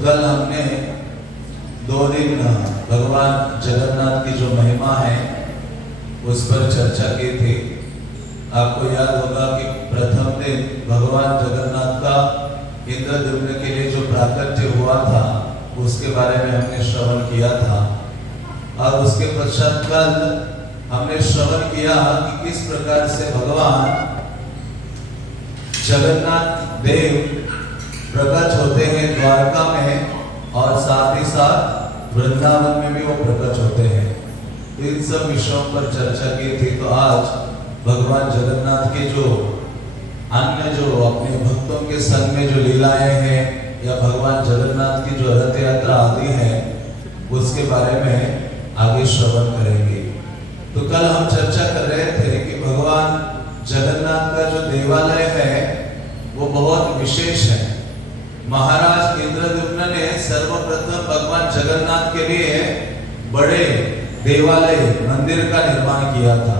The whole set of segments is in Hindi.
कल हमने 2 दिन भगवान जगन्नाथ की जो महिमा है उस पर चर्चा की थी। आपको याद होगा कि प्रथम दिन भगवान जगन्नाथ का इंद्रद्युम्न के लिए जो प्राकट्य हुआ था उसके बारे में हमने श्रवण किया था, और उसके पश्चात कल हमने श्रवण किया कि किस प्रकार से भगवान जगन्नाथ देव प्रकट होते हैं द्वारका में, और साथ ही साथ वृंदावन में भी वो प्रकट होते हैं। तो इन सब विषयों पर चर्चा की थी। तो आज भगवान जगन्नाथ के जो अन्य जो अपने भक्तों के संग में जो लीलाएं हैं या भगवान जगन्नाथ की जो रथ यात्रा आदि है उसके बारे में आगे श्रवण करेंगे। तो कल हम चर्चा कर रहे थे कि भगवान जगन्नाथ का जो देवालय है वो बहुत विशेष है। महाराज इंद्रद्युम्न ने सर्वप्रथम भगवान जगन्नाथ के लिए बड़े देवालय मंदिर का निर्माण किया था।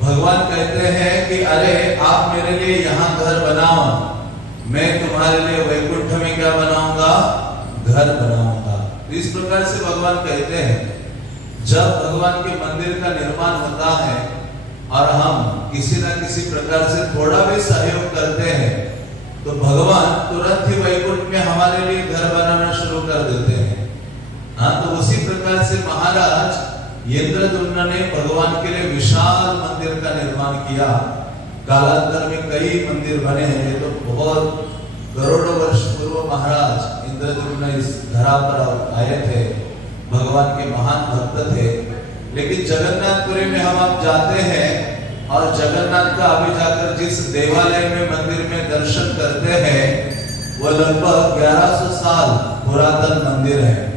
भगवान कहते हैं कि अरे आप मेरे लिए यहाँ घर बनाओ, मैं तुम्हारे लिए वैकुंठ में क्या बनाऊंगा, घर बनाऊंगा। तो इस प्रकार से भगवान कहते हैं जब भगवान के मंदिर का निर्माण होता है और हम किसी न किसी प्रकार से थोड़ा भी सहयोग करते हैं तो भगवान तुरंत ही वैकुंठ में हमारे लिए घर बनाना शुरू कर देते हैं। हाँ, तो उसी प्रकार से महाराज इंद्रद्युम्न ने भगवान के लिए विशाल मंदिर का निर्माण किया। कालांतर में कई मंदिर बने हैं। ये तो बहुत करोड़ों वर्ष पूर्व महाराज इंद्रद्युम्न इस धरा पर आए थे, भगवान के महान भक्त थे। लेकिन जगन्नाथपुरी में हम आप जाते हैं और जगन्नाथ का अभी जाकर जिस देवालय में मंदिर में दर्शन करते हैं वो लगभग 1100 साल पुरातन मंदिर है।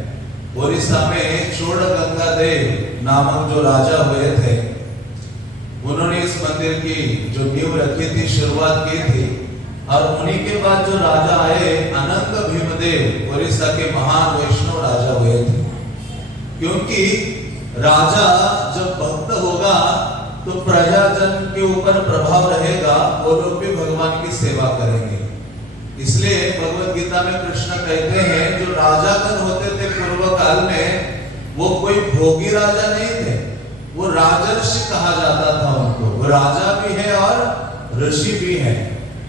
ओडिशा में चोड़गंगादेव नामक जो राजा हुए थे उन्होंने इस मंदिर की जो नींव रखी थी, शुरुआत की थी, और उन्हीं के बाद जो राजा आए अनंत भीमदेव ओडिशा के महान वैष्णव राजा हुए थे। क्योंकि राजा जब भक्त होगा तो प्रजाजन के ऊपर प्रभाव रहेगा, वो लोग भी भगवान की सेवा करेंगे। इसलिए भगवत गीता में कृष्ण कहते हैं जो राजागण होते थे पूर्व काल में वो कोई भोगी राजा नहीं थे, वो राजर्षि कहा जाता था उनको। वो राजा भी है और ऋषि भी है।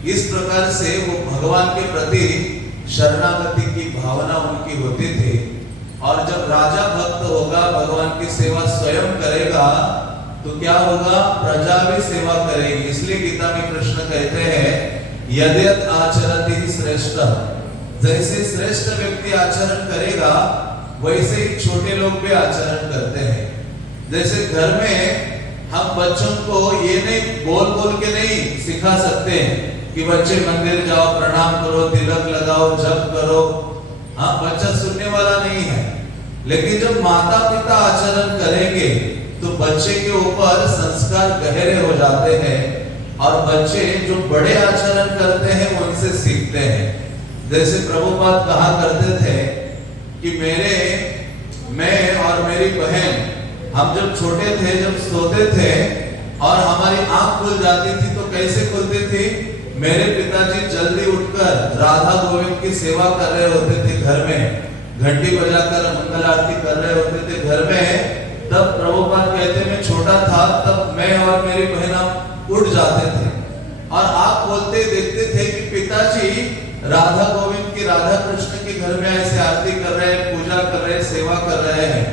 इस प्रकार से वो भगवान के प्रति शरणागति की भावना उनकी होती थी। और जब राजा भक्त होगा, भगवान की सेवा स्वयं करेगा तो क्या होगा, प्रजा भी सेवा करेगी। इसलिए गीता में कृष्ण कहते हैं यद्यत आचरति श्रेष्ठ, जैसे श्रेष्ठ व्यक्ति आचरण करेगा वैसे ही छोटे लोग भी आचरण करते हैं। जैसे घर में हम बच्चों को ये नहीं बोल बोल के नहीं सिखा सकते कि बच्चे मंदिर जाओ, प्रणाम करो, तिलक लगाओ, जप करो। हाँ, बच्चा सुनने वाला नहीं है। लेकिन जब माता पिता आचरण करेंगे तो बच्चे के ऊपर संस्कार गहरे हो जाते हैं और बच्चे जो बड़े आचरण करते हैं उनसे सीखते हैं। जैसे प्रभुपाद कहा करते थे कि मैं और मेरी बहन हम जब छोटे थे, जब सोते थे और हमारी आंख खुल जाती थी तो कैसे खुलती थी, मेरे पिताजी जल्दी उठकर राधा गोविंद की सेवा कर रहे होते थे घर में, घंटी बजाकर मंगल आरती कर रहे होते थे घर में। तब प्रभुपाद कहते मैं छोटा था तब मैं और मेरी बहन उठ जाते थे और आप बोलते देखते थे कि पिताजी राधा गोविंद की, राधा कृष्ण के घर में ऐसे आरती कर रहे हैं, पूजा कर रहे हैं, सेवा कर रहे हैं।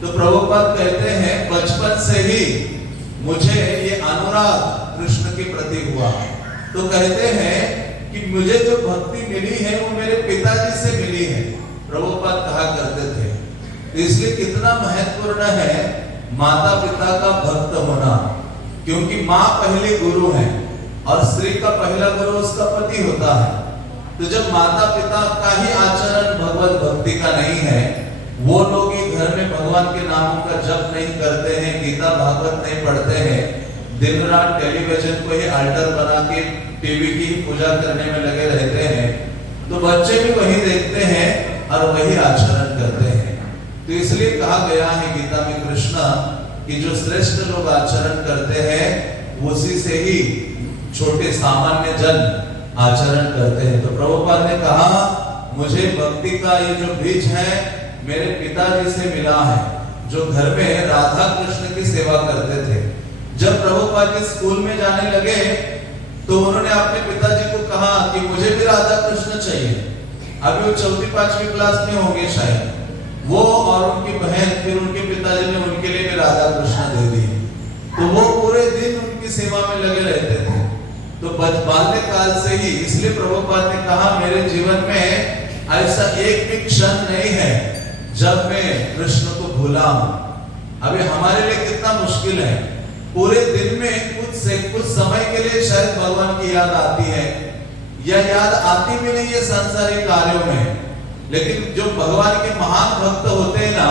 तो प्रभुपाद कहते हैं बचपन से ही मुझे ये अनुराग कृष्ण के प्रति हुआ। तो कहते हैं कि मुझे जो भक्ति मिली है वो मेरे पिताजी से मिली है, प्रभुपाद कहा करते थे। तो इसलिए कितना महत्वपूर्ण है माता पिता का भक्त होना, क्योंकि माँ पहले गुरु है और स्त्री का पहला गुरु उसका पति होता है। तो जब माता पिता का ही आचरण भगवत भक्ति का नहीं है, वो लोग ही घर में भगवान के नामों का जप नहीं करते हैं, गीता भागवत नहीं पढ़ते हैं, दिन रात टेलीविजन को ही अल्टर बना के टीवी की पूजा करने में लगे रहते हैं, तो बच्चे भी वही देखते हैं और वही आचरण करते हैं। तो इसलिए कहा गया है गीता में कृष्ण कि जो श्रेष्ठ लोग आचरण करते हैं उसी से ही छोटे सामान्य जन आचरण करते हैं। तो प्रभुपाद ने कहा मुझे भक्ति का ये जो बीज है मेरे पिताजी से मिला है, जो घर में राधा कृष्ण की सेवा करते थे। जब प्रभुपाद जी स्कूल में जाने लगे तो उन्होंने अपने पिताजी को कहा कि मुझे भी राधा कृष्ण चाहिए। अभी वो 4वीं-5वीं क्लास में होंगे शायद, वो और उनकी बहन, फिर उनके पिताजी ने उनके लिए भी राधा कृष्ण दे दी। तो वो पूरे दिन उनकी सेवा में लगे रहते थे। तो बाल्यकाल से ही, इसलिए प्रभुपाद ने कहा मेरे जीवन में ऐसा एक भी क्षण नहीं है जब मैं कृष्ण को भूला हूं। अभी हमारे लिए कितना मुश्किल है, पूरे दिन में कुछ समय के लिए शायद भगवान की याद आती है, या याद आती भी नहीं है सांसारिक कार्यों में, लेकिन जो भगवान के महान भक्त होते हैं ना,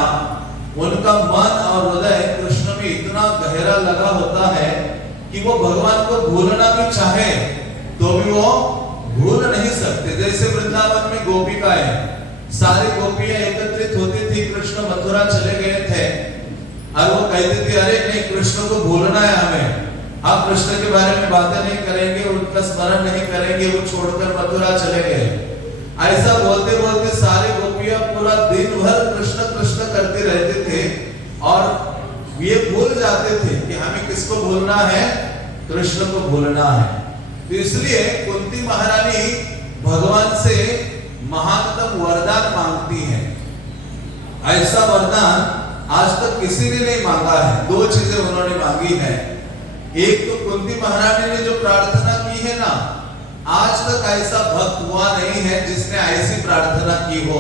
उनका मन और हृदय कृष्ण में इतना गहरा लगा होता है कि वो भगवान को भूलना भी चाहे तो भी वो भूल नहीं सकते। जैसे वृंदावन में गोपिकाएं, सारी गोपियां एकत्रित होती थी, कृष्ण मथुरा चले गए थे और वो कहते थे अरे नहीं, कृष्ण को भूलना है हमें, आप कृष्ण के बारे में बातें नहीं करेंगे, उनका स्मरण नहीं करेंगे, वो छोड़कर मथुरा चले गए। ऐसा बोलते बोलते सारे गोपियां पूरा दिन भर कृष्ण कृष्ण करते रहते थे और ये भूल जाते थे कि हमें किसको भूलना है, कृष्ण को भूलना है। तो इसलिए कुंती महारानी भगवान से महानतम वरदान मांगती है। ऐसा वरदान आज तक किसी ने नहीं मांगा है। 2 चीजें उन्होंने मांगी है। एक तो कुंती महारानी ने जो प्रार्थना की है ना, आज तक ऐसा भक्त हुआ नहीं है जिसने ऐसी प्रार्थना की हो।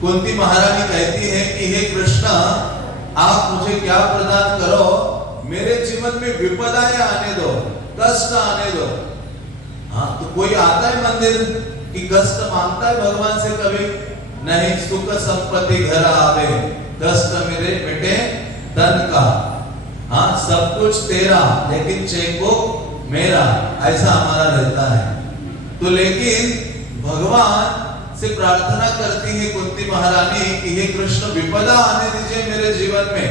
कुंती महारानी कहती है कि हे कृष्ण, आप मुझे क्या प्रदान करो, मेरे जीवन में विपदाएं आने दो, कष्ट आने दो। हाँ, तो कोई आता है मंदिर कि कष्ट मांगता है भगवान से? कभी नहीं। सुख संपत्ति घर आवे, कष्ट मेरे बेटे धन का। हाँ, सब कुछ तेरा लेकिन चेकबुक मेरा, ऐसा हमारा रहता है। तो लेकिन भगवान से प्रार्थना करती है कुंती महारानी कि हे कृष्ण, विपदा आने दीजिए मेरे जीवन में।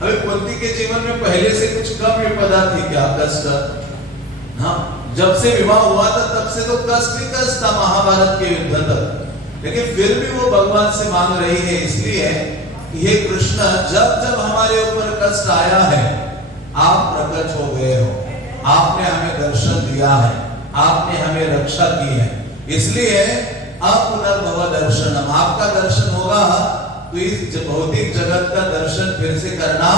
अभी कुंती के जीवन में पहले से कुछ कम विपदा थी क्या? कष्ट। हाँ, जब से विवाह हुआ था तब से तो कष्ट ही कष्ट था महाभारत के युद्ध तक, लेकिन फिर भी वो भगवान से मांग रही है इसलिए कि हे कृष्ण, जब जब हमारे ऊपर कष्ट आया है आप प्रकट हो गए हो, आपने हमें दर्शन दिया है, आपने हमें रक्षा की है, इसलिए अब पुनर्भव दर्शनम, आपका दर्शन होगा तो इस भौतिक जगत का दर्शन फिर से करना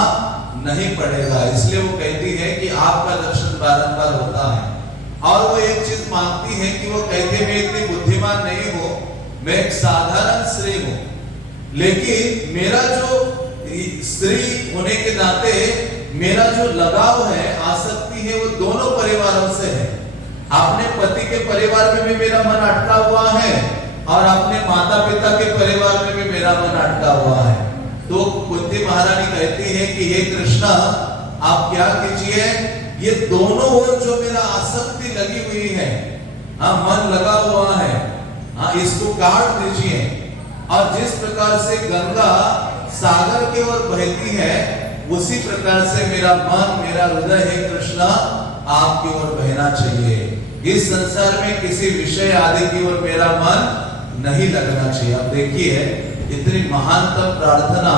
नहीं पड़ेगा। इसलिए वो कहती है कि आपका दर्शन बारंबार होता है। और वो एक चीज मांगती है कि वो कहती है मैं इतनी बुद्धिमान नहीं हूं, मैं एक साधारण स्त्री हूं, लेकिन मेरा जो स्त्री होने के नाते मेरा जो लगाव है, आसक्ति है, वो दोनों परिवारों से है। अपने पति के परिवार में भी मेरा मन अटका हुआ है और अपने माता पिता के परिवार में भी मेरा मन अटका हुआ है। तो कुंती महारानी कहती है कि हे कृष्ण, आप क्या कीजिए, ये दोनों ओर जो मेरा आसक्ति लगी हुई है, हाँ, मन लगा हुआ है, हाँ, इसको काट दीजिए। और जिस प्रकार से गंगा सागर की ओर बहती है, उसी प्रकार से मेरा मन, मेरा हृदय है कृष्ण आपकी ओर बहना चाहिए। इस संसार में किसी विषय आदि की ओर मेरा मन नहीं लगना चाहिए। अब देखिए, इतनी महानतम प्रार्थना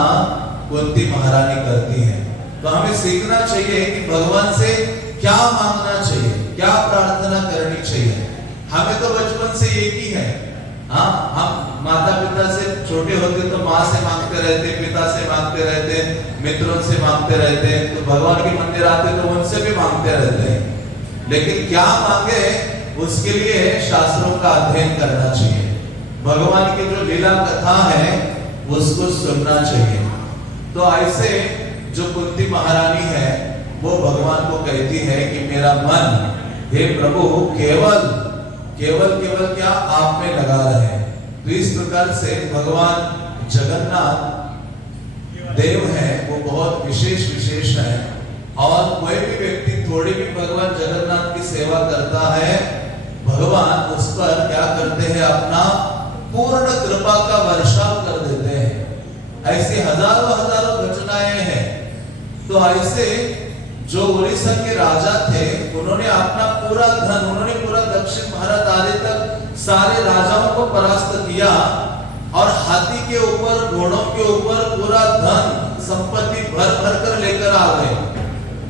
कुंती महारानी करती है। तो हमें सीखना चाहिए कि भगवान से क्या मांगना चाहिए, क्या प्रार्थना करनी चाहिए। हमें तो बचपन से एक ही है, हाँ, हम माता पिता से छोटे होते तो माँ से मांगते रहते, पिता से मांगते रहते, मित्रों से मांगते रहते, तो भगवान के मंदिर आते तो उनसे भी मांगते रहते हैं। लेकिन क्या मांगे उसके लिए शास्त्रों का अध्ययन करना चाहिए, भगवान की जो लीला कथा है उसको सुनना चाहिए। तो ऐसे जो कुंती महारानी है वो भगवान को कहती है कि मेरा मन, हे प्रभु, केवल केवल केवल क्या आप में लगा रहे। तो इस प्रकार से भगवान जगन्नाथ देव है, वो बहुत विशेष है। और कोई भी व्यक्ति थोड़ी भी भगवान जगन्नाथ की सेवा करता है, भगवान उस पर क्या करते हैं, अपना पूर्ण कृपा का वर्षाव कर देते हैं। ऐसी हजारों घटनाएं हैं। तो ऐसे जो उड़ीसा के राजा थे, उन्होंने अपना पूरा धन, उन्होंने पूरा दक्षिण भारत आदि तक सारे राजाओं को परास्त किया और हाथी के ऊपर, घोड़ों के ऊपर पूरा धन संपत्ति भर भर कर लेकर आ गए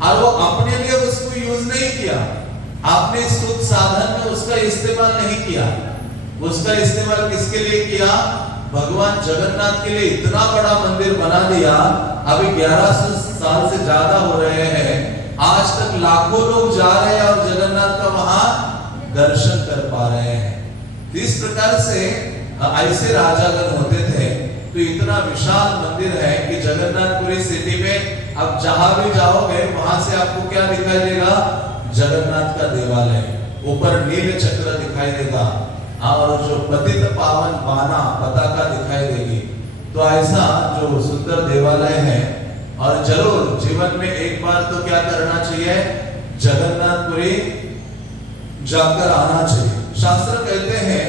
और वो अपने लिए उसको यूज नहीं किया। आपने सुख साधन में उसका इस्तेमाल नहीं किया, उसका इस्तेमाल किसके लिए किया? भगवान जगन्नाथ के लिए इतना बड़ा मंदिर बना दिया। अभी 1100 साल से ज्यादा हो रहे हैं, आज तक लाखों लोग जा रहे हैं और जगन्नाथ का वहां दर्शन कर पा रहे हैं। इस प्रकार से ऐसे राजागण होते थे। तो इतना विशाल मंदिर है कि जगन्नाथपुरी सिटी में अब जहां भी जाओगे वहां से आपको क्या दिखाई देगा? जगन्नाथ का देवालय, ऊपर नील चक्र दिखाई देगा और जो पतित पावन बाना पताका दिखाई देगी। तो ऐसा जो सुंदर देवालय है, और जरूर जीवन में एक बार तो क्या करना चाहिए? जगन्नाथपुरी जाकर आना चाहिए। शास्त्र कहते हैं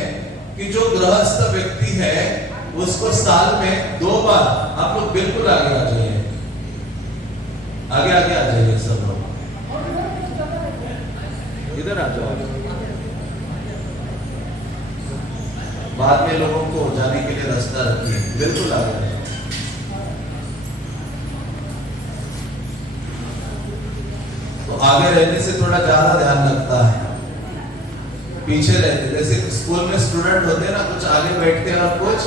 कि जो गृहस्थ व्यक्ति है उसको साल में 2 बार, आप लोग बिल्कुल आगे आ जाइए, आगे आगे आ जाइए सब लोग, इधर आ जाओ, बाद में लोगों को जाने के लिए रास्ता रखिए, बिल्कुल आगे आ जाओ। तो आगे रहने से थोड़ा ज्यादा ध्यान लगता है, पीछे रहते, जैसे स्कूल में स्टूडेंट होते हैं ना, कुछ आगे बैठते हैं और कुछ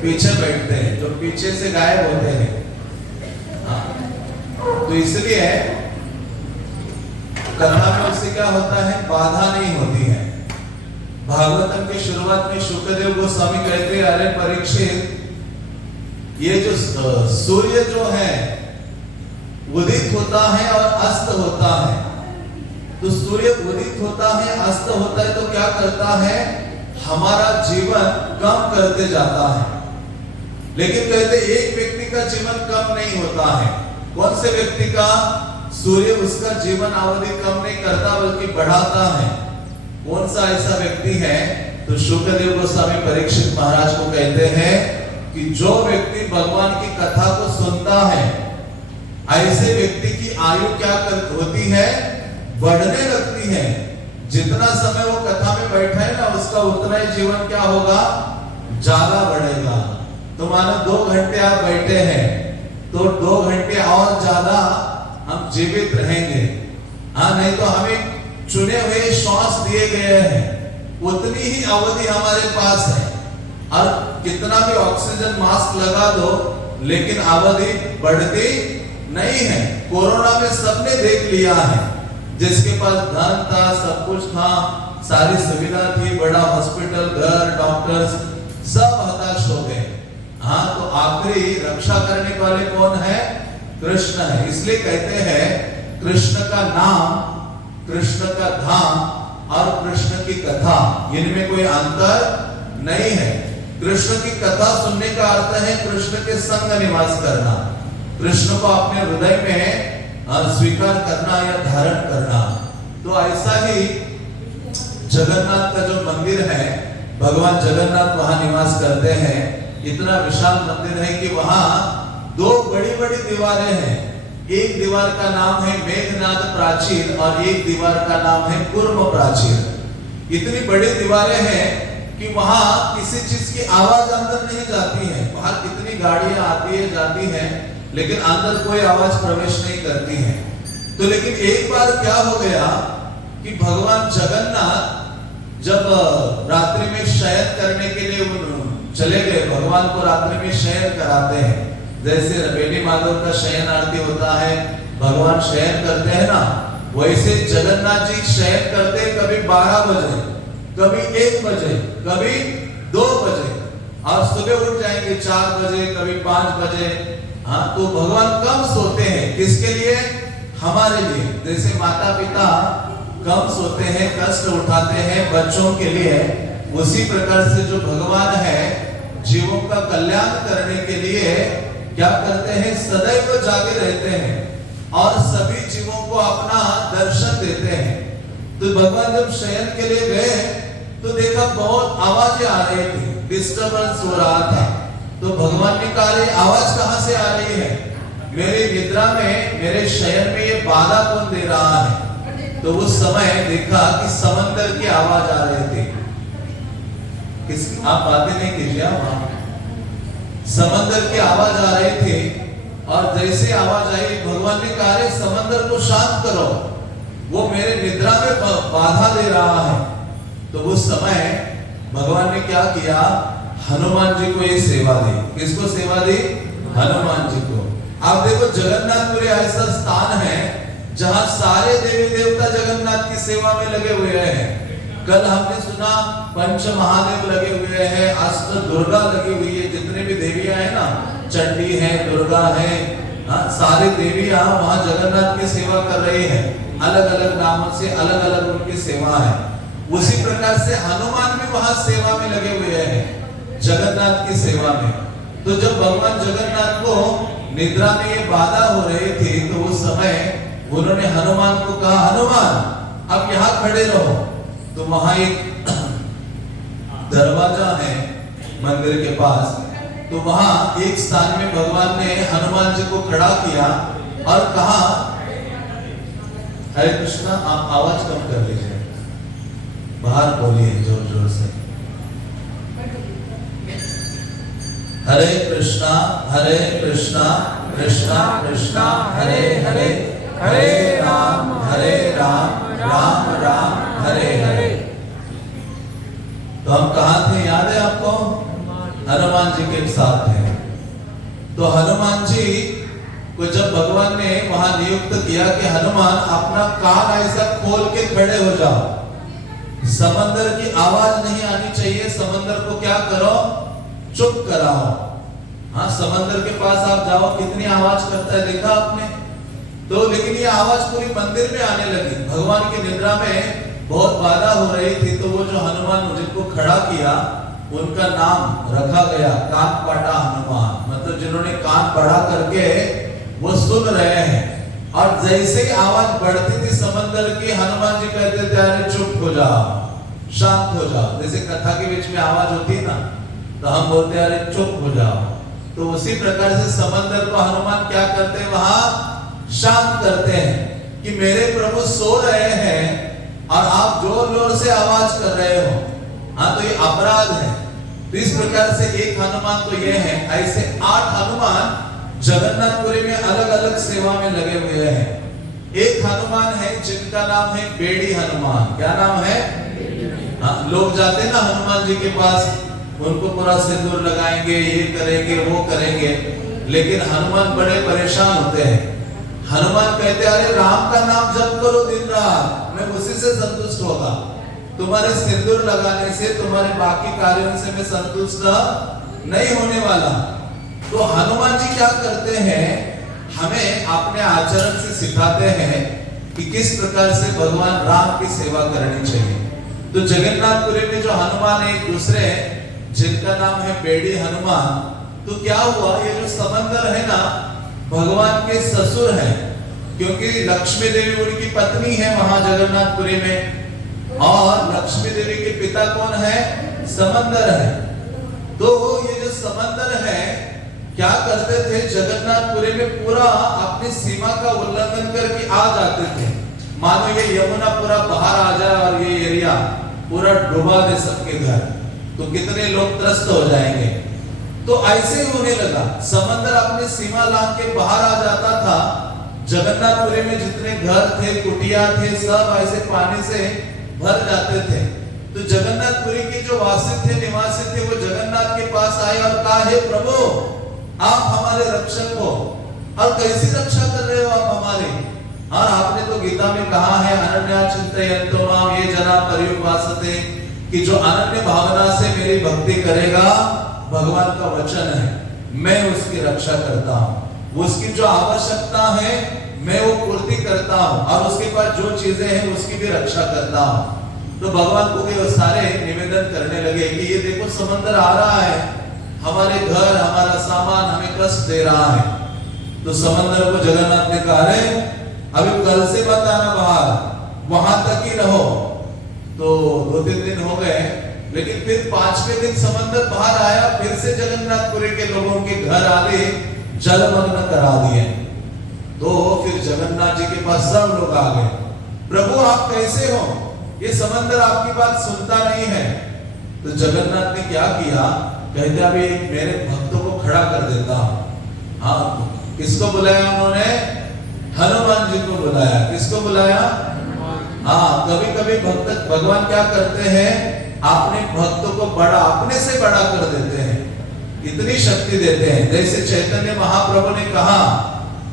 पीछे बैठते हैं, जो पीछे से गायब होते हैं। तो इसलिए कथा में उससे क्या होता है? बाधा नहीं होती है। भागवतम की शुरुआत में शुक्रदेव गोस्वामी कहते हैं, अरे परीक्षित, ये जो सूर्य जो है उदित होता है और अस्त होता है। तो सूर्य उदित होता है, अस्त होता है, तो क्या करता है? हमारा जीवन कम करते जाता है। लेकिन कहते एक व्यक्ति का जीवन कम नहीं होता है। कौन से व्यक्ति का? सूर्य उसका जीवन अवधि कम नहीं करता बल्कि बढ़ाता है। कौन सा ऐसा व्यक्ति है? तो शुक्रदेव गोस्वामी परीक्षित महाराज को कहते हैं कि जो व्यक्ति भगवान की कथा को सुनता है, ऐसे व्यक्ति की आयु क्या होती है? बढ़ने लगती है। जितना समय वो कथा में बैठा है ना, उसका उतना ही जीवन क्या होगा? ज्यादा बढ़ेगा। तो मानो 2 घंटे आप बैठे हैं, तो 2 घंटे और ज्यादा हम जीवित रहेंगे। हाँ, नहीं तो हमें चुने हुए श्वास दिए गए हैं, उतनी ही अवधि हमारे पास है। और कितना भी ऑक्सीजन मास्क लगा दो, लेकिन अवधि बढ़ती नहीं है। कोरोना में सबने देख लिया है, जिसके पास धन था, सब कुछ था, सारी सुविधा थी, बड़ा हॉस्पिटल, घर, डॉक्टर्स, सब हताश हो गए। हाँ, तो आखिरी रक्षा करने वाले कौन है? कृष्ण है। इसलिए कहते हैं कृष्ण का नाम, कृष्ण का धाम और कृष्ण की कथा, इनमें कोई अंतर नहीं है। कृष्ण की कथा सुनने का अर्थ है कृष्ण के संग निवास करना, कृष्ण को अपने हृदय में स्वीकार करना या धारण करना। तो ऐसा ही जगन्नाथ का जो मंदिर है, भगवान जगन्नाथ वहां निवास करते हैं। इतना विशाल मंदिर है कि वहां 2 बड़ी-बड़ी दीवारें हैं। एक दीवार का नाम है मेघनाद प्राचीर और एक दीवार का नाम है कूर्म प्राचीर। इतनी बड़ी दीवारें हैं कि वहां किसी चीज की आवाज अंदर नहीं जाती है। बाहर कितनी गाड़ियां आती है जाती हैं, लेकिन अंदर कोई आवाज प्रवेश नहीं करती है। तो लेकिन एक बार क्या हो गया कि भगवान जगन्नाथ जब रात्रि में शयन करने के लिए चले गए, भगवान को रात्रि में शयन कराते हैं। जैसे बेटी माधव का शयन आरती होता है, भगवान शयन करते हैं ना, वैसे जगन्नाथ जी शयन करते हैं। कभी 12 बजे, कभी 1 बजे, कभी 2 बजे, और सुबह उठ जाएंगे 4 बजे, कभी 5 बजे। हाँ, तो भगवान कम सोते हैं। किसके लिए? हमारे लिए। जैसे माता पिता कम सोते हैं, कष्ट उठाते हैं बच्चों के लिए, उसी प्रकार से जो भगवान है जीवों का कल्याण करने के लिए क्या करते हैं? सदैव जागे रहते हैं और सभी जीवों को अपना दर्शन देते हैं। तो भगवान जब शयन के लिए गए तो देखा बहुत आवाजें आ रही थी, डिस्टर्बेंस हो रहा था। तो भगवान ने कहा, आवाज कहां से आ रही है? मेरी निद्रा में, मेरे शयन में ये बाधा कौन दे रहा है? तो उस समय देखा कि समंदर की आवाज आ रही थी। आप बातें नहीं कीजिए, वहां समंदर की आवाज आ रही थी। और जैसे आवाज आई, भगवान ने कहा समंदर को शांत करो, वो मेरे निद्रा में बाधा दे रहा है। तो उस समय भगवान ने क्या किया? हनुमान जी को ये सेवा दी। किसको सेवा दी? हनुमान जी को। आप देखो जगन्नाथपुरी ऐसा स्थान है जहां सारे देवी देवता जगन्नाथ की सेवा में लगे हुए हैं। कल हमने सुना पंच महादेव लगे हुए हैं, अष्ट दुर्गा लगी हुई है, जितने भी देवियां हैं ना, चंडी है, दुर्गा है, सारे देवियां वहां जगन्नाथ की सेवा कर रही हैं। अलग अलग नामों से अलग अलग उनकी सेवा है। उसी प्रकार से हनुमान भी वहां सेवा में लगे हुए हैं, जगन्नाथ की सेवा में। तो जब भगवान जगन्नाथ को निद्रा में ये बाधा हो रही थी, तो उस समय उन्होंने हनुमान को कहा, हनुमान अब यहाँ खड़े रहो। तो वहां एक दरवाजा है मंदिर के पास, तो वहां एक स्थान में भगवान ने हनुमान जी को खड़ा किया और कहा, हरे कृष्णा, आप आवाज कम कर लीजिए, बाहर बोलिए जोर जोर से। हरे कृष्णा कृष्णा कृष्णा हरे हरे, हरे राम राम राम हरे हरे। तो हम कहाँ थे, याद है आपको? हनुमान जी के साथ थे। तो हनुमान जी को जब भगवान ने वहां नियुक्त किया कि हनुमान अपना कान ऐसा खोल के खड़े हो जाओ, समंदर की आवाज नहीं आनी चाहिए, समंदर को क्या करो, चुप कराओ। हाँ, समंदर के पास आप जाओ, कितनी आवाज करता है, देखा आपने? तो लेकिन ये आवाज पूरी मंदिर में आने लगी। भगवान की निद्रा में बहुत बाधा हो रही थी। तो वो जो हनुमान जिनको खड़ा किया, उनका नाम रखा गया कान पाटा हनुमान, मतलब जिन्होंने कान बढ़ा करके वो सुन रहे हैं। और जैसे ही आवाज बढ़ती थी समंदर की, हनुमान जी कहते थे, अरे चुप हो जाओ, शांत हो जाओ। जैसे कथा के बीच में आवाज होती है ना, तो हम बोलते हैं, अरे चुप हो जाओ। तो उसी प्रकार से समंदर को हनुमान क्या करते हैं, वहां शांत करते हैं कि मेरे प्रभु सो रहे हैं और आप जोर जोर से आवाज कर रहे हो। हाँ, तो ये अपराध है। तो इस प्रकार से एक हनुमान तो ये है, ऐसे 8 हनुमान जगन्नाथपुरी में अलग अलग सेवा में लगे हुए हैं। एक हनुमान है जिनका नाम है बेड़ी हनुमान। क्या नाम है? हाँ, लोग जाते हैं ना हनुमान जी के पास, उनको पूरा सिंदूर लगाएंगे, ये करेंगे, वो करेंगे, लेकिन हनुमान बड़े परेशान होते हैं। हनुमान कहते हैं, अरे राम का नाम जप करो दिन रात, मैं उसी से संतुष्ट होगा। तुम्हारे सिंदूर लगाने से, तुम्हारे बाकी कार्यों से मैं संतुष्ट नहीं होने वाला। तो हनुमान जी क्या करते हैं, हमें अपने आचरण से सिखाते हैं कि किस प्रकार से भगवान राम की सेवा करनी चाहिए। तो जगन्नाथपुरी में जो हनुमान एक दूसरे, जिनका नाम है बेड़ी हनुमान, तो क्या हुआ, ये जो समंदर है ना, भगवान के ससुर हैं, क्योंकि लक्ष्मी देवी उनकी पत्नी है वहां जगन्नाथपुरी में, और लक्ष्मी देवी के पिता कौन है? समंदर है। तो ये जो समंदर है, क्या करते थे, जगन्नाथपुरी में पूरा अपनी सीमा का उल्लंघन करके आ जाते थे। मानो ये यमुना पूरा बाहर आ जाए और ये एरिया पूरा डुबा दे सबके घर, तो कितने लोग त्रस्त हो जाएंगे। तो ऐसे ही होने लगा, समंदर अपनी सीमा लांघ के बाहर आ जाता था। जगन्नाथपुरी में जितने घर थे, कुटिया थे, सब ऐसे पानी से भर जाते थे। तो जगन्नाथपुरी के जो वासी थे, निवासी थे, वो जगन्नाथ के पास आए और कहा, हे प्रभु, आप हमारे रक्षक हो, और कैसी रक्षा कर रहे हो आप हमारी? और आपने तो गीता में कहा है, अनन्या चिंतयन्तो माम ये जना पर्युपासते, कि जो अनन्य भावना से मेरी भक्ति करेगा, भगवान का वचन है, मैं उसकी रक्षा करता हूँ। उसकी जो आवश्यकता है मैं वो पूर्ति करता हूँ, और उसके पास जो चीजें हैं उसकी भी रक्षा करता हूँ। तो भगवान को ये सारे निवेदन करने लगे कि ये देखो समंदर आ रहा है, हमारे घर, हमारा सामान हमें कष्ट दे रहा है। तो समंदर को जगन्नाथ ने कहा, अभी कल से मत आना बाहर, वहां तक ही रहो। तो 2-3 दिन हो गए, लेकिन फिर 5वें दिन समंदर बाहर आया, फिर से जगन्नाथपुरी के लोगों के घर आगे जलमग्न करा दिए। तो फिर जगन्नाथ जी के पास सब लोग आ गए, प्रभु आप कैसे हो, ये समंदर आपकी बात सुनता नहीं है। तो जगन्नाथ ने क्या किया, कहते अभी मेरे भक्तों को खड़ा कर देता हूं। हाँ, किसको बुलाया उन्होंने, हनुमान जी को बुलाया। किसको बुलाया, हाँ, कभी कभी भक्त भगवान क्या करते हैं, अपने भक्तों को बड़ा, अपने से बड़ा कर देते हैं, इतनी शक्ति देते हैं। जैसे चैतन्य महाप्रभु ने कहा,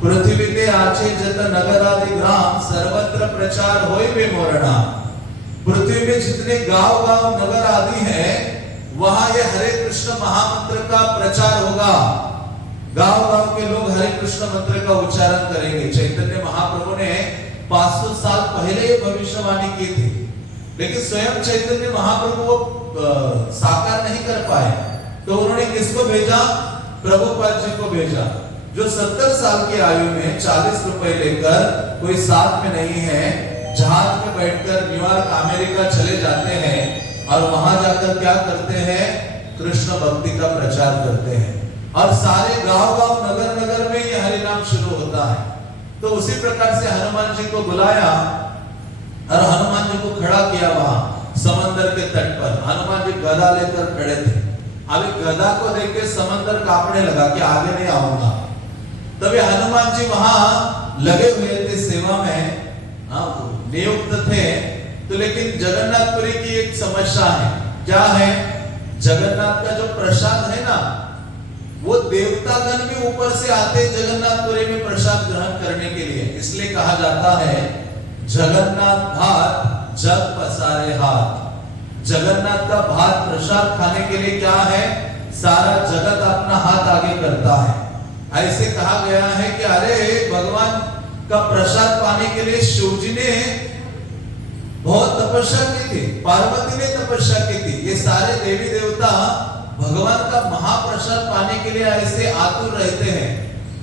पृथ्वी ते आचे जत नगर आदि ग्राम सर्वत्र प्रचार होय बे मोरणा। पृथ्वी में जितने गांव गांव नगर आदि हैं, वहां ये हरे कृष्ण महामंत्र का प्रचार होगा। गांव गांव के लोग हरे कृष्ण मंत्र का उच्चारण करेंगे। चैतन्य महाप्रभु ने 500 साल पहले ये भविष्यवाणी की थी, लेकिन स्वयं चैतन्य महाप्रभु वो साकार नहीं कर पाए। तो उन्होंने किसको भेजा, प्रभुपाद जी को भेजा, जो 70 साल की आयु में 40 रुपए लेकर, कोई साथ में नहीं है, जहाज में बैठकर न्यूयॉर्क अमेरिका चले जाते हैं और वहां जाकर क्या करते हैं, कृष्ण भक्ति का प्रचार करते हैं। और सारे गांव गांव नगर नगर में ये हरि नाम शुरू होता है। तो उसी प्रकार से हनुमान जी को बुलाया और हनुमान जी को खड़ा किया वहां समंदर के तट पर। हनुमान जी गदा लेकर खड़े थे। अभी गदा को देख के समंदर कांपने लगा कि आगे नहीं आऊंगा। तभी हनुमान जी वहां लगे हुए थे सेवा में, नियुक्त थे। तो लेकिन जगन्नाथपुरी की एक समस्या है, क्या है, जगन्नाथ का जो प्रसाद है ना, वो देवतागण भी ऊपर से आते जगन्नाथपुरी में प्रसाद ग्रहण करने के लिए। इसलिए कहा जाता है, जगन्नाथ भात जग पसारे हाथ। जगन्नाथ का भात प्रसाद खाने के लिए क्या है, सारा जगत अपना हाथ आगे करता है। ऐसे कहा गया है कि अरे भगवान का प्रसाद पाने के लिए शिव जी ने बहुत तपस्या की थी, पार्वती ने तपस्या की थी। ये सारे देवी देवता भगवान का महाप्रसाद पाने के लिए ऐसे आतुर रहते हैं।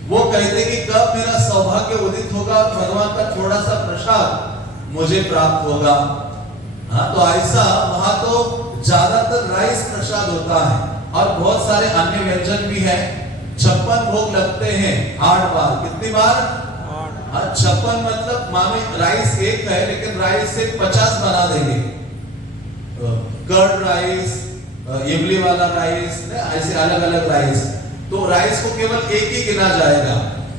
वो कहते कि कब मेरा सौभाग्य उदित होगा और भगवान का थोड़ा सा प्रसाद मुझे प्राप्त होगा। हाँ, तो ऐसा वहां तो ज्यादातर राइस प्रसाद होता है और बहुत सारे अन्य व्यंजन भी हैं। 56 भोग लगते हैं 8 बार। कितनी बार, 56 मतलब मानो राइस एक है, लेकिन राइस से 50 बना देंगे। कर्ड राइस, इमली वाला राइस, ऐसे अलग अलग राइस। तो राइस को केवल एक ही गिना जाएगा।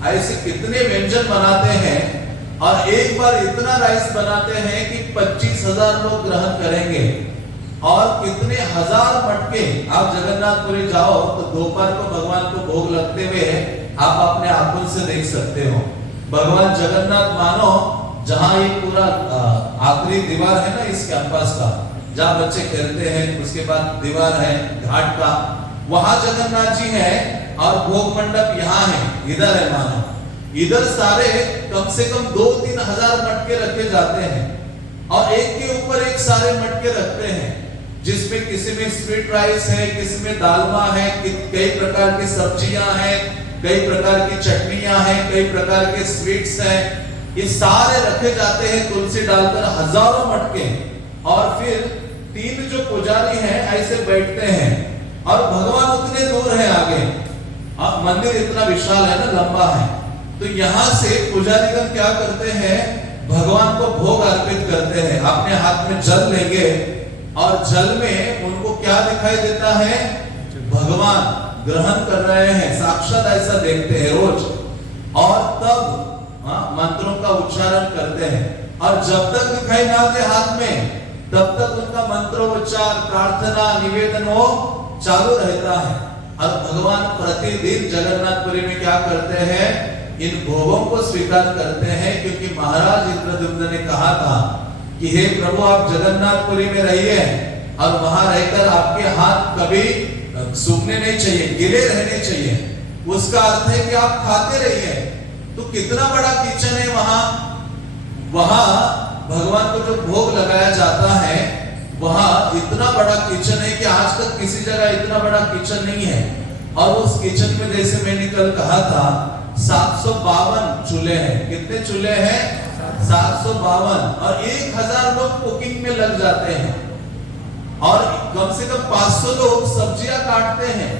ऐसे कितने व्यंजन बनाते हैं और एक बार इतना राइस बनाते हैं कि 25,000 लोग ग्रहण करेंगे। और कितने हजार मटके, आप जगन्नाथपुरी जाओ तो दोपहर को भगवान को भोग लगते हुए आप अपने आंखों से देख सकते हो। भगवान जगन्नाथ मानो जहां ये पूरा आखिरी दीवार है ना इस कैंपस का, जहां बच्चे खेलते हैं, उसके बाद दीवार है घाट का, वहां जगन्नाथ जी है और भोग मंडप यहाँ है, इधर है मानो। इधर सारे कम से कम 2-3 हजार मटके रखे जाते हैं और एक के ऊपर एक सारे मटके रखते हैं, जिसमें किसी में स्वीट राइस है, किसी में दालमा है, कई प्रकार की सब्जियां हैं, कई प्रकार की चटनियां हैं, कई प्रकार के स्वीट्स हैं। ये सारे रखे जाते हैं तुलसी डालकर, हजारों मटके। और फिर 3 जो पुजारी हैं ऐसे बैठते हैं और भगवान उतने दूर है आगे। अब मंदिर इतना विशाल है ना, लंबा है। तो यहाँ से पुजारीगण क्या करते हैं, भगवान को भोग अर्पित करते हैं। अपने हाथ में जल लेंगे और जल में उनको क्या दिखाई देता है, भगवान ग्रहण कर रहे हैं, साक्षात ऐसा देखते हैं रोज। और तब मंत्रों का उच्चारण करते हैं और जब तक दिखाई ना दे हाथ में, तब तक उनका मंत्रोच्चार, प्रार्थना, निवेदन वो चालू रहता है। और भगवान प्रतिदिन जगन्नाथपुरी में क्या करते हैं, इन भोगों को स्वीकार करते हैं, क्योंकि महाराज इंद्रद्युम्न ने कहा था कि हे प्रभु आप जगन्नाथपुरी में रहिए और वहां रहकर आपके हाथ कभी सूखने नहीं चाहिए, गिले रहने चाहिए। उसका अर्थ है कि आप खाते रहिए। तो कितना बड़ा किचन है वहां भगवान को जो भोग लगाया जाता है, वहां इतना बड़ा किचन है कि आज तक किसी जगह इतना बड़ा किचन नहीं है। और उस किचन में जैसे मैंने कल कहा था 752 चूल्हे हैं। कितने चूल्हे हैं, 752। और 1000 लोग कुकिंग में लग जाते हैं और कम से कम 500 लोग सब्जियां काटते हैं।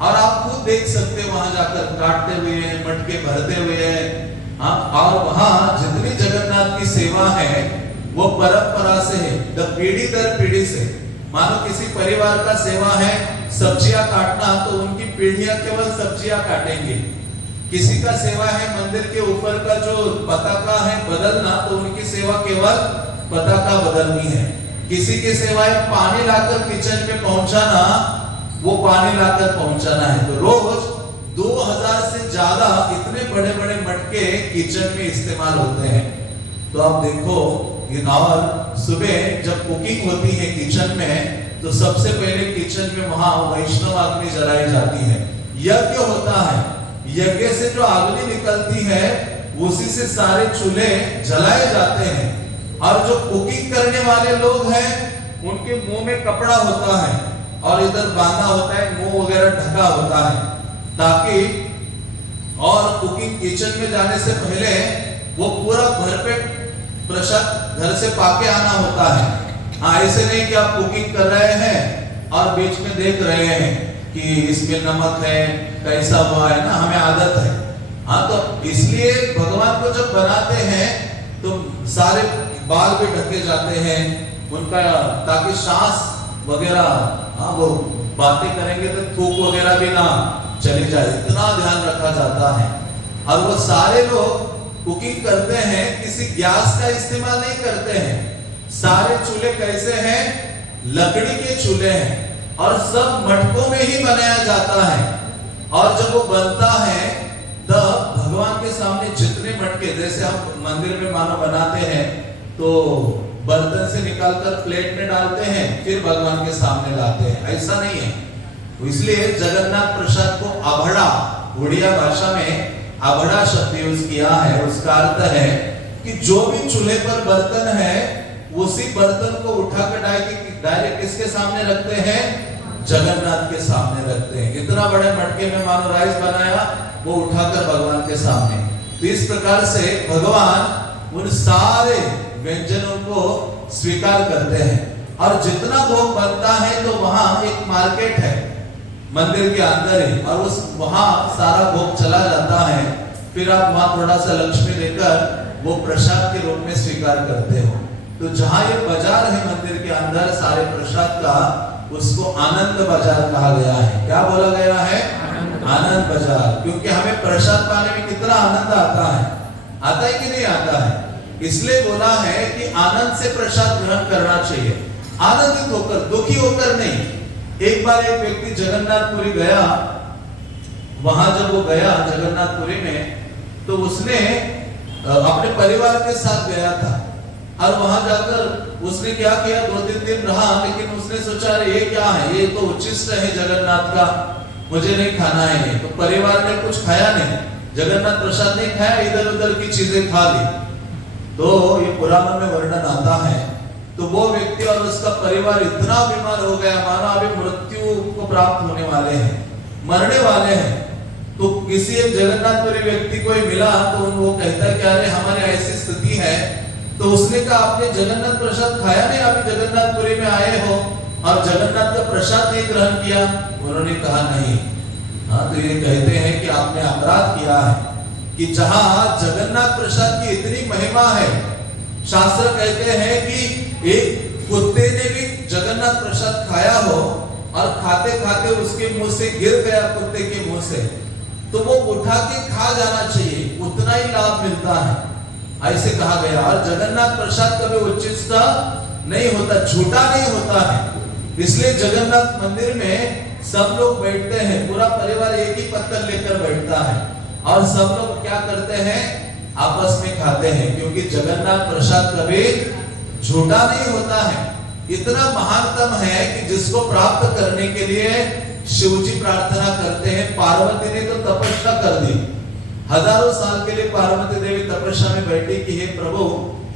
और आप खुद देख सकते हैं वहां जाकर काटते हुए हैं, मटके भरते हुए हैं। हाँ, और वहां जितनी जगन्नाथ की सेवा है वो परंपरा से है, पीढ़ी दर पीढ़ी से। मानो किसी परिवार का सेवा है सब्जियां काटना, तो उनकी पीढ़ियां केवल सब्जियां काटेंगे। किसी का सेवा है मंदिर के ऊपर का जो पताका है बदलना, तो उनकी सेवा केवल पताका बदलनी है। किसी की सेवा है पानी लाकर किचन में पहुंचाना, वो पानी लाकर पहुंचाना है। तो रोज 2000 से ज्यादा इतने बड़े बड़े मटके किचन में इस्तेमाल होते हैं। तो आप देखो, और सुबह जब कुकिंग होती है किचन में, तो सबसे पहले किचन में वहां वैष्णव अग्नि जलाई जाती है, यज्ञ होता है। यज्ञ से जो अग्नि निकलती है उसी से सारे चूल्हे जलाए जाते हैं। और जो कुकिंग करने वाले लोग हैं उनके मुंह में कपड़ा होता है और इधर बांधा होता है, मुंह वगैरह ढका होता है, ताकि और कुकिंग किचन में जाने से पहले वो पूरा भरपेट प्रसाद घर से पाके आना होता है। हाँ, ऐसे नहीं कि आप कुकिंग कर रहे हैं और बीच में देख रहे हैं कि इसमें नमक है, कैसा हुआ है ना, हमें आदत है। हाँ, तो इसलिए भगवान को जब बनाते हैं तो सारे बाल भी ढके जाते हैं उनका, ताकि सांस वगैरह, हाँ, वो बातें करेंगे तो थूक वगैरह भी ना चली जाए, इतना ध्यान रखा जाता है। और वो सारे लोग कुकिंग करते हैं, किसी गैस का इस्तेमाल नहीं करते हैं। सारे चूल्हे कैसे हैं? लकड़ी के चूल्हे हैं और सब मटकों में ही बनाया जाता है। और जब वो बनता है तब भगवान के सामने जितने मटके, जैसे हम मंदिर में मानो बनाते हैं तो बर्तन से निकालकर प्लेट में डालते हैं, फिर भगवान के सामने लाते हैं, ऐसा नहीं है। इसलिए जगन्नाथ प्रसाद को अभड़ा, उड़िया भाषा में अभड़ा शब्द यूज किया है। उसका अर्थ है कि जो भी चूल्हे पर बर्तन है उसी बर्तन को उठाकर डायरेक्ट किसके सामने रखते हैं? जगन्नाथ के सामने रखते हैं। इतना बड़े मटके में मानो राइस बनाया, वो उठाकर भगवान के सामने। तो इस प्रकार से भगवान उन सारे व्यंजनों को स्वीकार करते हैं। और जितना भोग बनता है तो वहां एक मार्केट है मंदिर के अंदर ही, और उस वहां सारा भोग चला जाता है। फिर आप वहां थोड़ा सा लक्ष्मी देकर वो प्रसाद के रूप में स्वीकार करते हो। तो जहां ये बाजार है मंदिर के अंदर सारे प्रसाद का, उसको आनंद बाजार कहा गया है। क्या बोला गया है? आनंद बाजार। क्योंकि हमें प्रसाद पाने में कितना आनंद आता है, आता है कि नहीं आता है? इसलिए बोला है कि आनंद से प्रसाद ग्रहण करना चाहिए, आनंदित होकर, दुखी होकर नहीं। एक बार एक व्यक्ति जगन्नाथपुरी गया, वहां जब वो गया जगन्नाथपुरी में, तो उसने अपने परिवार के साथ गया था। और वहां जाकर उसने क्या किया, 2-3 दिन रहा, लेकिन उसने सोचा ये क्या है, ये तो उच्छिष्ट है जगन्नाथ का, मुझे नहीं खाना है ये। तो परिवार ने कुछ खाया नहीं, जगन्नाथ प्रसाद नहीं खाया, इधर उधर की चीजें खा ली। तो ये पुराणों में वर्णन आता है। तो वो व्यक्ति और उसका परिवार इतना बीमार हो गया, मानो अभी मृत्यु को प्राप्त होने वाले हैं, मरने वाले हैं। तो किसी एक जगन्नाथपुरी व्यक्ति को मिला, तो वो कहता है कि अरे हमारी ऐसी स्थिति है। तो उसने कहा आपने जगन्नाथ प्रसाद खाया नहीं, अभी जगन्नाथपुरी में आए हो और जगन्नाथ का प्रसाद नहीं ग्रहण किया? उन्होंने कहा नहीं। हाँ, तो ये कहते हैं कि आपने अपराध किया है कि जहां जगन्नाथ प्रसाद की इतनी महिमा है, शास्त्र कहते हैं कि एक कुत्ते ने भी जगन्नाथ प्रसाद खाया हो और खाते खाते उसके मुंह से गिर गया, कुत्ते के मुंह से, तो वो उठा के खा जाना चाहिए, उतना ही लाभ मिलता है, ऐसे कहा गया। और जगन्नाथ प्रसाद कभी उच्छिष्ट नहीं होता, झूठा नहीं होता है। इसलिए जगन्नाथ मंदिर में सब लोग बैठते हैं, पूरा परिवार एक ही पत्थर लेकर बैठता है और सब लोग क्या करते हैं, आपस में खाते हैं, क्योंकि जगन्नाथ प्रसाद कभी झूठा नहीं होता है। इतना महानतम है कि जिसको प्राप्त करने के लिए शिवजी प्रार्थना करते हैं। पार्वती ने तो तपस्या कर दी, हजारों साल के लिए पार्वती देवी तपस्या में बैठी कि हे प्रभु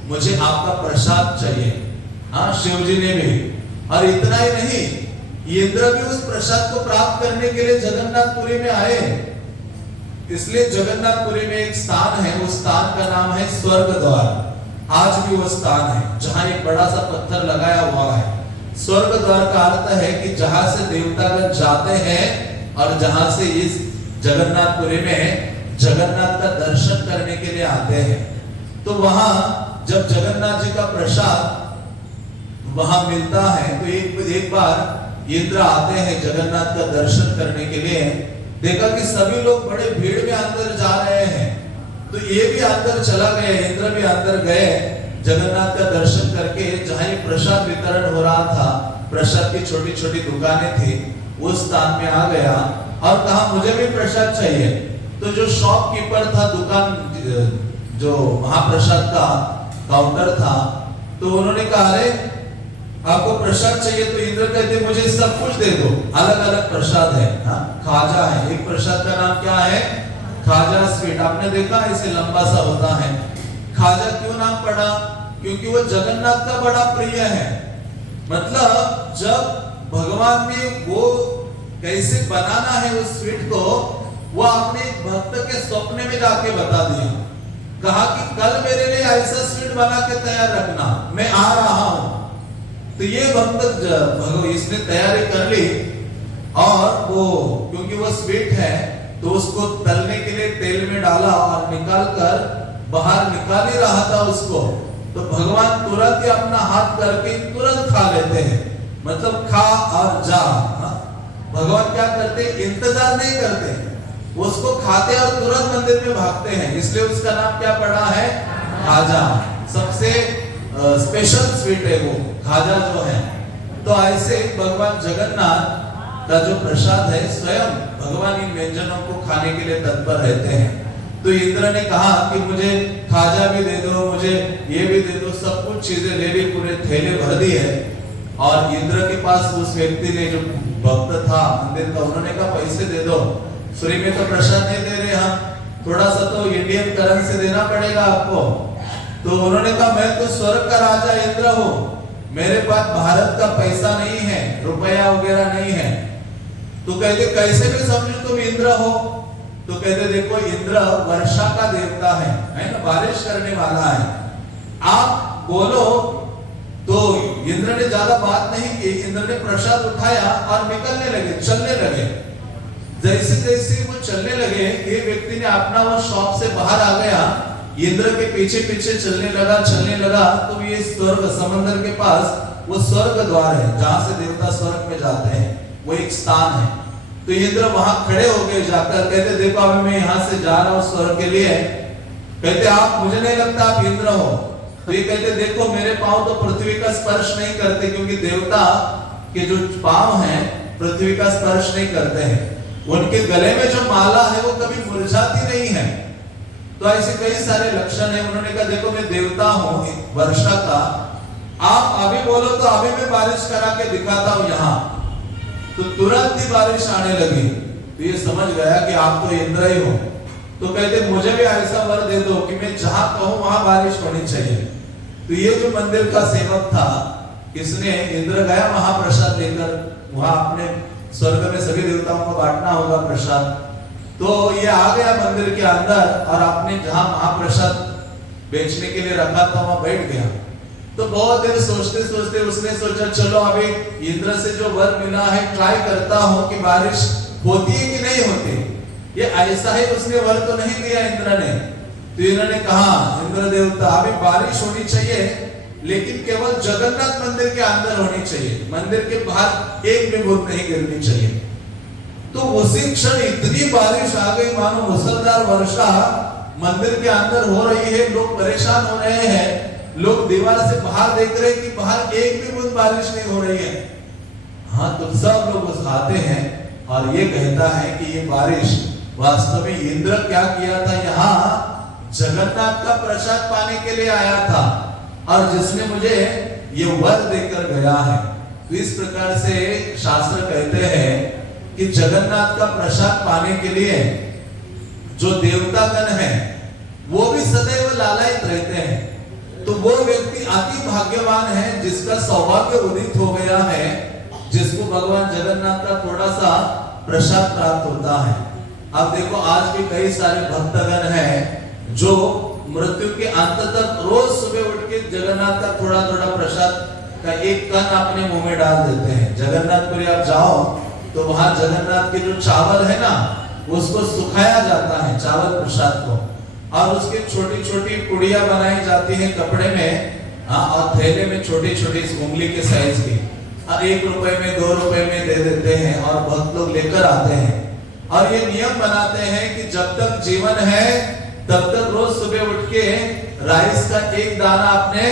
मुझे आपका प्रसाद चाहिए। हाँ, शिवजी ने भी। और इतना ही नहीं, इंद्र भी उस प्रसाद को प्राप्त करने के लिए जगन्नाथपुरी में आए। इसलिए जगन्नाथपुरी में एक स्थान है, उस स्थान का नाम है स्वर्ग द्वार। आज भी वो स्थान है जहां एक बड़ा सा पत्थर लगाया हुआ है। स्वर्ग द्वार का अर्थ है कि जहां से देवतागण जाते हैं और जहां से इस जगन्नाथपुरी में जगन्नाथ का दर्शन करने के लिए आते हैं। तो वहां जब जगन्नाथ जी का प्रसाद वहां मिलता है तो एक बार इंद्र आते हैं जगन्नाथ का दर्शन करने के लिए। देखा कि सभी लोग बड़े भीड़ में अंदर जा रहे हैं, तो ये भी अंदर चला गए, इंद्र भी अंदर गए जगन्नाथ का दर्शन करके। जहां प्रसाद वितरण हो रहा था, प्रसाद की छोटी छोटी दुकानें थी, उस स्थान में आ गया और कहा मुझे भी प्रसाद चाहिए। तो जो शॉपकीपर था, दुकान जो महाप्रसाद का काउंटर था, तो उन्होंने कहा अरे आपको प्रसाद चाहिए? तो इंद्र कहते मुझे सब कुछ दे दो। अलग अलग प्रसाद है, खाजा है, एक प्रसाद का नाम क्या है? खाजा स्वीट। आपने देखा इसे लंबा सा होता है। खाजा क्यों नाम पड़ा? क्योंकि वो जगन्नाथ का बड़ा प्रिय है। मतलब जब भगवान ने वो कैसे बनाना है उस स्वीट को, वो अपने भक्त के सपने में जाके बता दिया। कहा कि कल मेरे लिए ऐसा स्वीट बना के तैयार रखना, मैं आ रहा हूं। तो ये भक्त इसने तैयारी कर ली और वो क्योंकि वो स्वीट है तो उसको तलने के लिए तेल में डाला और निकाल कर बाहर निकाल ही रहा था उसको। तो भगवान तुरंत ही अपना हाथ करके तुरंत खा लेते हैं। मतलब खा और जा। भगवान क्या करते? इंतजार नहीं करते, उसको खाते और तुरंत मंदिर में भागते हैं। इसलिए उसका नाम क्या पड़ा है? खाजा। सबसे स्पेशल स्वीट है वो खाजा जो है। तो ऐसे भगवान जगन्नाथ का जो प्रसाद है, स्वयं भगवान इन व्यंजनों को खाने के लिए तत्पर रहते हैं। तो इंद्र ने कहा कि मुझे खाजा भी दे दो, मुझे ये भी दे दो। सब कुछ चीजें ले ली, पूरे थैले भर दिए। और इंद्र के पास उस व्यक्ति ने, जो भक्त था मंदिर का, उन्होंने कहा पैसे दे दो, फ्री में तो प्रसाद नहीं दे रहे हम, थोड़ा सा तो इंडियन करेंसी देना पड़ेगा आपको। तो उन्होंने कहा मैं तो स्वर्ग का राजा इंद्र हूँ, मेरे पास भारत का पैसा नहीं है, रुपया वगैरह नहीं है। तो कहते कैसे भी समझो तुम इंद्र हो? तो कहते देखो इंद्र वर्षा का देवता है ना, बारिश करने वाला है, आप बोलो। तो इंद्र ने ज्यादा बात नहीं की, इंद्र ने प्रसाद उठाया और निकलने लगे, चलने लगे। जैसे जैसे वो चलने लगे, ये व्यक्ति ने अपना वो शॉप से बाहर आ गया, इंद्र के पीछे पीछे चलने लगा। तो ये स्वर्ग, समंदर के पास वो स्वर्ग द्वार है जहां से देवता स्वर्ग में जाते हैं, वो एक स्थान है। तो इंद्र वहां खड़े हो गए जाकर, कहते देखो अभी मैं यहाँ से जा रहा हूँ स्वर्ग के लिए। कहते आप, मुझे नहीं लगता आप इंद्र हो। तो ये कहते देखो मेरे पांव तो पृथ्वी का स्पर्श नहीं करते, क्योंकि देवता के जो पांव हैं पृथ्वी का स्पर्श नहीं करते हैं। उनके गले में जो माला है वो कभी मुरझाती नहीं है। तो ऐसे कई सारे लक्षण है। उन्होंने कहा देखो मैं देवता हूँ वर्षा का, आप अभी बोलो तो अभी मैं बारिश करा के दिखाता हूँ यहाँ। तो तुरंत ही बारिश आने लगी। तो ये समझ गया कि आप तो इंद्र ही हो। तो कहते मुझे भी ऐसा वर दे दो कि मैं जहां कहूं वहां बारिश होनी चाहिए। तो ये जो मंदिर का सेवक था, किसने, इंद्र गया महाप्रसाद लेकर, वहां अपने स्वर्ग में सभी देवताओं को बांटना होगा प्रसाद। तो ये आ गया मंदिर के अंदर और आपने जहां महाप्रसाद बेचने के लिए रखा था वहां बैठ गया। तो बहुत देर सोचते सोचते उसने सोचा चलो अभी इंद्र से जो वर मिला है ट्राई करता हूं कि बारिश होती है कि नहीं होती। ये ऐसा है, उसने वर तो नहीं दिया इंद्र ने। तो इंद्र ने कहा इंद्र देवता अभी बारिश होनी चाहिए, लेकिन केवल जगन्नाथ मंदिर के अंदर होनी चाहिए, मंदिर के बाहर एक भी बूंद नहीं गिरनी चाहिए। तो उसी क्षण इतनी बारिश आ गई मानो मुसलधार वर्षा मंदिर के अंदर हो रही है। लोग परेशान हो रहे हैं, लोग दीवार से बाहर देख रहे हैं कि बाहर एक भी बूंद बारिश नहीं हो रही है। हाँ, तो सब लोग उस आते हैं और ये कहता है कि ये बारिश वास्तव में इंद्र क्या किया था, यहाँ जगन्नाथ का प्रसाद पाने के लिए आया था और जिसने मुझे ये वर देकर गया है। तो इस प्रकार से शास्त्र कहते हैं कि जगन्नाथ का प्रसाद पाने के लिए जो देवतागण हैं वो भी सदैव लालायित रहते हैं। तो वो व्यक्ति अति भाग्यवान है जिसका सौभाग्य उदित हो गया है, जिसको भगवान जगन्नाथ का थोड़ा सा प्रसाद प्राप्त होता है। अब देखो आज भी कई सारे भक्तगण हैं जो मृत्यु के अंत तक रोज सुबह उठ के जगन्नाथ का थोड़ा थोड़ा प्रसाद का एक कण अपने मुंह में डाल देते हैं। जगन्नाथपुरी आप जाओ तो वहां जगन्नाथ के जो चावल है ना, उसको सुखाया जाता है चावल प्रसाद को, और उसके छोटी छोटी पुड़िया बनाई जाती है कपड़े में, हाँ, और थैले में छोटी छोटी उंगली के साइज की, और 1 रुपए में 2 रुपए में दे देते हैं, और भक्त लोग लेकर आते हैं। और ये नियम बनाते हैं कि जब तक जीवन है तब तक रोज सुबह उठ के राइस का 1 दाना अपने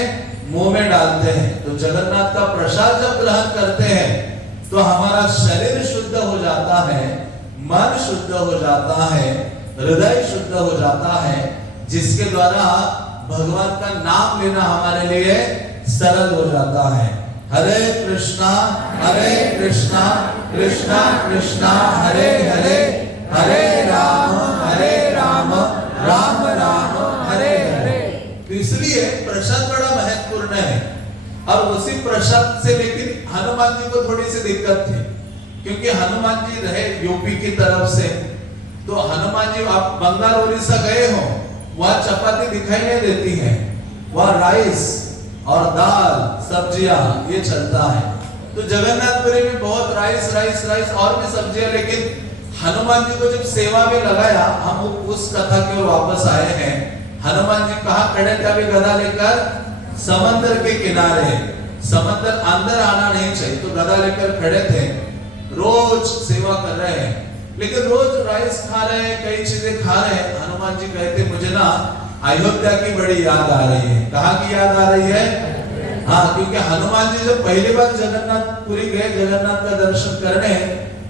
मुंह में डालते हैं। तो जगन्नाथ का प्रसाद जब ग्रहण करते हैं तो हमारा शरीर शुद्ध हो जाता है, मन शुद्ध हो जाता है, हृदय शुद्ध हो जाता है, जिसके द्वारा भगवान का नाम लेना हमारे लिए सरल हो जाता है। हरे कृष्णा कृष्णा कृष्णा हरे हरे, हरे राम राम राम हरे हरे। तो इसलिए प्रसाद बड़ा महत्वपूर्ण है। और उसी प्रसाद से लेकिन हनुमान जी को थोड़ी सी दिक्कत थी, क्योंकि हनुमान जी रहे यूपी की तरफ से, तो हनुमान जी आप बंगाल उड़ीसा गए हो, वहां चपाती दिखाई नहीं देती है, वहां राइस और दाल सब्जियां ये चलता है। तो जगन्नाथपुरी में बहुत राइस राइस राइस और भी सब्जियां, लेकिन हनुमान जी को जब सेवा में लगाया, हम उस कथा की ओर वापस आए हैं। हनुमान जी कहाँ खड़े थे अभी गदा लेकर? समंदर के किनारे। समंदर अंदर आना नहीं चाहिए, तो गदा लेकर खड़े थे, रोज सेवा कर रहे हैं, लेकिन रोज राइस खा रहे हैं, कई चीजें खा रहे हैं। हनुमान जी कहते मुझे ना अयोध्या की बड़ी याद आ रही है। कहाँ की याद आ रही है? हाँ, क्योंकि हनुमान जी जब पहली बार जगन्नाथपुरी गए जगन्नाथ का दर्शन करने,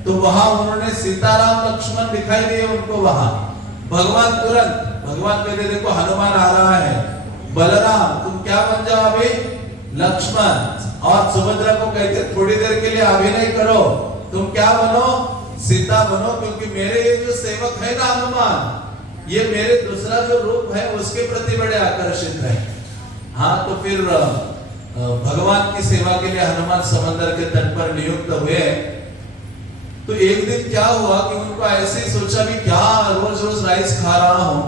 तो वहां उन्होंने सीताराम लक्ष्मण दिखाई दिए उनको। वहां भगवान कहते देखो हनुमान आ रहा है, बलराम तुम क्या बन जाओ अभी? लक्ष्मण। और सुभद्रा को कहते थोड़ी देर के लिए अभिनय करो, तुम क्या बनो? सीता बनो, क्योंकि मेरे ये जो सेवक है ना हनुमान, ये मेरे दूसरा जो रूप है उसके प्रति बड़े आकर्षित है। हाँ, तो फिर भगवान की सेवा के लिए हनुमान समंदर के तट पर नियुक्त हुए। तो एक दिन क्या हुआ कि उनको ऐसे ही सोचा भी क्या रोज रोज राइस खा रहा हूं,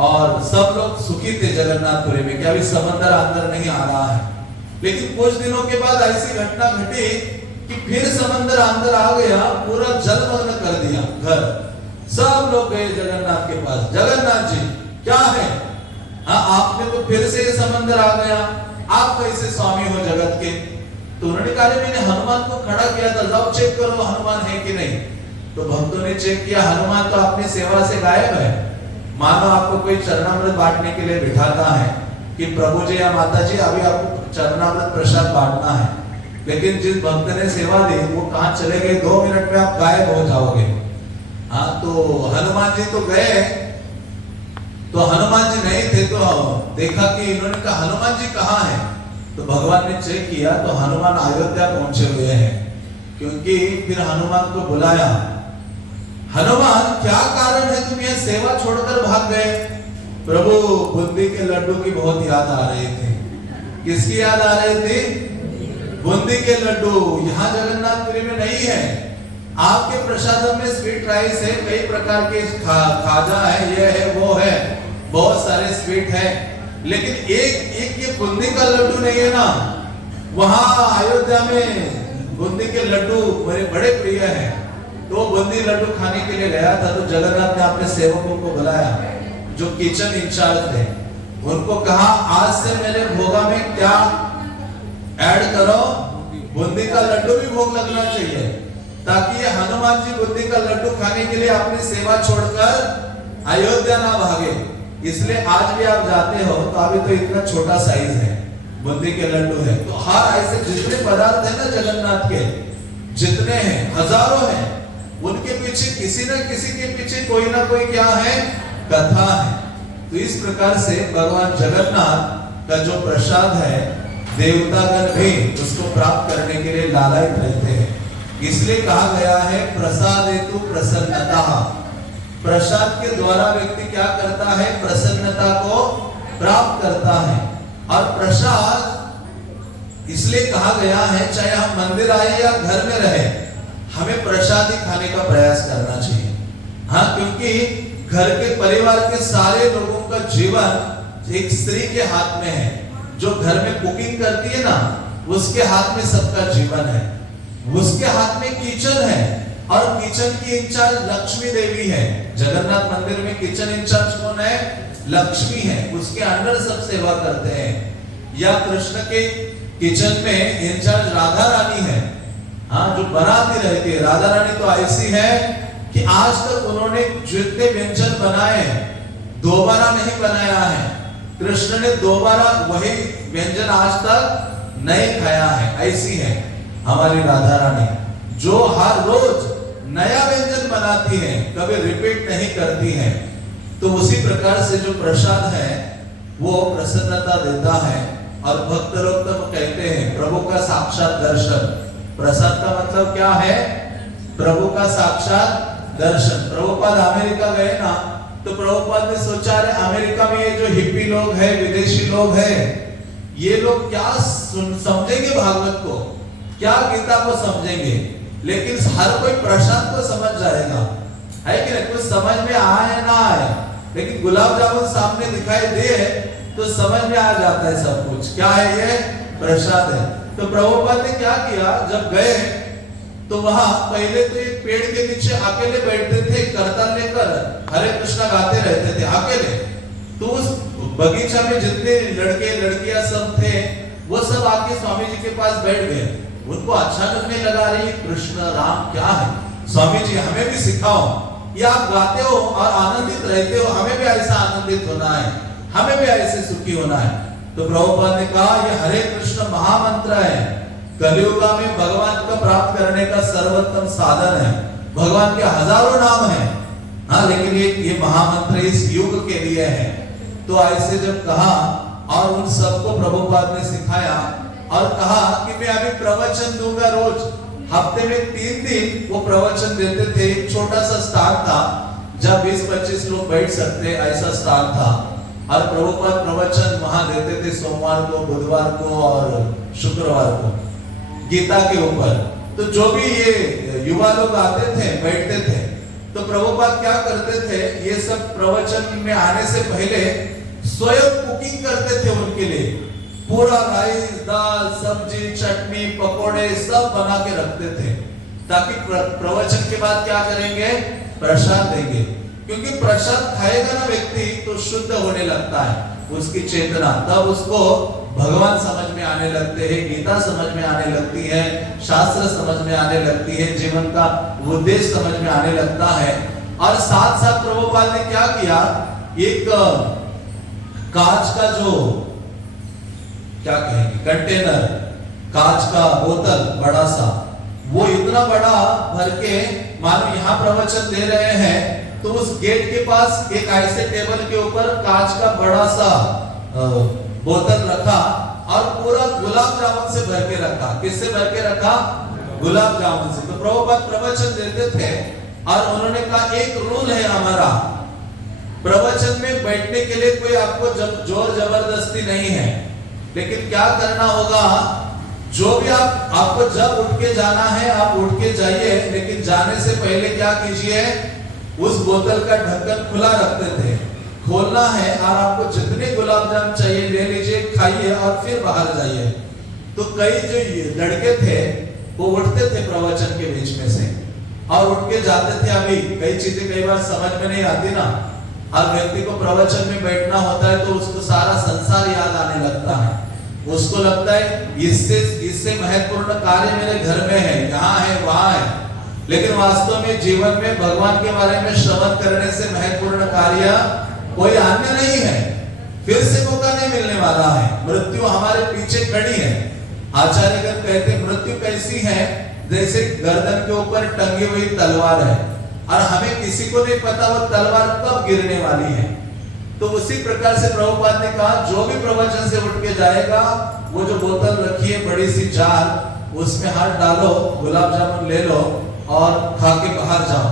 और सब लोग सुखी थे जगन्नाथपुरी में, क्या अभी समंदर अंदर नहीं आ रहा है। लेकिन कुछ दिनों के बाद ऐसी घटना घटी कि फिर समंदर अंदर आ गया, पूरा जलमग्न कर दिया घर। सब लोग गए जगन्नाथ के पास, जगन्नाथ जी क्या है? हाँ, आपने तो फिर से ये समंदर आ गया, आप कैसे स्वामी हो जगत के? तो उन्होंने कहा मैंने हनुमान को खड़ा किया था, जाओ चेक करो हनुमान है कि नहीं। तो भक्तों ने चेक किया, हनुमान तो अपनी सेवा से गायब है। मानो आपको कोई चरणामृत बांटने के लिए बिठाता है कि प्रभु जी या माता जी अभी आपको चरणामृत प्रसाद बांटना है, लेकिन जिस भक्त ने सेवा दी वो कहाँ चले गए, 2 मिनट में आप गायब हो जाओगे। हाँ, तो हनुमान जी तो गए, तो हनुमान जी नहीं थे, तो देखा कि इन्होंने कहा हनुमान जी कहाँ हैं? तो भगवान ने चेक किया तो हनुमान अयोध्या पहुंचे हुए हैं। क्योंकि फिर हनुमान को बुलाया, हनुमान क्या कारण है तुम ये सेवा छोड़कर भाग गए? प्रभु बूंदी के लड्डू की बहुत याद आ रही थी। किसकी याद आ रही थी? बूंदी के लड्डू। यहाँ जगन्नाथपुरी में नहीं है। आपके प्रसाद में स्वीट राइस है, कई प्रकार के खाजा है, ये है वो है, बहुत सारे स्वीट है, लेकिन एक ये बूंदी का लड्डू नहीं है ना। वहां अयोध्या में बूंदी के लड्डू मेरे बड़े प्रिय हैं, तो बूंदी लड्डू खाने के लिए गया था। तो जगन्नाथ ने अपने सेवकों को बुलाया, जो किचन इंचार्ज थे, उनको कहा आज से मेरे भोगा में क्या ऐड करो, बूंदी का लड्डू भी भोग लगना चाहिए, ताकि ये हनुमान जी बूंदी का लड्डू खाने के लिए अपनी सेवा छोड़कर अयोध्या ना भागे। इसलिए आज भी आप जाते हो तो अभी तो इतना छोटा साइज है, बूंदी के लड्डू है। तो हर ऐसे जितने पदार्थ है ना जगन्नाथ के, जितने हैं हजारों हैं, उनके पीछे किसी न किसी के पीछे कोई ना कोई क्या है, कथा है। तो इस प्रकार से भगवान जगन्नाथ का जो प्रसाद है, देवतागण भी उसको प्राप्त करने के लिए लालायित रहते हैं। इसलिए कहा गया है प्रसादेतु प्रसन्नता। प्रसाद के द्वारा व्यक्ति क्या करता है, प्रसन्नता को प्राप्त करता है। और प्रसाद इसलिए कहा गया है, चाहे हम मंदिर आए या घर में रहे, हमें प्रसाद ही खाने का प्रयास करना चाहिए। हाँ, क्योंकि घर के परिवार के सारे लोगों का जीवन एक स्त्री के हाथ में है। जो घर में कुकिंग करती है ना, उसके हाथ में सबका जीवन है। उसके हाथ में किचन है और किचन की इंचार्ज लक्ष्मी देवी है। जगन्नाथ मंदिर में किचन इंचार्ज कौन है? लक्ष्मी है, उसके अंडर सब सेवा करते हैं। या कृष्ण के किचन में इंचार्ज राधा रानी है, हाँ, जो बनाती रहती है। राधा रानी तो ऐसी है कि आज तक उन्होंने जितने व्यंजन बनाए दोबारा नहीं बनाया है। कृष्ण ने दोबारा वही व्यंजन आज तक नहीं खाया है। ऐसी है हमारी राधा रानी, जो हर रोज नया व्यंजन बनाती है, कभी रिपीट नहीं करती है। तो उसी प्रकार से जो प्रसाद है वो प्रसन्नता देता है। और भक्त लोग तो कहते हैं प्रभु का साक्षात दर्शन। प्रसाद का मतलब क्या है? प्रभु का साक्षात दर्शन। प्रभुपाद अमेरिका गए ना, तो प्रभुपाद ने सोचा अरे अमेरिका में ये जो हिप्पी लोग हैं, विदेशी लोग हैं, ये लोग क्या समझेंगे भागवत को, क्या गीता को समझेंगे, लेकिन हर कोई प्रसाद को समझ जाएगा, है कि नहीं? कुछ समझ में आए ना आए, लेकिन गुलाब जामुन सामने दिखाई दे तो समझ में आ जाता है सब कुछ। क्या है ये? प्रसाद है। तो प्रभुपाद ने क्या किया, जब गए तो वहां पहले तो एक पेड़ के नीचे अकेले बैठते थे, करताल लेकर हरे कृष्णा गाते रहते थे अकेले। तो उस बगीचा में जितने लड़के लड़कियां सब थे वो सब आके स्वामी जी के पास बैठ गए। उनको अच्छा लगने लगा, रही कृष्ण राम क्या है, स्वामी जी हमें भी सिखाओ, ये आप गाते हो और आनंदित रहते हो, हमें भी ऐसा आनंदित होना है, हमें भी ऐसे सुखी होना है। तो प्रभुपाद ने कहा ये हरे कृष्ण महामंत्र है, कलियुग में भगवान को प्राप्त करने का सर्वोत्तम साधन है। भगवान के हजारों नाम हैं, हाँ, लेकिन ये महामंत्र इस युग के लिए है। तो ऐसे जब कहा और उन सबको प्रभुपाद ने सिखाया और कहा कि मैं अभी प्रवचन दूंगा रोज, हफ्ते में 3 दिन वो प्रवचन देते थे। एक छोटा सा स्थान था जब 20-25 लोग बैठ सकते, ऐसा स्थान था। और प्रभुपाद प्रवचन वहां देते थे सोमवार को, बुधवार को और शुक्रवार को गीता के ऊपर। तो जो भी ये युवा लोग आते थे, बैठते थे, तो प्रभुपाद क्या करते थे, ये सब प्रवचन में आने से पहले स्वयं कुकिंग करते थे उनके लिए। पूरा राइस, दाल, सब्जी, चटनी, पकोड़े सब बना के रखते थे, ताकि प्रवचन के बाद क्या करेंगे, प्रसाद देंगे। क्योंकि प्रसाद खाएगा ना व्यक्ति तो शुद्ध होने लगता है उसकी चेतना, तब उसको भगवान समझ में आने लगते हैं, गीता समझ में आने लगती है, शास्त्र समझ में आने लगती है, जीवन का उद्देश्य समझ में आने लगता है। और साथ साथ प्रभुपाद ने क्या किया, एक कांच का जो क्या कहेंगे कंटेनर, कांच का बोतल बड़ा सा, वो इतना बड़ा भर के, मानो यहाँ प्रवचन दे रहे हैं तो उस गेट के पास एक ऐसे टेबल के ऊपर कांच का बड़ा सा बोतल रखा और पूरा गुलाब जामुन से भर के रखा। किससे भर के रखा? गुलाब जामुन से। तो प्रभुपाद प्रवचन देते थे और उन्होंने कहा एक रूल है हमारा, प्रवचन में बैठने के लिए कोई आपको जोर जबरदस्ती नहीं है, लेकिन क्या करना होगा, जो भी आपको जब उठ के जाना है आप उठ के जाइए, लेकिन जाने से पहले क्या कीजिए, उस बोतल का ढक्कन खुला रखते थे, खोलना है और आपको जितने गुलाब जामुन चाहिए ले लीजिए, खाइए और फिर बाहर जाइए। तो कई जो लड़के थे वो उठते थे प्रवचन के बीच में से और उठ के जाते थे। अभी कई चीजें कई बार समझ में नहीं आती ना, और व्यक्ति को प्रवचन में बैठना होता है तो उसको सारा संसार याद आने लगता है, उसको लगता है इससे महत्वपूर्ण कार्य मेरे घर में है, यहाँ है, वहां है। लेकिन वास्तव में जीवन में भगवान के बारे में श्रवण करने से महत्वपूर्ण कार्य कोई अन्य नहीं है। फिर से मौका नहीं मिलने वाला है, मृत्यु हमारे पीछे खड़ी है। आचार्यगण कहते मृत्यु कैसी है, जैसे गर्दन के ऊपर टंगी हुई तलवार है और हमें किसी को नहीं पता वो तलवार कब गिरने वाली है। तो उसी प्रकार से प्रभुपाद ने कहा जो भी प्रवचन से उठ के जाएगा, वो जो बोतल रखी है बड़ी सी जार, उसमें हाथ डालो, गुलाब जामुन ले लो और खा के बाहर जाओ।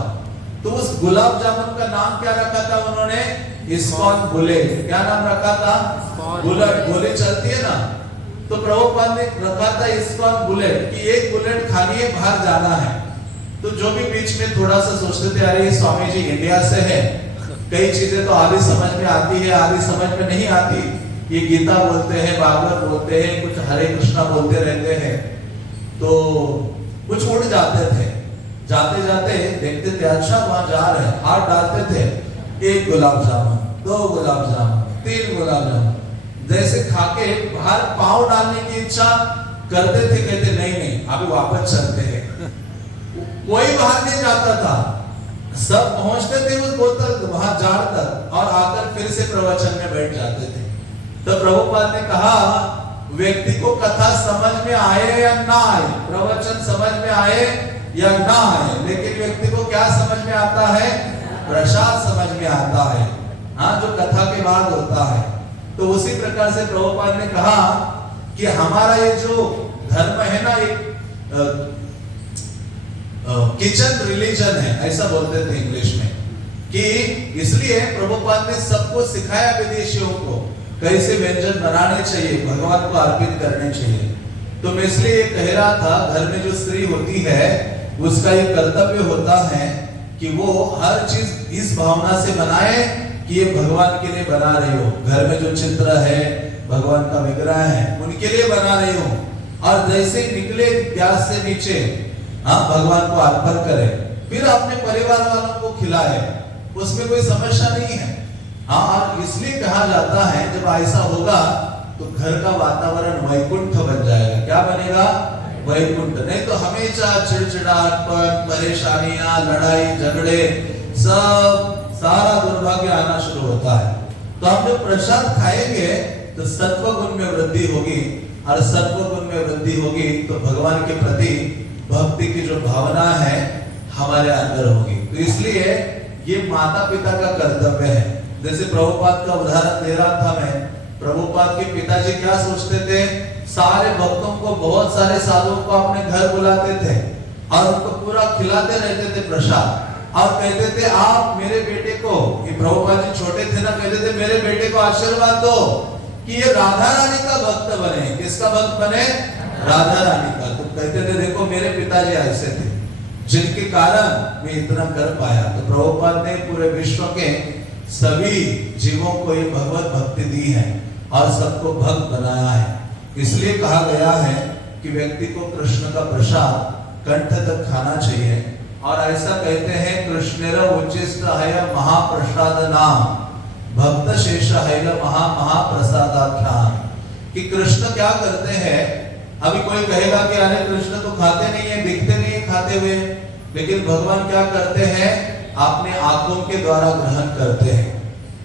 तो उस गुलाब जामुन का नाम क्या रखा था उन्होंने? ISKCON bullet. क्या नाम रखा था? बुलेट। गोली चलती है ना, तो प्रभुपाद ने रखा था इस्कॉन बुलेट कि एक बुलेट खानी है, बाहर जाना है। तो जो भी बीच में थोड़ा सा सोचते थे अरे स्वामी जी इंडिया से है, कई चीजें तो आधी समझ में आती है, आधी समझ में नहीं आती। ये गीता बोलते हैं, भागवत बोलते हैं, कुछ हरे कृष्णा बोलते रहते हैं। तो कुछ उड़ जाते थे, जाते जाते देखते थे अच्छा वहां जा रहे हैं, हाथ डालते थे, 1 गुलाब जामुन, 2 गुलाब जामुन, 3 गुलाब जामुन, जैसे खाके बाहर पांव डालने की इच्छा करते थे, कहते नहीं नहीं अभी वापस चलते हैं। कोई बाहर नहीं जाता था, सब पहुंचते थे उस बोतल वहां झाड़ तक और आकर फिर से प्रवचन में बैठ जाते थे। तो प्रभुपाद ने कहा व्यक्ति को कथा समझ में आए या ना आए, प्रवचन समझ में आए या ना आए, लेकिन व्यक्ति को क्या समझ में आता है, प्रसाद समझ में आता है, हाँ, जो कथा के बाद होता है। तो उसी प्रकार से प्रभुपाद ने कहा कि हमारा ये जो धर्म है ना, एक किचन रिलीजन है, ऐसा बोलते थे इंग्लिश में, कि इसलिए प्रभुपाद ने सबको सिखाया विदेशियों को कैसे व्यंजन बनाने चाहिए, भगवान को अर्पित करने चाहिए। तो मैं इसलिए ये कह रहा था, घर में जो स्त्री होती है उसका ये कर्तव्य होता है कि वो हर चीज इस भावना से बनाए कि ये भगवान के लिए बना रही हो। घर में जो चित्र है, भगवान का विग्रह है, उनके लिए बना रही हो, और जैसे निकले गैस से नीचे, हाँ, भगवान को अर्पण करे, फिर अपने परिवार वालों को खिलाए, उसमें कोई समस्या नहीं है। हाँ, और इसलिए कहा जाता है जब ऐसा होगा तो घर का वातावरण वैकुंठ बन जाएगा। क्या बनेगा? वैकुंठ। नहीं तो हमेशा चिड़चिड़ापन, परेशानियां, लड़ाई झगड़े, सब सारा दुर्भाग्य आना शुरू होता है। तो हम जब प्रसाद खाएंगे तो सत्व गुण में वृद्धि होगी, और सत्व गुण में वृद्धि होगी तो भगवान के प्रति भक्ति की जो भावना है हमारे अंदर होगी। तो इसलिए ये माता पिता का कर्तव्य है। जैसे प्रभुपाद का उदाहरण दे रहा था मैं, प्रभुपाद के पिताजी क्या सोचते थे, सारे भक्तों को बहुत सारे साधुओं को अपने घर बुलाते थे और उनको पूरा खिलाते रहते थे प्रसाद, और कहते थे आप मेरे बेटे को, ये प्रभुपाद जी छोटे थे ना, कहते थे मेरे बेटे को आशीर्वाद दो कि ये राधा रानी का भक्त बने। किसका भक्त बने? राधा रानी का। तो कहते थे देखो मेरे पिताजी ऐसे थे जिनके कारण मैं इतना कर पाया। तो प्रभुपाद ने पूरे विश्व के सभी जीवों को ये भगवत भक्ति दी है और सबको भक्त बनाया है। इसलिए कहा गया है कि व्यक्ति को कृष्ण का प्रसाद कंठ तक खाना चाहिए, और ऐसा कहते हैं कृष्णेर उच्चिष्ट है महाप्रसाद नाम भक्त शेष है महाप्रसादाख्यान, कि कृष्ण क्या करते हैं। अभी कोई कहेगा कि अरे कृष्ण तो खाते नहीं है, दिखते नहीं है खाते हुए, लेकिन भगवान क्या करते हैं, अपने आंखों के द्वारा ग्रहण करते हैं।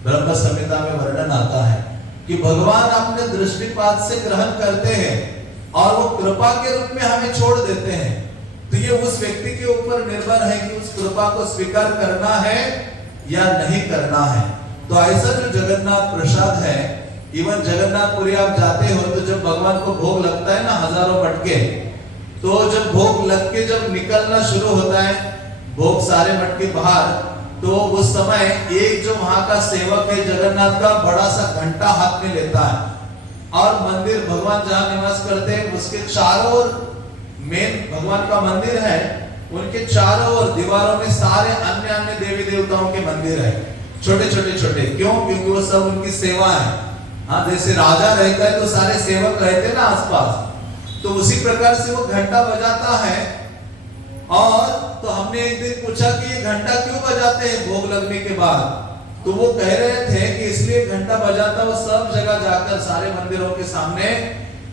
ब्रह्म संहिता में वर्णन आता है कि भगवान अपने दृष्टिपात से ग्रहण करते हैं और वो कृपा के रूप में हमें छोड़ देते हैं। तो ये उस व्यक्ति के ऊपर निर्भर है कि उस कृपा को स्वीकार करना है या नहीं करना है। तो ऐसा जो जगन्नाथ प्रसाद है, इवन जगन्नाथपुरी आप जाते हो तो जब भगवान को भोग लगता है ना, हजारों मटके, तो जब भोग लग के जब निकलना शुरू होता है भोग सारे मटके बाहर, तो उस समय एक जो वहां का सेवक है जगन्नाथ का, बड़ा सा घंटा हाथ में लेता है, और मंदिर भगवान जहां निवास करते हैं उसके चारों ओर, मेन भगवान का मंदिर है, उनके चारों ओर दीवारों में सारे अन्य अन्य देवी देवताओं के मंदिर है, छोटे छोटे छोटे। क्यों? क्योंकि वो सब उनकी सेवा है। हाँ, जैसे राजा रहता है तो सारे सेवक रहते हैं ना आसपास, तो उसी प्रकार से वो घंटा बजाता है। और तो हमने एक दिन पूछा कि ये घंटा क्यों बजाते हैं भोग लगने के बाद, तो वो कह रहे थे कि इसलिए घंटा बजाता वो सब जगह जाकर सारे मंदिरों के सामने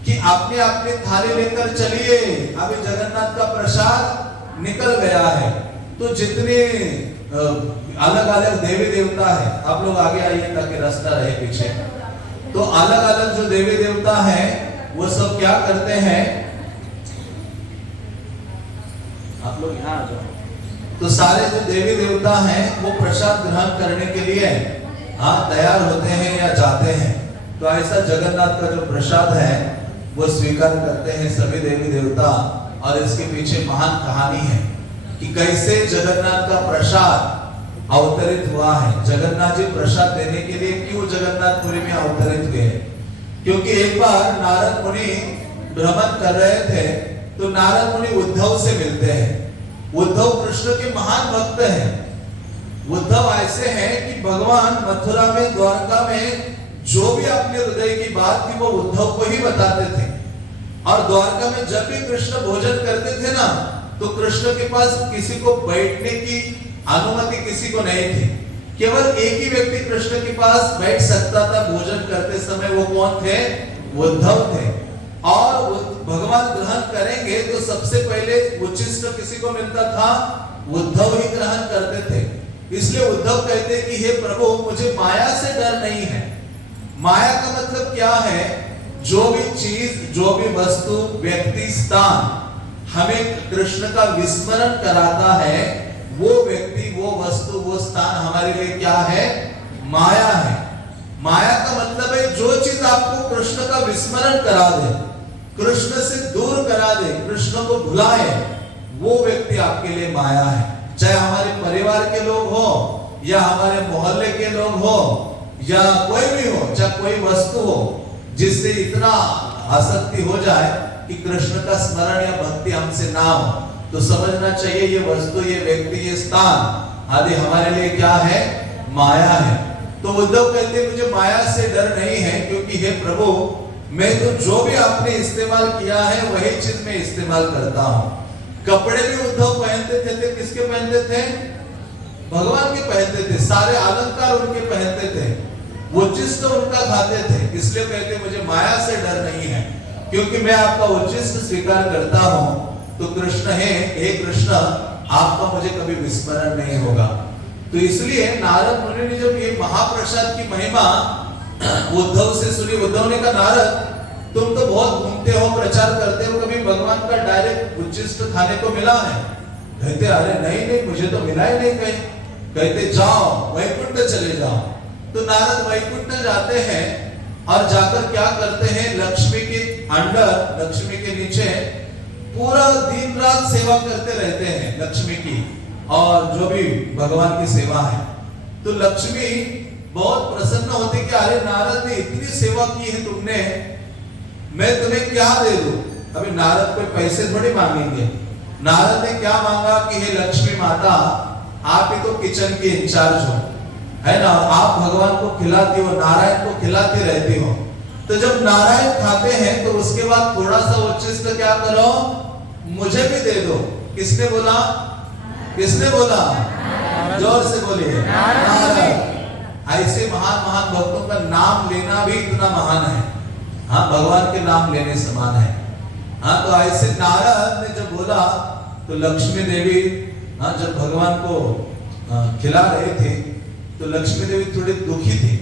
कि अपने अपने थाली लेकर चलिए, अभी जगन्नाथ का प्रसाद निकल गया है। तो जितने अलग अलग देवी देवता है, आप लोग आगे आइए ताकि रास्ता रहे पीछे, तो अलग अलग जो देवी देवता है वो सब क्या करते हैं, आप लोग यहाँ आ जाओ। तो सारे जो देवी देवता हैं वो प्रसाद ग्रहण करने के लिए हाँ तैयार होते हैं या जाते हैं। तो ऐसा जगन्नाथ का जो प्रसाद है वो स्वीकार करते हैं सभी देवी देवता। और इसके पीछे महान कहानी है कि कैसे जगन्नाथ का प्रसाद अवतरित हुआ है। जगन्नाथ जी प्रसाद देने के लिए क्यों जगन्नाथपुरी में अवतरित हुए? क्योंकि एक बार नारद मुनि भ्रमण कर रहे थे, तो नारद मुनि उद्धव से मिलते हैं। उद्धव कृष्ण के महान भक्त हैं। उद्धव ऐसे हैं कि भगवान मथुरा में, द्वारका में जो भी अपने हृदय की बात थी वो उद्धव को ही बताते थे। और द्वारका में जब भी कृष्ण भोजन करते थे ना, तो कृष्ण के पास किसी को बैठने की अनुमति किसी को नहीं थी। केवल एक ही व्यक्ति कृष्ण के पास बैठ सकता था भोजन करते समय, वो कौन थे? उद्धव थे। और भगवान ग्रहण करेंगे तो सबसे पहले उच्छिष्ट किसी को मिलता था? उद्धव ही ग्रहण करते थे। इसलिए उद्धव कहते कि हे प्रभु, मुझे माया से डर नहीं है। माया का मतलब क्या है? जो भी चीज, जो भी वस्तु, व्यक्ति, स्थान हमें कृष्ण का विस्मरण कराता है, वो व्यक्ति, वो वस्तु, वो स्थान हमारे लिए क्या है? माया है। माया का मतलब है जो चीज आपको कृष्ण का विस्मरण करा दे, कृष्ण से दूर करा दे, कृष्ण को भुलाए, वो व्यक्ति आपके लिए माया है। चाहे हमारे परिवार के लोग हो, या हमारे मोहल्ले के लोग हो, या कोई भी हो, चाहे कोई वस्तु हो जिससे इतना आसक्ति हो जाए कि कृष्ण का स्मरण या भक्ति हमसे ना हो, तो समझना चाहिए ये वस्तु, ये व्यक्ति, ये स्थान आदि हमारे लिए क्या है? माया है। तो उद्धव कहते मुझे माया से डर नहीं है, क्योंकि हे प्रभु, मैं तो जो भी आपने इस्तेमाल किया है वही चीज मैं इस्तेमाल करता हूँ। कपड़े भी उद्धव पहनते थे, किसके पहनते थे? भगवान के पहनते थे। सारे अलंकार उनके पहनते थे, उच्छिष्ट उनका खाते थे। इसलिए कहते मुझे माया से डर नहीं है, क्योंकि मैं आपका उच्छिष्ट स्वीकार करता हूँ। तो कृष्ण है, हे कृष्ण, आपका मुझे कभी विस्मरण नहीं होगा। तो इसलिए नारद मुनि ने जब ये महाप्रसाद की महिमा उद्धव से सुनी, उद्धव ने कहा नारद, तुम तो बहुत घूमते हो, प्रचार करते हो, कभी भगवान का डायरेक्ट उच्छिष्ट खाने को मिला है? कहते अरे नहीं नहीं, मुझे तो मिला ही नहीं कहीं। कहते जाओ वैकुंठ चले जाओ। तो नारद वैकुंठ जाते हैं और जाकर क्या करते हैं? लक्ष्मी के अंडर, लक्ष्मी के नीचे पूरा दिन रात सेवा करते रहते हैं लक्ष्मी की, और जो भी भगवान की सेवा है। तो लक्ष्मी बहुत प्रसन्न होती कि अरे नारद ने इतनी सेवा की है तुमने, मैं तुम्हें क्या दे दूं? अभी नारद कोई पैसे थोड़ी मांगेंगे। नारद ने क्या मांगा कि हे लक्ष्मी माता, आप ही तो किचन के इंचार्ज हो, है ना, आप भगवान को खिलाती हो, नारायण को खिलाती रहती हो। तो जब नारायण खाते हैं तो उसके बाद थोड़ा सा उच्छिष्ट क्या करो? मुझे भी दे दो। किसने बोला? किसने बोला? जोर से बोलिए, नारद। ऐसे महान महान भक्तों का नाम लेना भी इतना महान है। हाँ, भगवान के नाम लेने समान है। हाँ, तो ऐसे नारद ने जब बोला तो लक्ष्मी देवी, हाँ, जब भगवान को खिला रहे थे तो लक्ष्मी देवी थोड़ी दुखी थी।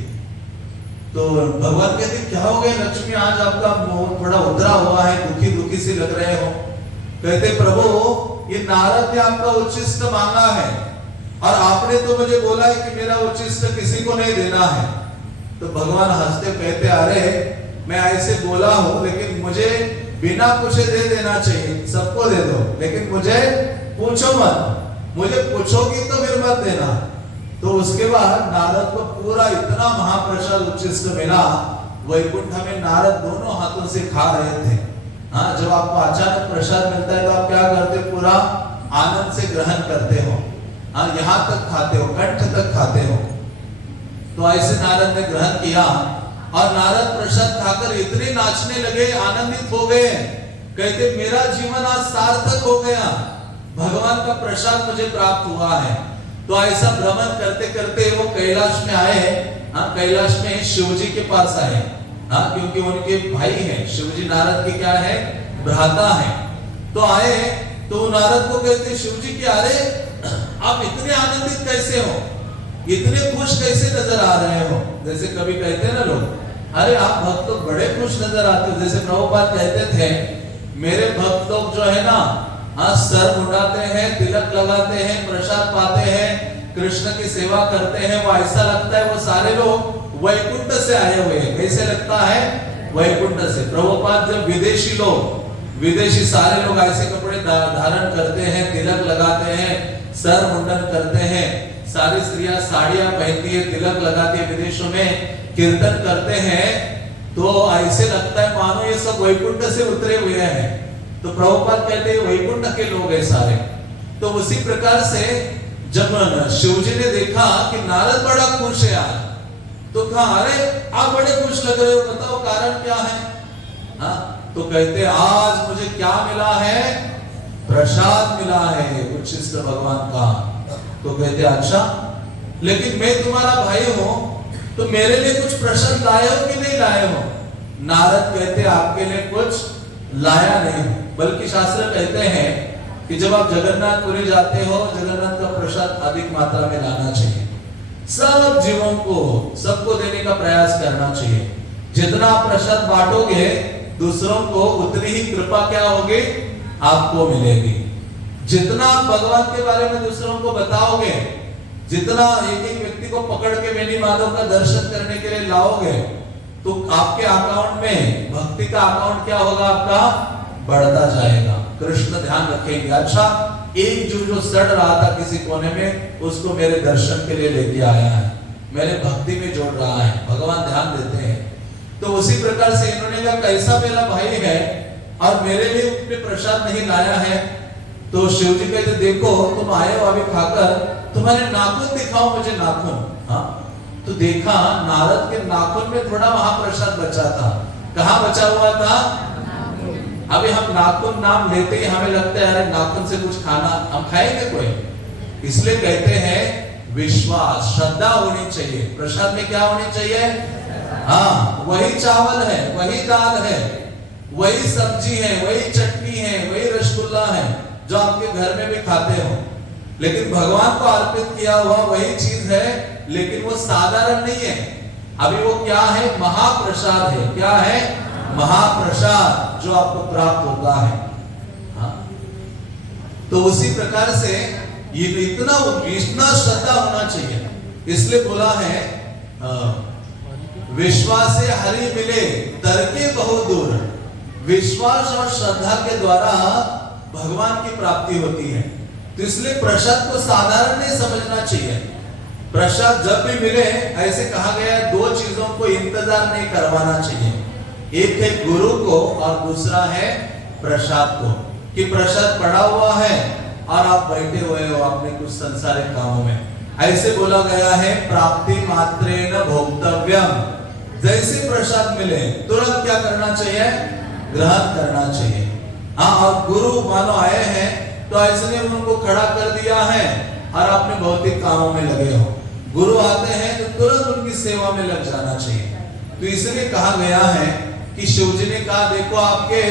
तो भगवान कहते क्या हो गया लक्ष्मी, आज आपका मुंह थोड़ा उतरा हुआ है, दुखी दुखी से लग रहे हो। कहते प्रभु, ये नारद ने आपका उच्छिष्ट मांगा है, और आपने तो मुझे बोला है कि मेरा उच्छिष्ट किसी को नहीं देना है। तो भगवान हंसते कहते अरे मैं ऐसे बोला हूं, लेकिन मुझे बिना पूछे दे देना चाहिए, सबको दे दो, लेकिन मुझे पूछो मत। मुझे पूछोगी तो फिर मत देना। तो उसके बाद नारद को पूरा इतना महाप्रसाद उच्छिष्ट मिला, वैकुंठ में नारद दोनों हाथों से खा रहे थे। हाँ, जब आपको अचानक प्रसाद मिलता है तो आप क्या करते? पूरा आनंद से ग्रहण करते हो। हाँ, यहाँ तक खाते हो, कंठ तक खाते हो। तो ऐसे नारद ने ग्रहण किया, और नारद प्रसाद खाकर इतने नाचने लगे, आनंदित हो गए। कहते मेरा जीवन आज सार्थक हो गया, भगवान का प्रसाद मुझे प्राप्त हुआ है। तो ऐसा भ्रमण करते करते वो कैलाश में आए। हाँ, कैलाश में शिव जी के पास आए। हाँ, क्योंकि उनके भाई हैं शिव जी, नारद के क्या है? भ्राता है। तो आए तो नारद को कहते शिव जी कि अरे आप इतने आनंदित कैसे हो, इतने खुश कैसे नजर आ रहे हो? जैसे कभी कहते हैं ना लोग, अरे आप भक्त लोग बड़े खुश नजर आते हो। जैसे प्रभुपाद कहते थे, मेरे भक्त लोग जो है ना, हाँ, सर मुंडाते हैं, तिलक लगाते हैं, प्रसाद पाते हैं, कृष्ण की सेवा करते हैं, वो ऐसा लगता है वो सारे लोग वैकुंठ से आए हुए हैं। कैसे लगता है? वैकुंठ से। प्रभुपाद जब विदेशी लोग, विदेशी सारे लोग ऐसे कपड़े धारण करते हैं, तिलक लगाते हैं, सर मुंडन करते हैं, सारी स्त्रियां साड़ियां पहनती है, तिलक लगाती है, विदेशों में कीर्तन करते हैं, तो ऐसे लगता है मानो ये सब वैकुंठ से उतरे हुए हैं। तो प्रभुपाद कहते हैं वैकुंठ के लोग हैं सारे। तो उसी प्रकार से जब शिवजी ने देखा कि नारद बड़ा खुश है आज, तो कहा अरे आप बड़े खुश लग रहे हो, बताओ कारण क्या है? हाँ, तो कहते आज मुझे क्या मिला है? प्रसाद मिला है उच्छिष्ट भगवान का। तो कहते अच्छा, लेकिन मैं तुम्हारा भाई हूं, तो मेरे लिए कुछ प्रसाद लाए हो कि नहीं लाए हो? नारद कहते आपके लिए कुछ लाया नहीं, बल्कि शास्त्र कहते हैं कि जब आप जगन्नाथपुरी जाते हो, जगन्नाथ का प्रसाद अधिक मात्रा में लाना चाहिए। सब जीवों को सबको देने का प्रयास करना चाहिए। जितना आप प्रसाद बांटोगे दूसरों को, उतनी ही कृपा क्या होगी, आपको मिलेगी। जितना आप भगवान के बारे में दूसरों को बताओगे, जितना एक एक व्यक्ति को पकड़ के वेणी माधव का दर्शन करने के लिए लाओगे, तो आपके अकाउंट में भक्ति का अकाउंट क्या होगा, आपका बढ़ता जाएगा। कृष्ण ध्यान रखेंगे। अच्छा, एक जो सड़ रहा था किसी कोने में, उसको मेरे दर्शन के लिए लेके आया है, मेरे भक्ति में जोड़ रहा है, भगवान ध्यान देते हैं। तो उसी प्रकार से इन्होंने कहा कैसा मेरा भाई है और मेरे लिए उसने प्रसाद नहीं लाया है। तो शिव जी कहते देखो तुम आए हो अभी खाकर, तुम्हारे नाखून दिखाओ मुझे, नाखून। हाँ, तो देखा नारद के नाखून में थोड़ा महाप्रसाद बचा था। कहाँ बचा हुआ था? अभी हम नाखून नाम लेते ही हमें लगता है अरे नाखून से कुछ खाना हम खाएंगे कोई? इसलिए कहते हैं विश्वास, श्रद्धा होनी चाहिए। प्रसाद में क्या होनी चाहिए? हाँ, वही चावल है, वही दाल है, वही सब्जी है, वही चटनी है, वही रसगुल्ला है जो आपके घर में भी खाते हो, लेकिन भगवान को अर्पित किया हुआ वही चीज है, लेकिन वो साधारण नहीं है। अभी वो क्या है? महाप्रसाद है। क्या है? महाप्रसाद जो आपको प्राप्त होता है। हाँ? तो उसी प्रकार से ये इतना श्रद्धा होना चाहिए। इसलिए बोला है विश्वास से हरि मिले तरके बहुत दूर। विश्वास और श्रद्धा के द्वारा भगवान की प्राप्ति होती है। तो इसलिए प्रसाद को साधारण नहीं समझना चाहिए। प्रसाद जब भी मिले, ऐसे कहा गया है, दो चीजों को इंतजार नहीं करवाना चाहिए। एक है गुरु को और दूसरा है प्रसाद को। कि प्रसाद पड़ा हुआ है और आप बैठे हुए हो अपने कुछ संसारिक कामों में। ऐसे बोला गया है प्राप्ति मात्रेण भोक्तव्यम। जैसे प्रसाद मिले तुरंत क्या करना चाहिए? ग्रहण करना चाहिए। हाँ, और गुरु मानो आए हैं तो ऐसे ने उनको खड़ा कर दिया है और अपने भौतिक कामों में लगे हो। गुरु आते हैं तो तुरंत उनकी सेवा में लग जाना चाहिए। तो इसलिए कहा गया है कि शिव जी ने कहा देखो आपके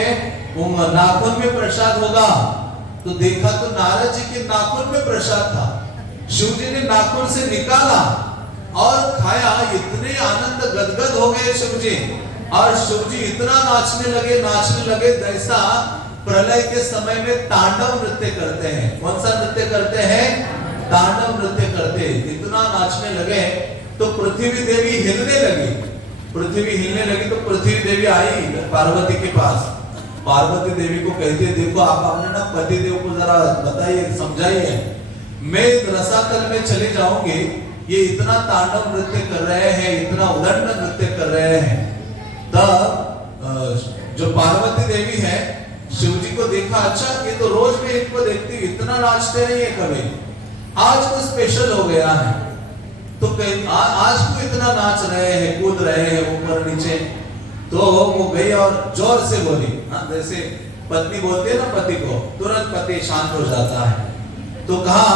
नाखून में प्रसाद होगा। तो देखा तो नारद जी के नाखून में प्रसाद था। शिव जी ने नाखून से निकाला और खाया। इतने आनंद गदगद हो गए शिव जी, और शिव जी इतना नाचने लगे जैसा प्रलय के समय में तांडव नृत्य करते हैं। कौन सा नृत्य करते हैं? तांडव नृत्य करते। इतना नाचने लगे तो पृथ्वी देवी हिलने लगी। तो पृथ्वी देवी आई पार्वती के पास। पार्वती देवी को कहती है देखो आप अपने ना पति देव को जरा बताइए, समझाइए, मैं रसातल में चले जाऊंगी, ये इतना तांडव नृत्य कर रहे हैं, इतना उदंड नृत्य कर रहे हैं। तब जो पार्वती देवी है शिव जी को देखा, अच्छा ये तो रोज में इनको देखती, इतना नाचते नहीं है कभी, आज तो स्पेशल हो गया है। तो आज तो इतना नाच रहे हैं, कूद रहे हैं ऊपर नीचे। तो वो गई और जोर से बोली, हाँ जैसे पत्नी बोलती है ना पति को, तुरंत पति शांत हो जाता है। तो कहा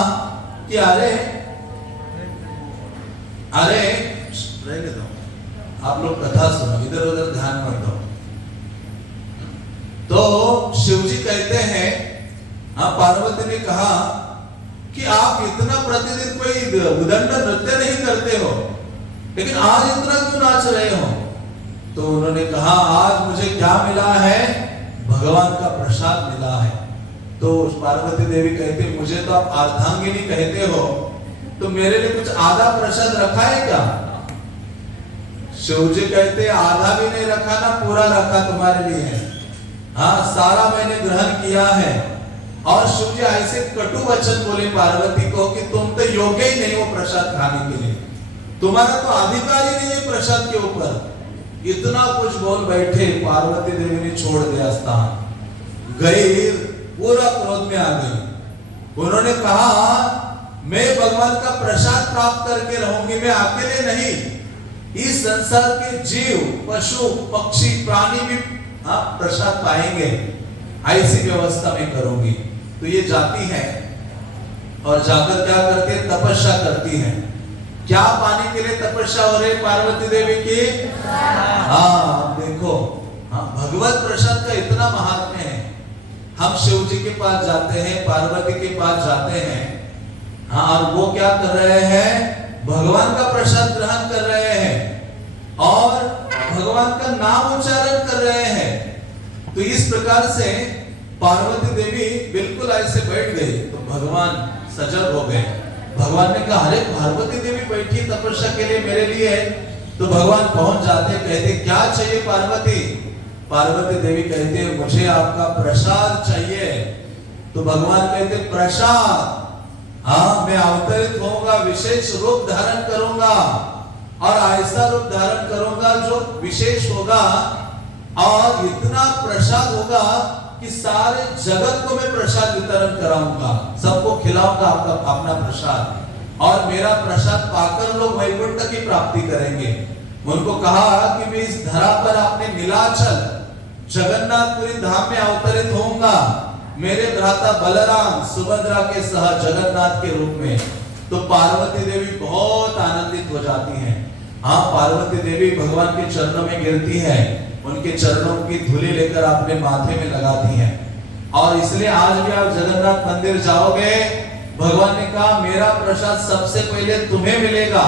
कि अरे रहने दो, आप लोग कथा सुनो, इधर उधर ध्यान मत दो। तो शिव जी कहते हैं, हाँ पार्वती ने कहा कि आप इतना प्रतिदिन कोई उदंड नृत्य नहीं करते हो, लेकिन आज इतना क्यों नाच रहे हो? तो उन्होंने कहा आज मुझे क्या मिला है? भगवान का प्रसाद मिला है। तो पार्वती देवी कहते मुझे तो आप अर्धांगिनी कहते हो, तो मेरे लिए कुछ आधा प्रसाद रखा है क्या? शिव जी कहते आधा भी नहीं रखा ना, पूरा रखा तुम्हारे लिए। हाँ, सारा मैंने ग्रहण किया है। और शिव जी ऐसे कटु वचन बोले पार्वती को कि तुम तो योग्य ही नहीं हो प्रसाद खाने के लिए, तुम्हारा तो अधिकार ही नहीं है प्रसाद के ऊपर। इतना कुछ बोल बैठे, पार्वती देवी ने छोड़ दिया स्थान, गई पूरा क्रोध में आ गई। उन्होंने कहा मैं भगवान का प्रसाद प्राप्त करके रहूंगी, मैं अकेले नहीं, इस संसार के जीव पशु पक्षी प्राणी भी प्रसाद पाएंगे, ऐसी व्यवस्था में करूंगी। तो ये जाती हैं और जाकर क्या करती है, तपस्या करती हैं। क्या पाने के लिए तपस्या हो रही पार्वती देवी की? हाँ देखो, हाँ भगवत प्रसाद का इतना महात्म्य है। हम शिव जी के पास जाते हैं, पार्वती के पास जाते हैं, हाँ, और वो क्या कर रहे हैं, भगवान का प्रसाद ग्रहण कर रहे हैं और भगवान का नाम उच्चारण कर रहे हैं। तो इस प्रकार से पार्वती देवी बिल्कुल ऐसे बैठ गई तो भगवान सजग हो गए। भगवान ने कहा, अरे पार्वती देवी बैठी तपस्या के लिए मेरे लिए। तो भगवान पहुंच जाते, कहते क्या चाहिए पार्वती? पार्वती देवी कहते मुझे आपका प्रसाद चाहिए। तो भगवान कहते प्रसाद, हाँ मैं अवतरित होऊंगा, विशेष रूप धारण करूंगा और ऐसा रूप धारण करूंगा जो विशेष होगा और इतना प्रसाद होगा कि सारे जगत को मैं प्रसाद वितरण कराऊंगा, सबको खिलाऊंगा आपका अपना प्रसाद, और मेरा प्रसाद पाकर लोग वैकुंठ की प्राप्ति करेंगे। उनको कहा कि मैं इस धरा पर अपने नीलाचल जगन्नाथपुरी धाम में अवतरित होऊंगा, मेरे भ्राता बलराम सुभद्रा के सह जगन्नाथ के रूप में। तो पार्वती देवी बहुत आनंदित हो जाती हैं। हाँ, पार्वती देवी भगवान के चरणों में गिरती है, उनके चरणों की धूली लेकर अपने माथे में लगाती हैं। और इसलिए आज भी आप जगन्नाथ मंदिर जाओगे, भगवान ने कहा मेरा प्रसाद सबसे पहले तुम्हें मिलेगा,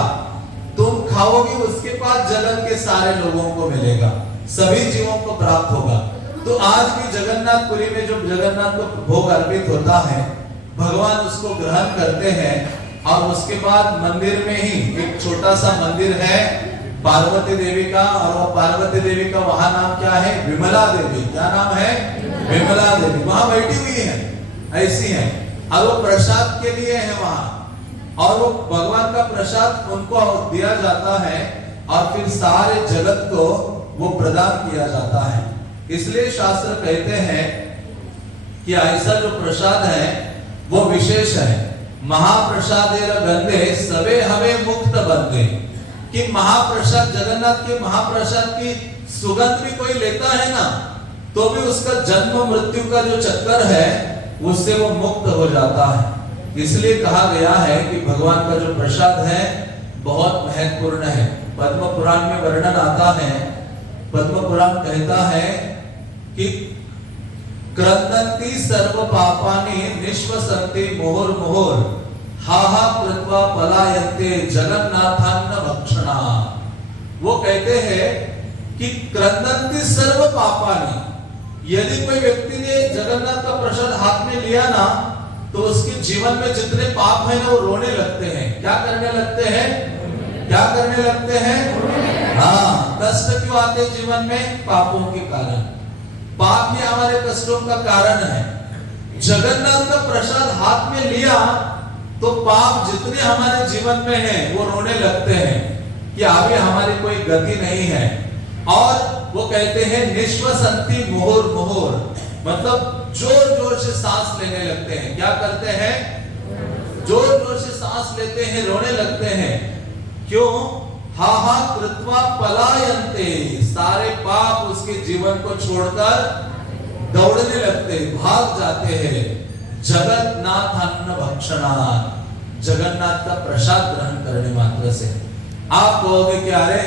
तुम खाओगे, उसके बाद जगत के सारे लोगों को मिलेगा, सभी जीवों को प्राप्त होगा। तो आज भी जगन्नाथपुरी में जो जगन्नाथ को भोग अर्पित होता है, भगवान उसको ग्रहण करते हैं और उसके बाद मंदिर में ही एक छोटा सा मंदिर है पार्वती देवी का, और वो पार्वती देवी का वहां नाम क्या है, विमला देवी। क्या नाम है? विमला देवी। वहां बैठी हुई है, ऐसी है, और वो प्रसाद के लिए है वहां, और वो भगवान का प्रसाद उनको दिया जाता है और फिर सारे जगत को वो प्रदान किया जाता है। इसलिए शास्त्र कहते हैं कि ऐसा जो प्रसाद है वो विशेष है। महाप्रसादेर गंधे सबे हवे मुक्त बंदे, कि महाप्रसाद, जगन्नाथ के महाप्रसाद की सुगंध भी कोई लेता है ना, तो भी उसका जन्म मृत्यु का जो चक्कर है उससे वो मुक्त हो जाता है। इसलिए कहा गया है कि भगवान का जो प्रसाद है बहुत महत्वपूर्ण है। पद्म पुराण में वर्णन आता है, पद्म पुराण कहता है कि क्रंदन्ति सर्व पापानि निश्वसन्ति मुहुर्मुहुर् हाहा कृत्वा पलायन्ते जगन्नाथान्न भक्षणा। वो कहते हैं कि क्रंदन्ति सर्व पापानि, यदि कोई व्यक्ति ने जगन्नाथ का प्रसाद हाथ में लिया ना, तो उसके जीवन में जितने पाप है ना वो रोने लगते हैं। क्या करने लगते हैं? क्या करने लगते हैं? हाँ, कष्ट क्यों आते जीवन में? पापों के कारण। पाप ही हमारे कष्टों का कारण है। जगन्नाथ का प्रसाद हाथ में लिया तो पाप जितने हमारे जीवन में हैं वो रोने लगते हैं कि आगे हमारी कोई गति नहीं है। और वो कहते हैं निश्वसन्ति मुहुर्मुहुर्, मतलब जोर जोर से सांस लेने लगते हैं। क्या करते हैं? जोर जोर से सांस लेते हैं, रोने लगते हैं। क्यों? हाहा कृत्वा पलायन्ते, सारे पाप उसके जीवन को छोड़कर दौड़ने लगते, भाग जाते हैं। जगन्नाथ अन्न भक्षणात्, जगन्नाथ का प्रसाद ग्रहण करने मात्र से। आप कहोगे कि अरे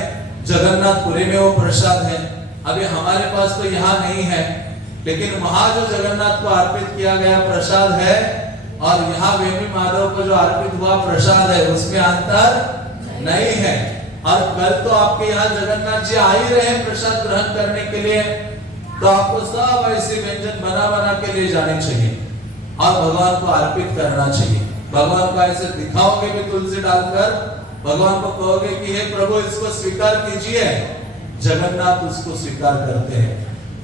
जगन्नाथपुरी में वो प्रसाद है, अभी हमारे पास तो यहाँ नहीं है, लेकिन वहां जो जगन्नाथ को अर्पित किया गया प्रसाद है और यहाँ वेणु माधव को जो अर्पित हुआ प्रसाद है उसमें अंतर नहीं है। और कल तो आपके यहाँ जगन्नाथ जी आ ही रहे प्रसाद ग्रहण करने के लिए, तो आपको सब ऐसे व्यंजन बना बना के ले जाने चाहिए और भगवान को अर्पित करना चाहिए। भगवान को ऐसे दिखाओगे भी तुलसी डालकर, भगवान को कहोगे कि हे प्रभु इसको स्वीकार कीजिए, जगन्नाथ उसको स्वीकार करते हैं।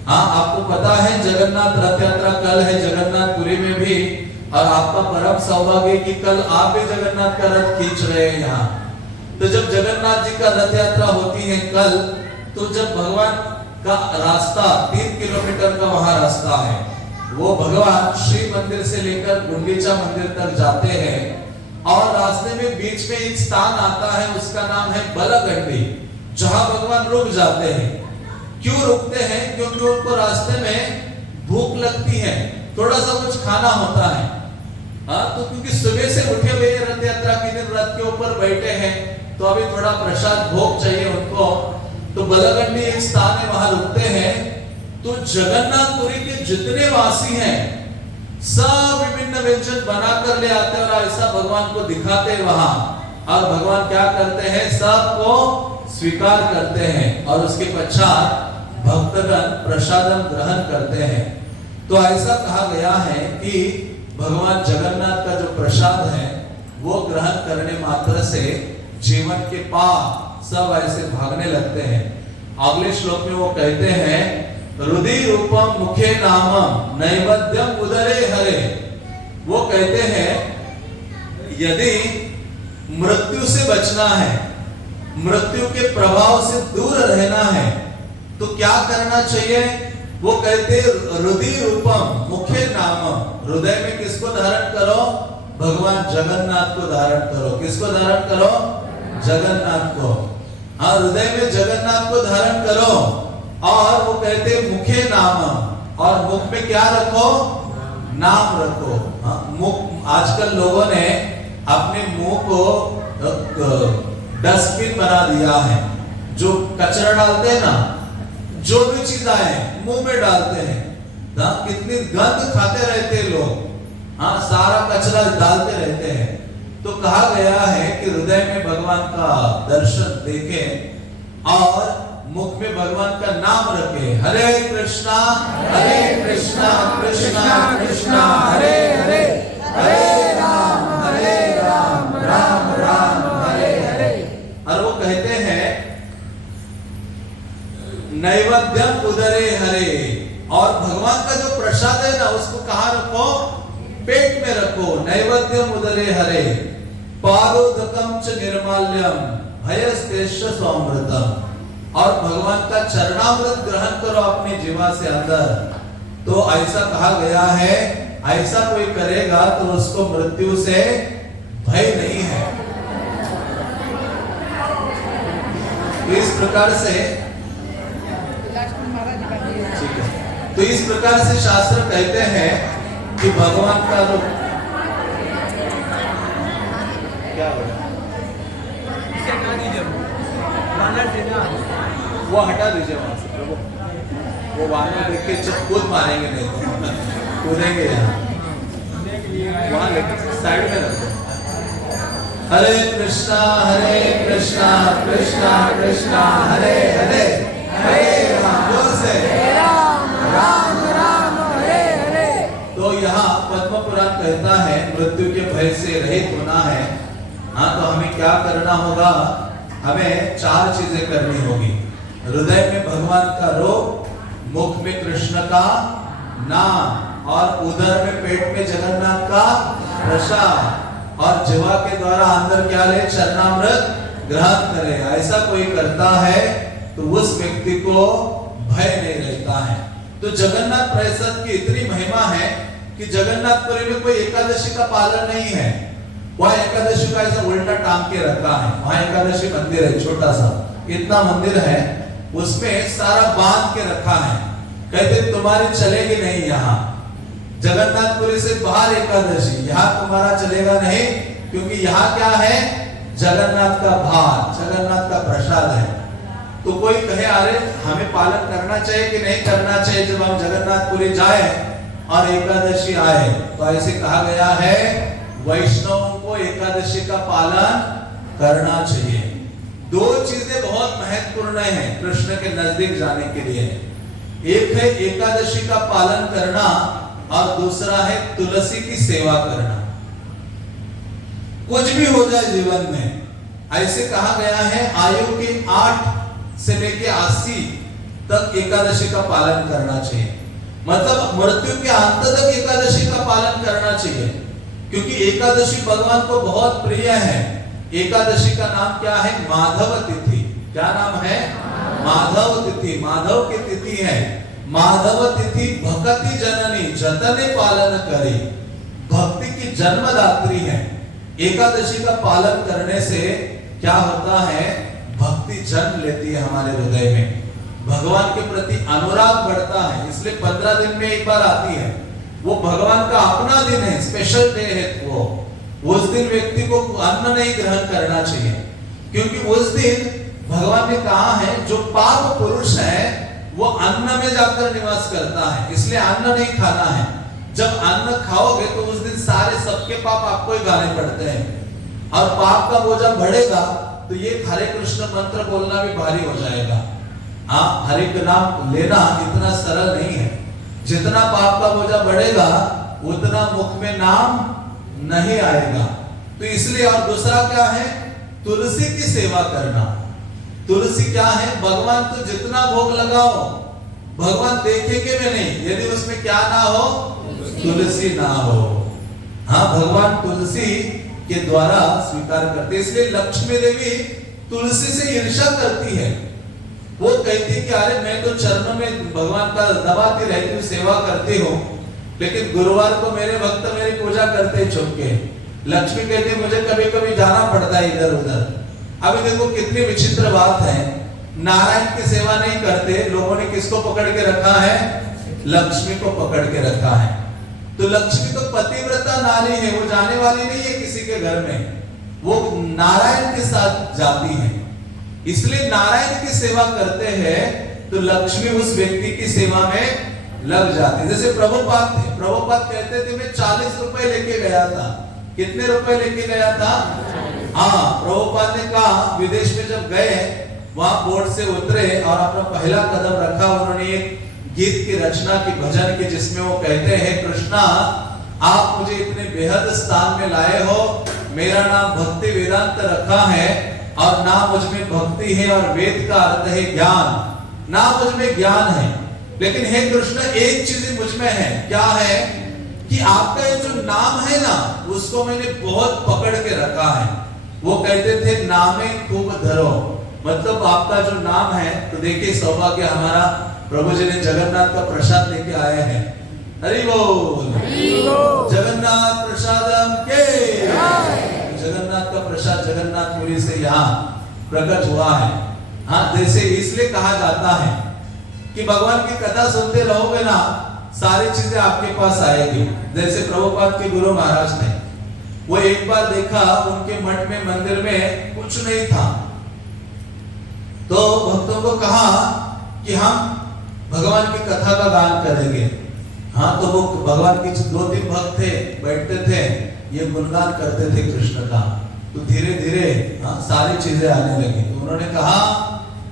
हाँ, आपको पता है जगन्नाथ रथ यात्रा कल है जगन्नाथपुरी में भी, और आपका परम सौभाग्य कि कल आप भी जगन्नाथ का रथ खींच रहे हैं यहाँ। तो जब जगन्नाथ जी का रथ यात्रा होती है कल, तो जब भगवान का रास्ता 3 किलोमीटर का वहां रास्ता है, वो भगवान श्री मंदिर से लेकर गुंडीचा मंदिर तक जाते हैं और रास्ते में बीच में एक स्थान आता है, उसका नाम है बलगंडी, जहां भगवान रुक जाते हैं। क्यों रुकते हैं? क्योंकि उनको रास्ते में भूख लगती है, तो थोड़ा सा कुछ खाना होता है। हाँ, तो क्योंकि सुबह से उठे हुए रथ यात्रा के दिन रथ के ऊपर बैठे हैं, तो अभी थोड़ा प्रसाद भोग चाहिए उनको। तो बलगंडी एक स्थान है, वहां रुकते हैं। तो जगन्नाथपुरी के जितने वासी हैं सब विभिन्न व्यंजन बनाकर ले आते हैं और ऐसा भगवान को दिखाते हैं वहां। और भगवान क्या करते हैं, सबको स्वीकार करते हैं और उसके पश्चात भक्तगण प्रसादम ग्रहण करते हैं। तो ऐसा कहा गया है कि भगवान जगन्नाथ का जो प्रसाद है वो ग्रहण करने मात्र से जीवन के पाप सब ऐसे भागने लगते हैं। अगले श्लोक में वो कहते हैं, रुधिर रूपम मुखे नामम नैवेद्यम उदरे हरे। वो कहते हैं यदि मृत्यु से बचना है, मृत्यु के प्रभाव से दूर रहना है, तो क्या करना चाहिए? वो कहते रुधिर रूपम मुखे नामम। हृदय में किसको धारण करो? भगवान जगन्नाथ को धारण करो। किसको धारण करो? जगन्नाथ को। हाँ, हृदय में जगन्नाथ को धारण करो। और वो कहते मुखे नामम, और मुख में क्या रखो? नाम रखो। हाँ, मुख, आजकल लोगों ने अपने मुंह को डस्टबिन बना दिया है। जो कचरा डालते हैं ना, जो भी चीज आए मुंह में डालते हैं। कितनी गंद खाते रहते हैं लोग। हाँ, सारा कचरा डालते रहते हैं। तो कहा गया है कि हृदय में भगवान का दर्शन देखें और मुख में भगवान का नाम रखें। हरे कृष्णा कृष्णा कृष्णा हरे हरे, हरे राम राम राम हरे हरे। और वो कहते हैं नैवेद्यम उदरे हरे। और भगवान का जो प्रसाद है ना, उसको कहाँ रखो? पेट में रखो। नैवेद्यम उदरे हरे पादोदकम च निर्माल्यम भयस्तेष्य स्वामृतम। और भगवान का चरणामृत ग्रहण करो अपनी जीवा से अंदर। तो ऐसा कहा गया है, ऐसा कोई करेगा तो उसको मृत्यु से भय नहीं है। तो इस प्रकार से ठीक है, तो इस प्रकार से शास्त्र कहते हैं कि भगवान का रूप क्या होगा? वो हटा दीजिए वहां से प्रभु। वो वानर देख के कूद मारेंगे, नहीं तो कूदेंगे यहाँ। वहां लेकर साइड में रखो। हरे कृष्णा कृष्णा कृष्णा हरे हरे, हरे राम। जोर से राम राम हरे हरे। तो यहाँ पद्म पुराण कहता है मृत्यु के भय से रहित होना है। हाँ, तो हमें क्या करना होगा? हमें 4 चीजें करनी होगी। हृदय में भगवान का रूप, मुख में कृष्ण का नाम, और उदर में पेट में जगन्नाथ का प्रसाद, और जीवा के द्वारा अंदर क्या ले? चरणामृत ग्रहण करे। ऐसा कोई करता है तो उस व्यक्ति को भय नहीं रहता है। तो जगन्नाथ प्रसाद की इतनी महिमा है कि जगन्नाथपुरी में कोई एकादशी का पालन नहीं है। वहाँ एकादशी का ऐसा उल्टा टांग के रखा है। वहाँ एकादशी मंदिर है, छोटा सा इतना मंदिर है, उसमें सारा बांध के रखा है। कहते तुम्हारी चलेगी नहीं यहाँ, जगन्नाथपुरी से बाहर एकादशी, यहाँ तुम्हारा चलेगा नहीं, क्योंकि यहाँ क्या है? जगन्नाथ का भार, जगन्नाथ का प्रसाद है। तो कोई कहे अरे हमें पालन करना चाहिए कि नहीं करना चाहिए जब हम जगन्नाथपुरी जाए और एकादशी आए? तो ऐसे कहा गया है वैष्णवों को एकादशी का पालन करना चाहिए। 2 चीजें बहुत महत्वपूर्ण हैं कृष्ण के नजदीक जाने के लिए। एक है एकादशी का पालन करना और दूसरा है तुलसी की सेवा करना। कुछ भी हो जाए जीवन में, ऐसे कहा गया है आयु के 8 से लेके 80 तक एकादशी का पालन करना चाहिए। मतलब मृत्यु के अंत तक एकादशी का पालन करना चाहिए, क्योंकि एकादशी भगवान को बहुत प्रिय है। एकादशी का नाम क्या है? माधव तिथि। क्या नाम है? माधव तिथि। माधव की तिथि है। माधव तिथि भक्ति जननी जतने पालन करी। भक्ति की जन्मदात्री है। एकादशी का पालन करने से क्या होता है? भक्ति जन्म लेती है हमारे हृदय में, भगवान के प्रति अनुराग बढ़ता है। इसलिए 15 दिन में एक बार आती है। वो भगवान का अपना दिन है, स्पेशल डे है। वो उस दिन व्यक्ति को अन्न नहीं ग्रहण करना चाहिए, क्योंकि उस दिन भगवान ने कहा है जो पाप पुरुष है वो अन्न में जाकर निवास करता है, इसलिए अन्न नहीं खाना है। जब अन्न खाओगे तो उस दिन सारे सबके पाप आपको ही गाने पड़ते हैं, और पाप का बोझा बढ़ेगा तो ये हरे कृष्ण मंत्र बोलना भी भारी हो जाएगा। हाँ, हरे का नाम लेना इतना सरल नहीं है। जितना पाप का बोझा बढ़ेगा उतना मुख में नाम नहीं आएगा। तो इसलिए, और दूसरा क्या है, तुलसी की सेवा करना। तुलसी क्या है, भगवान तो जितना भोग लगाओ भगवान देखेंगे भी नहीं यदि उसमें क्या ना हो, तुलसी ना हो। हाँ, भगवान तुलसी के द्वारा स्वीकार करते, इसलिए लक्ष्मी देवी तुलसी से ईर्ष्या करती है। वो कहती कि अरे मैं तो चरणों में भगवान का दबाती रहती हूँ, सेवा करती हूँ, लेकिन गुरुवार को मेरे भक्त मेरी पूजा करते छुप के। लक्ष्मी कहती मुझे कभी कभी जाना पड़ता है इधर उधर। अभी देखो कितनी विचित्र बात है, नारायण की सेवा नहीं करते, लोगों ने किसको पकड़ के रखा है, लक्ष्मी को पकड़ के रखा है। तो लक्ष्मी तो पतिव्रता नारी है, वो जाने वाली नहीं है किसी के घर में, वो नारायण के साथ जाती है। इसलिए नारायण की सेवा करते हैं तो लक्ष्मी उस व्यक्ति की सेवा में लग जाती है। जैसे प्रभुपाद थे, प्रभुपाद कहते थे मैं 40 रुपए लेके गया था। कितने रुपए लेके गया था? हाँ, प्रभुपाद ने कहा विदेश में जब गए वहां बोर्ड से उतरे और अपना पहला कदम रखा, उन्होंने एक गीत की रचना की, भजन की, जिसमें वो कहते हैं कृष्णा आप मुझे इतने बेहद स्थान में लाए हो, मेरा नाम भक्ति वेदांत रखा है और ना मुझ में भक्ति है और वेद का अर्थ है ज्ञान, ना मुझ में ज्ञान है, लेकिन हे कृष्ण एक चीज मुझ में है। क्या है कि आपका ये जो नाम है ना उसको मैंने बहुत पकड़ के रखा है। वो कहते थे नामे खूब धरो, मतलब आपका जो नाम है। तो देखिए सौभाग्य हमारा, प्रभु जी ने जगन्नाथ का प्रसाद लेके आए हैं। हरि बोल, जगन्नाथ प्रसादम के, जगन्नाथ का प्रसाद जगन्नाथपुरी से यहाँ प्रकट हुआ है। हाँ, जैसे इसलिए कहा जाता है कि भगवान की कथा सुनते रहोगे ना सारी चीजें आपके पास आएगी। जैसे प्रभुपाद के गुरु महाराज ने, वो एक बार देखा उनके मठ में मंदिर में कुछ नहीं था, तो भक्तों को कहा कि हम भगवान की कथा का गान करेंगे। हाँ, तो वो भगवान के 2-3 भक्त थे, बैठते थे, ये गुणगान करते थे कृष्ण का। तो धीरे धीरे सारी चीजें आने लगी। तो उन्होंने कहा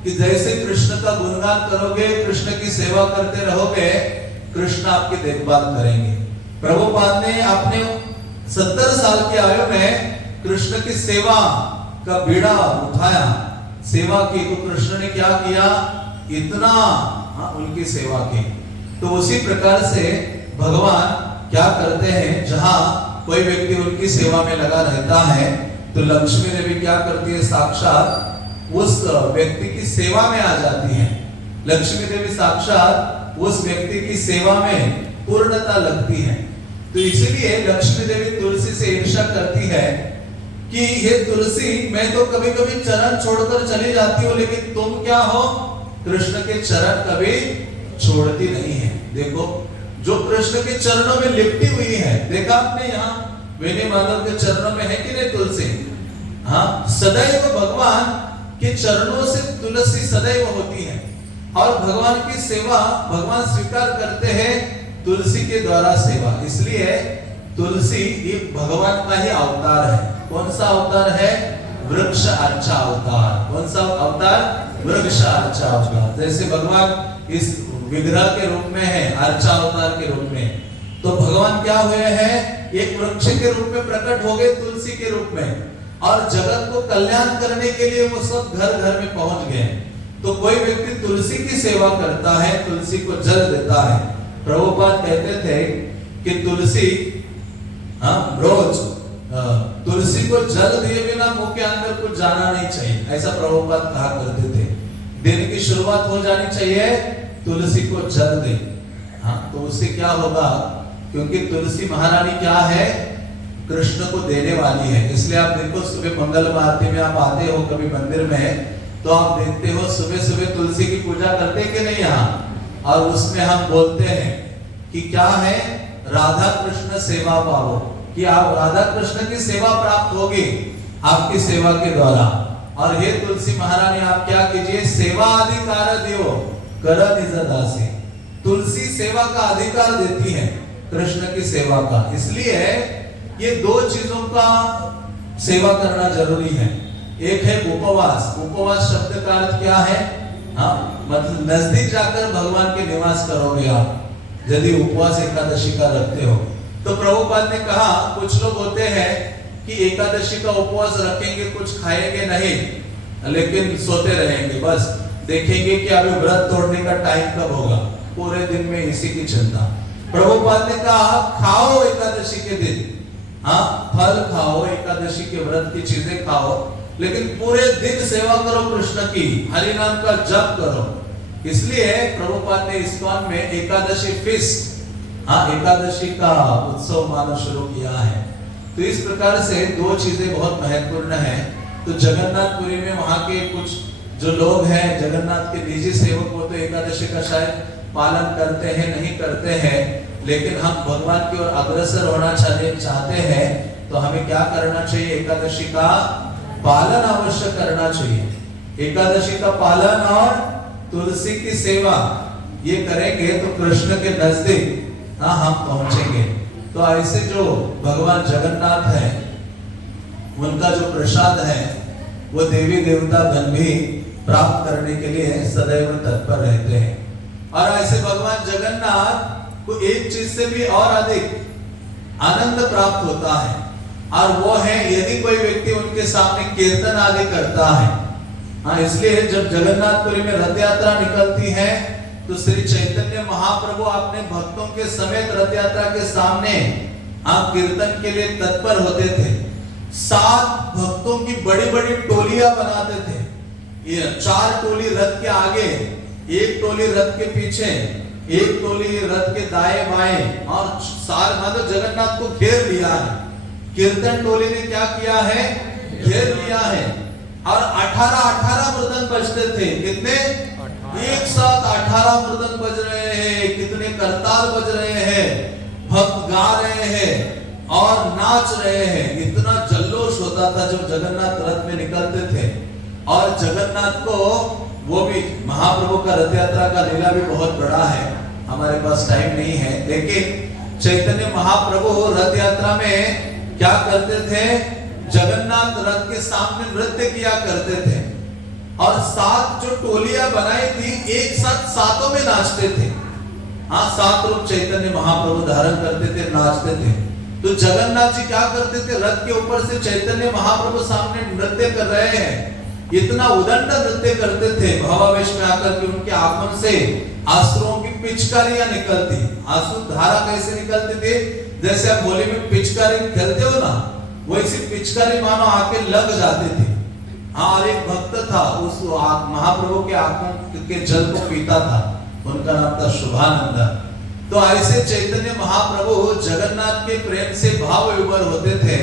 कि जैसे कृष्ण का गुणगान करोगे, कृष्ण की सेवा करते रहोगे, कृष्ण आपकी देखभाल करेंगे। प्रभुपाद ने अपने 70 साल की आयु में कृष्ण की सेवा का बीड़ा उठाया, सेवा की। तो कृष्ण ने क्या किया, इतना उनकी सेवा की। तो उसी प्रकार से भगवान क्या करते हैं, जहां कोई व्यक्ति उनकी सेवा में लगा रहता है तो लक्ष्मी देवी क्या करती है, साक्षात उस व्यक्ति की सेवा में आ जाती है। लक्ष्मी देवी साक्षात उस व्यक्ति की सेवा में पूर्णता लगती है। तो इसीलिए लक्ष्मी देवी तुलसी से ईर्ष्या करती है कि ये तुलसी, मैं तो कभी कभी चरण छोड़कर चली जाती हूँ, लेकिन तुम क्या हो, कृष्ण के चरण कभी छोड़ती नहीं है। देखो जो कृष्ण के चरणों में लिपटी हुई है, देखा आपने यहाँ वेणी माधव के चरणों में है कि नहीं तुलसी? हाँ, सदैव भगवान के चरणों से तुलसी सदैव होती है, और भगवान की सेवा भगवान स्वीकार करते हैं तुलसी के द्वारा सेवा। इसलिए तुलसी एक भगवान का ही अवतार है। कौन सा अवतार है? वृक्ष अर्चा अवतार। कौन सा अवतार? वृक्ष अर्चा अवतार। जैसे भगवान इस विग्रह के रूप में है, अर्चा अवतार के रूप में, तो भगवान क्या हुए हैं, एक वृक्ष के रूप में प्रकट हो गए, तुलसी के रूप में, और जगत को कल्याण करने के लिए वो सब घर घर में पहुंच गए। तो कोई व्यक्ति तुलसी की सेवा करता है, तुलसी को जल देता है। प्रभुपाद कहते थे कि तुलसी रोज तुलसी को जल दिए बिना मुंह के अंदर कुछ जाना नहीं चाहिए, ऐसा प्रभुपाद कहा करते थे। दिन की शुरुआत हो जानी चाहिए, तुलसी को जल दे। हाँ, तो उससे क्या होगा, क्योंकि तुलसी महारानी क्या है, कृष्ण को देने वाली है। इसलिए आप देखो सुबह मंगल आरती में आप आते हो कभी मंदिर में, तो आप देखते हो सुबह सुबह तुलसी की पूजा करते कि नहीं यहाँ, और उसमें हम बोलते हैं कि क्या है, राधा कृष्ण सेवा पाओ, कि आप राधा कृष्ण की सेवा प्राप्त होगी आपकी सेवा के द्वारा। और हे तुलसी महारानी आप क्या कीजिए, सेवा अधिकार दियो कर निज दासी। तुलसी सेवा का अधिकार देती है कृष्ण की सेवा का, इसलिए ये दो चीजों का सेवा करना जरूरी है। एक है उपवास। उपवास शब्द का अर्थ क्या है? हाँ, मतलब नजदीक जाकर भगवान के निवास करोगे आप यदि उपवास एकादशी का रखते हो। तो प्रभुपाद ने कहा कुछ लोग होते हैं कि एकादशी का उपवास रखेंगे, कुछ खाएंगे नहीं, लेकिन सोते रहेंगे, बस देखेंगे कि अभी व्रत तोड़ने का टाइम कब होगा, पूरे दिन में इसी की चिंता। प्रभुपाद ने कहा खाओ एकादशी के दिन, हाँ फल खाओ, एकादशी के व्रत की चीजें खाओ, लेकिन पूरे दिन सेवा करो कृष्ण की, हरि नाम का जप करो। इसलिए प्रभुपाद ने इस्कॉन में एकादशी फीस्ट, हाँ एकादशी का उत्सव मानो शुरू किया है। तो इस प्रकार से दो चीजें बहुत महत्वपूर्ण है। तो जगन्नाथपुरी में वहां के कुछ जो लोग हैं, जगन्नाथ के निजी सेवक, वो तो एकादशी का शायद पालन करते हैं, नहीं करते हैं, लेकिन हम भगवान की ओर अग्रसर होना चाहते हैं, तो हमें क्या करना चाहिए? एकादशी का पालन अवश्य करना चाहिए। एकादशी का पालन और तुलसी की सेवा ये करेंगे तो कृष्ण के नजदीक हम पहुंचेंगे। तो ऐसे जो भगवान जगन्नाथ हैं, उनका जो प्रसाद है वो देवी देवता गण भी प्राप्त करने के लिए सदैव तत्पर रहते हैं। और ऐसे भगवान जगन्नाथ को एक चीज से भी और अधिक आनंद प्राप्त होता है, और वो है यदि कोई व्यक्ति उनके सामने कीर्तन आदि करता है। हाँ, इसलिए जब जगन्नाथपुरी में रथ यात्रा निकलती है तो श्री चैतन्य महाप्रभु अपने भक्तों के समेत रथ यात्रा के सामने कीर्तन के लिए तत्पर होते थे। 7 भक्तों की बड़ी बड़ी टोलियां बनाते थे, ये 4 टोली रथ के आगे, 1 टोली रथ के पीछे, 1 टोली रथ के दाएं बाएं, और सारे मतलब जगन्नाथ को घेर लिया है। कीर्तन टोली ने क्या किया है? घेर लिया है। और 18 मृदंग बजते थे। कितने? एक साथ 18 मृदंग बज रहे हैं, कितने करताल बज रहे हैं, भक्त गा रहे हैं और नाच रहे हैं। इतना जल्लोष होता था जब जगन्नाथ रथ में निकलते थे। और जगन्नाथ को, वो भी महाप्रभु का रथ यात्रा का लीला भी बहुत बड़ा है, हमारे पास टाइम नहीं है, लेकिन चैतन्य महाप्रभु रथ यात्रा में क्या करते थे? जगन्नाथ रथ के सामने नृत्य किया करते थे, और 7 जो टोलियां बनाई थी एक साथ 7 में नाचते थे। हाँ, 7 रूप चैतन्य महाप्रभु धारण करते थे, नाचते थे। तो जगन्नाथ जी क्या करते थे? रथ के ऊपर से चैतन्य महाप्रभु सामने नृत्य कर रहे हैं, इतना उदंड नृत्य करते थे भावावेश में आकर के उनके आंखों से आंसुओं की पिचकारियां निकलती। आंसू धारा कैसे निकलते थे? जैसे आप होली में पिचकारी खेलते हो ना, वैसी पिचकारी मानो आके लग जाते थे। हाँ, और एक भक्त था, उस महाप्रभु के आंखों के जल को पीता था, उनका नाम था शुभानंद। तो ऐसे चैतन्य महाप्रभु जगन्नाथ के प्रेम से भाव विभोर होते थे,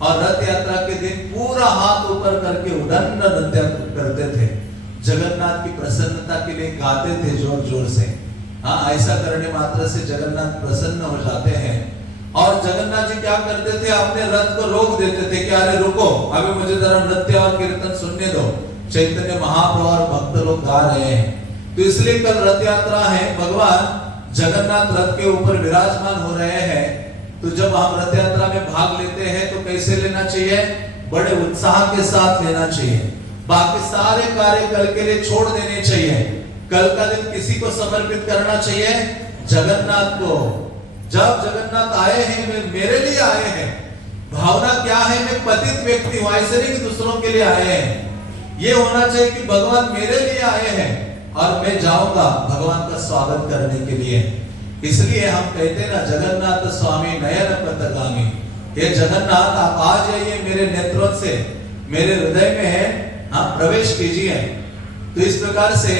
और रथ यात्रा के दिन पूरा हाथ ऊपर करके उदंड नृत्य करते थे। जगन्नाथ की प्रसन्नता के लिए गाते थे जोर जोर से। हाँ, ऐसा करने मात्र से जगन्नाथ प्रसन्न हो जाते हैं। और जगन्नाथ जी क्या करते थे? अपने रथ को रोक देते थे कि अरे रुको, अभी मुझे जरा नृत्य और कीर्तन सुनने दो, चैतन्य महाप्रभु और भक्त लोग गा रहे हैं। तो इसलिए कल रथ यात्रा है, भगवान जगन्नाथ रथ के ऊपर विराजमान हो रहे हैं। तो जब हम रथ यात्रा में भाग लेते हैं तो कैसे लेना चाहिए? बड़े उत्साह के साथ लेना चाहिए। बाकी सारे कार्य कल के लिए छोड़ देने चाहिए। कल का दिन किसी को समर्पित करना चाहिए? जगन्नाथ को। जब जगन्नाथ आए हैं, मेरे लिए आए हैं, भावना क्या है? मैं पतित व्यक्ति हूं, ऐसे नहीं कि दूसरों के लिए आए हैं। ये होना चाहिए कि भगवान मेरे लिए आए हैं और मैं जाऊंगा भगवान का स्वागत करने के लिए। इसलिए हम कहते हैं ना, जगन्नाथ स्वामी नयन पथगामी। ये जगन्नाथ आप आ जाइए मेरे नेत्रों से, मेरे हृदय में है, हाँ प्रवेश कीजिए। तो इस प्रकार से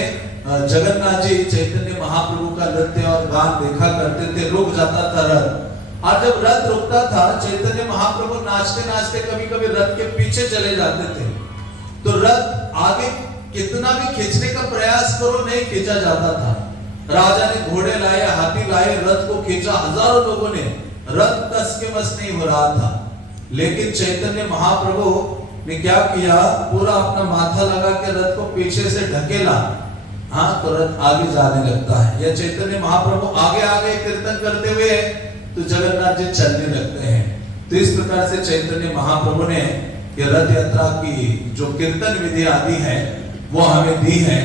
जगन्नाथ जी चैतन्य महाप्रभु का नृत्य और गान देखा करते थे। रुक जाता था रथ, और जब रथ रुकता था चैतन्य महाप्रभु नाचते नाचते कभी कभी रथ के पीछे चले जाते थे। तो रथ आगे कितना भी खींचने का प्रयास करो, नहीं खींचा जाता था। राजा ने घोड़े लाए, हाथी लाए, रथ को खींचा, हजारों लोगों ने, रथ कस के बस नहीं हो रहा था। लेकिन चैतन्य महाप्रभु ने क्या किया, पूरा अपना माथा लगा के रथ को पीछे से ढकेला, हाँ, तो रथ आगे जाने लगता है। या चैतन्य महाप्रभु आगे आगे कीर्तन करते हुए तो जगन्नाथ जी चलने लगते हैं। तो इस प्रकार से चैतन्य महाप्रभु ने ये रथ यात्रा की जो कीर्तन विधि आदि है वो हमें दी है।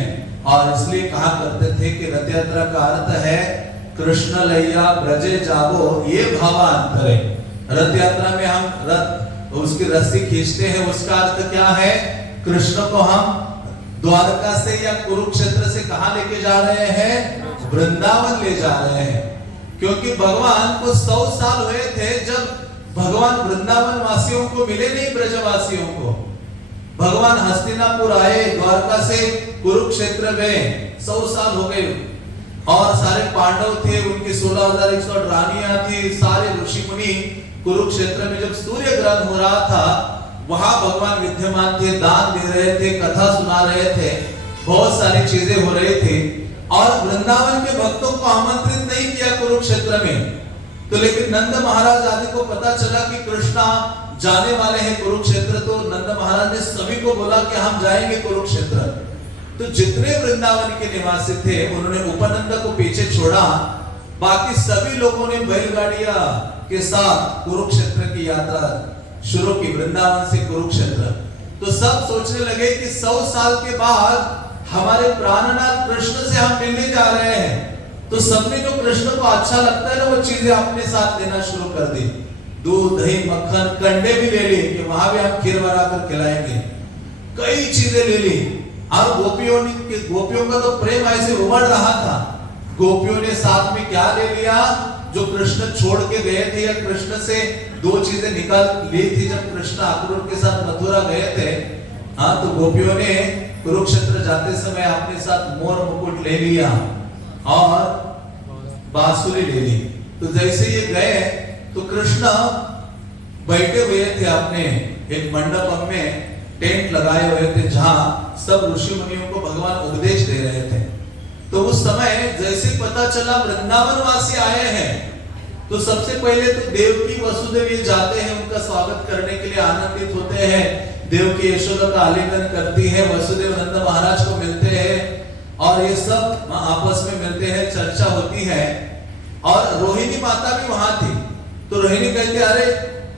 और इसलिए कहा करते थे कि रथ यात्रा का अर्थ है कृष्ण लैया ब्रजे जागो ये भावांतरे। रथ यात्रा में हम रथ उसकी रस्सी खींचते हैं, उसका अर्थ क्या है, कृष्ण को हम द्वारका से या कुरुक्षेत्र से कहां लेके जा रहे हैं, वृंदावन ले जा रहे हैं। क्योंकि भगवान को 100 साल हुए थे जब भगवान वृंदावन वासियों को मिले नहीं, ब्रजवासियों को। भगवान हस्तिनापुर आए, द्वारका से कुरुक्षेत्र गए, 100 साल हो गए, और सारे पांडव थे, उनकी 16,108 रानियां थी, सारे ऋषि मुनि कुरुक्षेत्र में जब सूर्य ग्रहण हो रहा था वहां भगवान विद्यमान थे, दान दे रहे थे, कथा सुना रहे थे, बहुत सारी चीजें हो रही थी। और वृंदावन के भक्तों को आमंत्रित नहीं किया कुरुक्षेत्र में। तो लेकिन नंद महाराज आदि को पता चला कि कृष्णा जाने वाले हैं कुरुक्षेत्र, तो नंद महाराज ने सभी को बोला कि हम जाएंगे कुरुक्षेत्र। तो जितने वृंदावन के निवासी थे उन्होंने उपनंद को पीछे छोड़ा, बाकी सभी लोगों ने बैलगाड़ियां के साथ कुरुक्षेत्र की यात्रा शुरू की, वृंदावन से कुरुक्षेत्र। तो सब सोचने लगे कि 100 साल के बाद हमारे प्राणनाथ कृष्ण से हम मिलने जा रहे हैं। तो सबने जो कृष्ण को अच्छा लगता है ना वो चीजें अपने साथ लेना शुरू कर दी, दूध दही मक्खन कंडे भी ले ली कि वहां भी हम खीर बनाकर खिलाएंगे, कई चीजें ले ली। और गोपियों का तो प्रेम ऐसे उमड़ रहा था। गोपियों ने साथ में क्या ले लिया, जो कृष्ण छोड़ के गए थे, या कृष्ण से 2 चीजें निकाल ली थी जब कृष्ण अक्रूर के साथ मथुरा गए थे। हाँ, तो गोपियों ने कुरुक्षेत्र जाते समय अपने साथ मोर मुकुट ले लिया और बांसुरी ले ली। तो जैसे ये गए तो कृष्ण बैठे हुए थे अपने एक मंडप में, टेंट लगाए हुए थे जहां सब ऋषि मुनियों को भगवान उपदेश दे रहे थे। तो उस समय जैसे पता चला वृंदावन वासी आए हैं, तो सबसे पहले तो देवकी वसुदेव जाते हैं, उनका स्वागत करने के लिए आनंदित होते हैं। देवकी यशोदा का आलिंगन करती है, वसुदेव नंद महाराज को मिलते हैं और ये सब आपस में मिलते हैं, चर्चा होती है। और रोहिणी माता भी वहां थी, तो रोहिणी कहती है अरे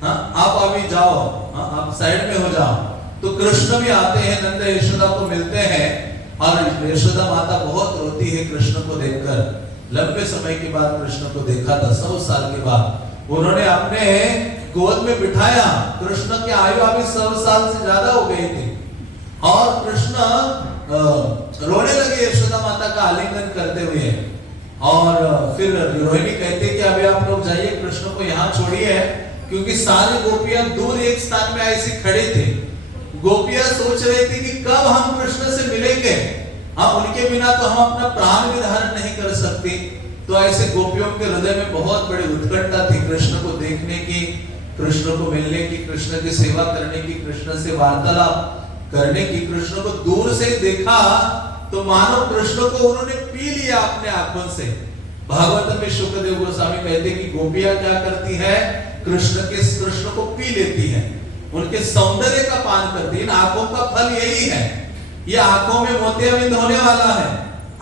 हाँ आप अभी जाओ, हाँ आप साइड में हो जाओ। तो कृष्ण भी आते हैं, नंद यशोदा को मिलते हैं और यशोदा माता बहुत रोती है कृष्ण को देखकर। लंबे समय के बाद कृष्ण को देखा था, 100 साल के बाद उन्होंने अपने गोद में बिठाया। कृष्ण की आयु अभी 100 साल से ज्यादा हो गई थी और कृष्ण रोने लगे यशोदा माता का आलिंगन करते हुए। और फिर रोहिणी कहते कि अभी आप लोग जाइए, कृष्ण को यहाँ छोड़िए, क्योंकि सारी गोपियां दूर एक स्थान में ऐसे खड़े थे। गोपियां सोच रही थी कि कब हम कृष्ण से मिलेंगे, हम उनके बिना तो हम अपना प्राण भी धारण नहीं कर सकते। तो ऐसे गोपियों के हृदय में बहुत बड़ी उत्कंठा थी कृष्ण को देखने की, कृष्ण को मिलने की, कृष्ण की सेवा करने की, कृष्ण से वार्तालाप करने की। कृष्ण को दूर से देखा तो मानो कृष्ण को उन्होंने पी लिया अपने आंखों से। भागवत में शुकदेव गोस्वामी कहते कि गोपियां क्या करती है, कृष्ण को पी लेती है, उनके सौंदर्य का पान करती है। इन आंखों का फल यही है, ये आंखों में मोतियाबिंद होने वाला है,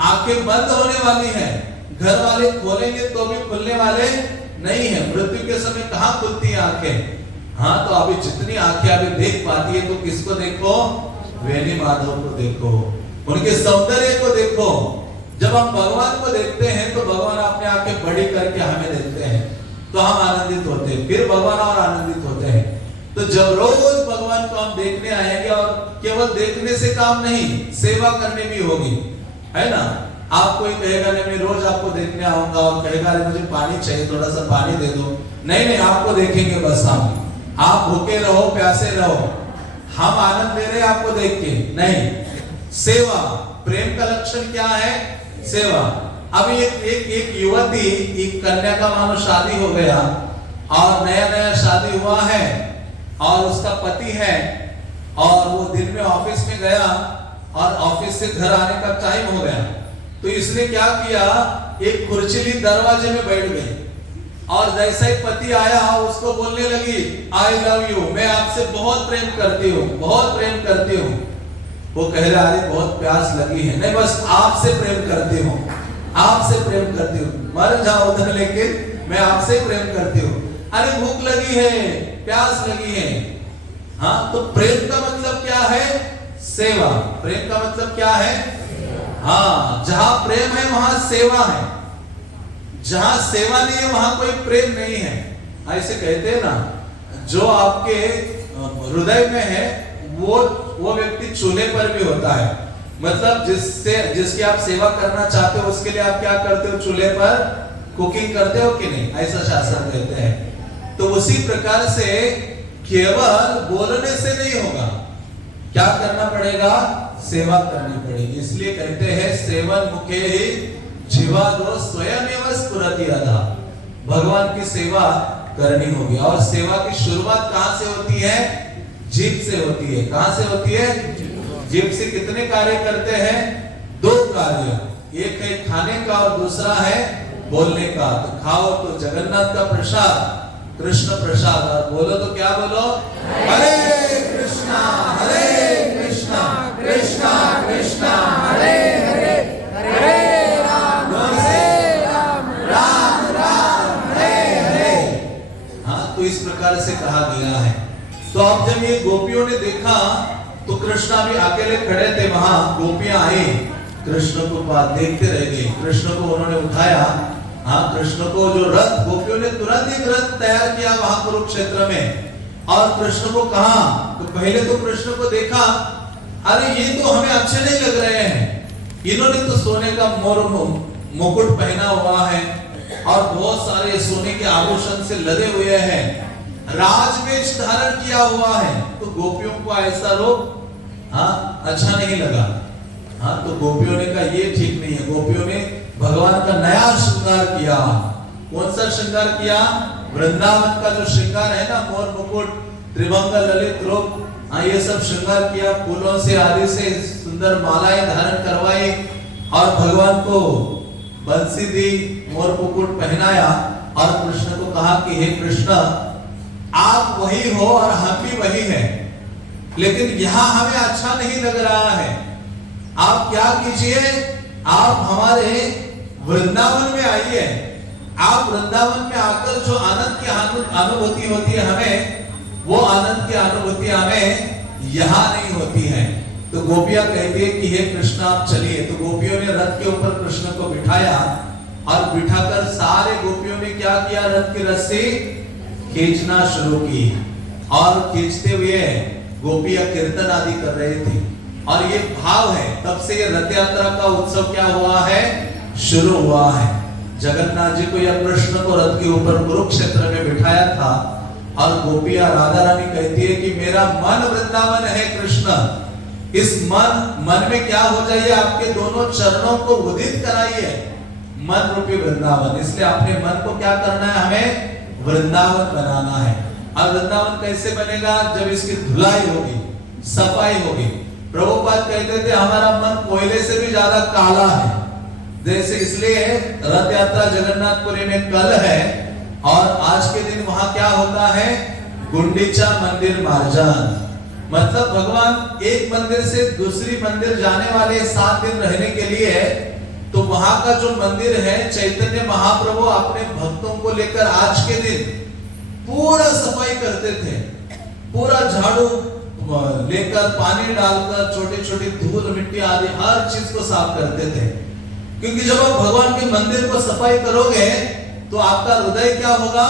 आंखें बंद होने वाली है, घर वाले खोलेंगे तो भी खुलने वाले नहीं है। मृत्यु के समय कहां खुलती है आंखें? हाँ, तो अभी जितनी आंखें अभी देख पाती है तो किसको देखो, वेणी माधव को देखो, उनके सौंदर्य को देखो। जब हम भगवान को देखते हैं तो भगवान अपने आंखें बड़ी करके हमें देखते हैं, तो हम आनंदित होते हैं, फिर भगवान और आनंदित होते हैं। तो जब रोज भगवान को हम देखने आएंगे, और केवल देखने से काम नहीं, सेवा करने भी होगी, है ना। आप कोई कहेगा नहीं मैं रोज आपको देखने आऊंगा, और कहेगा मुझे पानी चाहिए, थोड़ा सा पानी दे दो, नहीं, आपको देखेंगे बस हम, आप भूखे रहो प्यासे रहो, हम आनंद ले रहे हैं आपको देख के नहीं। सेवा, प्रेम का लक्षण क्या है, सेवा। अभी एक युवती, एक कन्या का मानो शादी हो गया और नया शादी हुआ है और उसका पति है, और वो दिन में ऑफिस में गया और ऑफिस से घर आने का टाइम हो गया। तो इसने क्या किया, एक खुर्चीली दरवाजे में बैठ गई और जैसा ही पति आया उसको बोलने लगी आई लव यू, मैं आपसे बहुत प्रेम करती हूँ, बहुत प्रेम करती हूँ। वो कह रहा अरे बहुत प्यास लगी है, नहीं बस आपसे प्रेम करती हूँ, आपसे प्रेम करती हूँ, मर जाओ उधर लेकिन मैं आपसे प्रेम करती हूँ। अरे भूख लगी है, प्यास लगी है। हाँ, तो प्रेम का मतलब क्या है, सेवा। प्रेम का मतलब क्या है, हाँ, जहां प्रेम है वहां सेवा है, जहां सेवा नहीं है वहां कोई प्रेम नहीं है। ऐसे कहते हैं ना, जो आपके हृदय में है वो व्यक्ति चूल्हे पर भी होता है। मतलब जिसकी आप सेवा करना चाहते हो उसके लिए आप क्या करते हो, चूल्हे पर कुकिंग करते हो कि नहीं, ऐसा शास्त्र कहते हैं। तो उसी प्रकार से केवल बोलने से नहीं होगा, क्या करना पड़ेगा, सेवा करनी पड़ेगी। इसलिए कहते हैं सेवन मुखे ही जीवादो स्वयमेव स्फुरति अधा, भगवान की सेवा करनी होगी। और सेवा की शुरुआत कहां से होती है, जीभ से होती है। कहां से होती है, जीभ से। कितने कार्य करते हैं, दो कार्य, एक है खाने का और दूसरा है बोलने का। तो खाओ तो जगन्नाथ का प्रसाद, कृष्ण प्रसाद, और बोलो तो क्या बोलो, हरे कृष्णा कृष्णा कृष्णा हरे हरे, हरे राम राम राम हरे हरे। हाँ, तो इस प्रकार से कहा गया है। तो अब जब ये गोपियों ने देखा तो कृष्णा भी अकेले खड़े थे वहां, गोपियां आई कृष्ण को पास देखते रह गई। कृष्ण को उन्होंने उठाया, हाँ, कृष्ण को जो रथ, गोपियों ने तुरंत एक रथ तैयार किया वहां कुरुक्षेत्र में और कृष्ण को कहा। तो पहले तो कृष्ण को देखा, अरे ये तो हमें अच्छे नहीं लग रहे हैं, इन्होंने तो सोने का मुकुट पहना हुआ है और बहुत सारे सोने के आभूषण से लदे हुए हैं, राजवेश धारण किया हुआ है। तो गोपियों को ऐसा लोग, हाँ, अच्छा नहीं लगा। हाँ, तो गोपियों ने कहा ये ठीक नहीं है। गोपियों ने भगवान का नया श्रृंगार किया। कौन सा श्रृंगार किया, वृंदावन का जो श्रृंगार है ना, मोर मुकुट, त्रिभंग ललित रूप, हाँ, ये सब श्रृंगार किया, फूलों से आदि से सुंदर मालाएं धारण करवाई और भगवान को बंसी दी, मोर मुकुट पहनाया और कृष्ण को कहा कि हे कृष्ण, आप वही हो और हम भी वही हैं, लेकिन यहाँ हमें अच्छा नहीं लग रहा है। आप क्या कीजिए, आप हमारे वृंदावन में आइए। आप वृंदावन में आकर जो आनंद की अनुभूति होती है हमें, वो आनंद की अनुभूति हमें यहाँ नहीं होती है। तो गोपियां कहती है कि हे कृष्ण आप चलिए। तो गोपियों ने रथ के ऊपर कृष्ण को बिठाया और बिठाकर सारे गोपियों ने क्या किया, रथ की रस्सी खींचना शुरू की और खींचते हुए गोपियां कीर्तन आदि कर रही थी। और ये भाव है, तब से ये रथ यात्रा का उत्सव क्या हुआ है, शुरू हुआ है। जगन्नाथ जी को या कृष्ण को रथ के ऊपर कुरुक्षेत्र में बिठाया था और गोपियां राधा रानी कहती है कि मेरा मन वृंदावन है कृष्ण, इस मन में क्या हो जाइए, आपके दोनों चरणों को उदित कराइए, मन रूपी वृंदावन। इसलिए अपने मन को क्या करना है, हमें वृंदावन बनाना है। और वृंदावन कैसे बनेगा, जब इसकी धुलाई होगी, सफाई होगी। प्रभुपाद कहते थे हमारा मन कोयले से भी ज्यादा काला है। जैसे इसलिए रथ यात्रा जगन्नाथपुरी में कल है और आज के दिन वहां क्या होता है, गुंडीचा मंदिर मार्जन। मतलब भगवान एक मंदिर से दूसरी मंदिर जाने वाले 7 दिन रहने के लिए, तो वहां का जो मंदिर है, चैतन्य महाप्रभु अपने भक्तों को लेकर आज के दिन पूरा सफाई करते थे, पूरा झाड़ू लेकर पानी डालकर छोटी छोटी धूल मिट्टी आदि हर चीज को साफ करते थे। क्योंकि जब आप भगवान के मंदिर को सफाई करोगे तो आपका हृदय क्या होगा,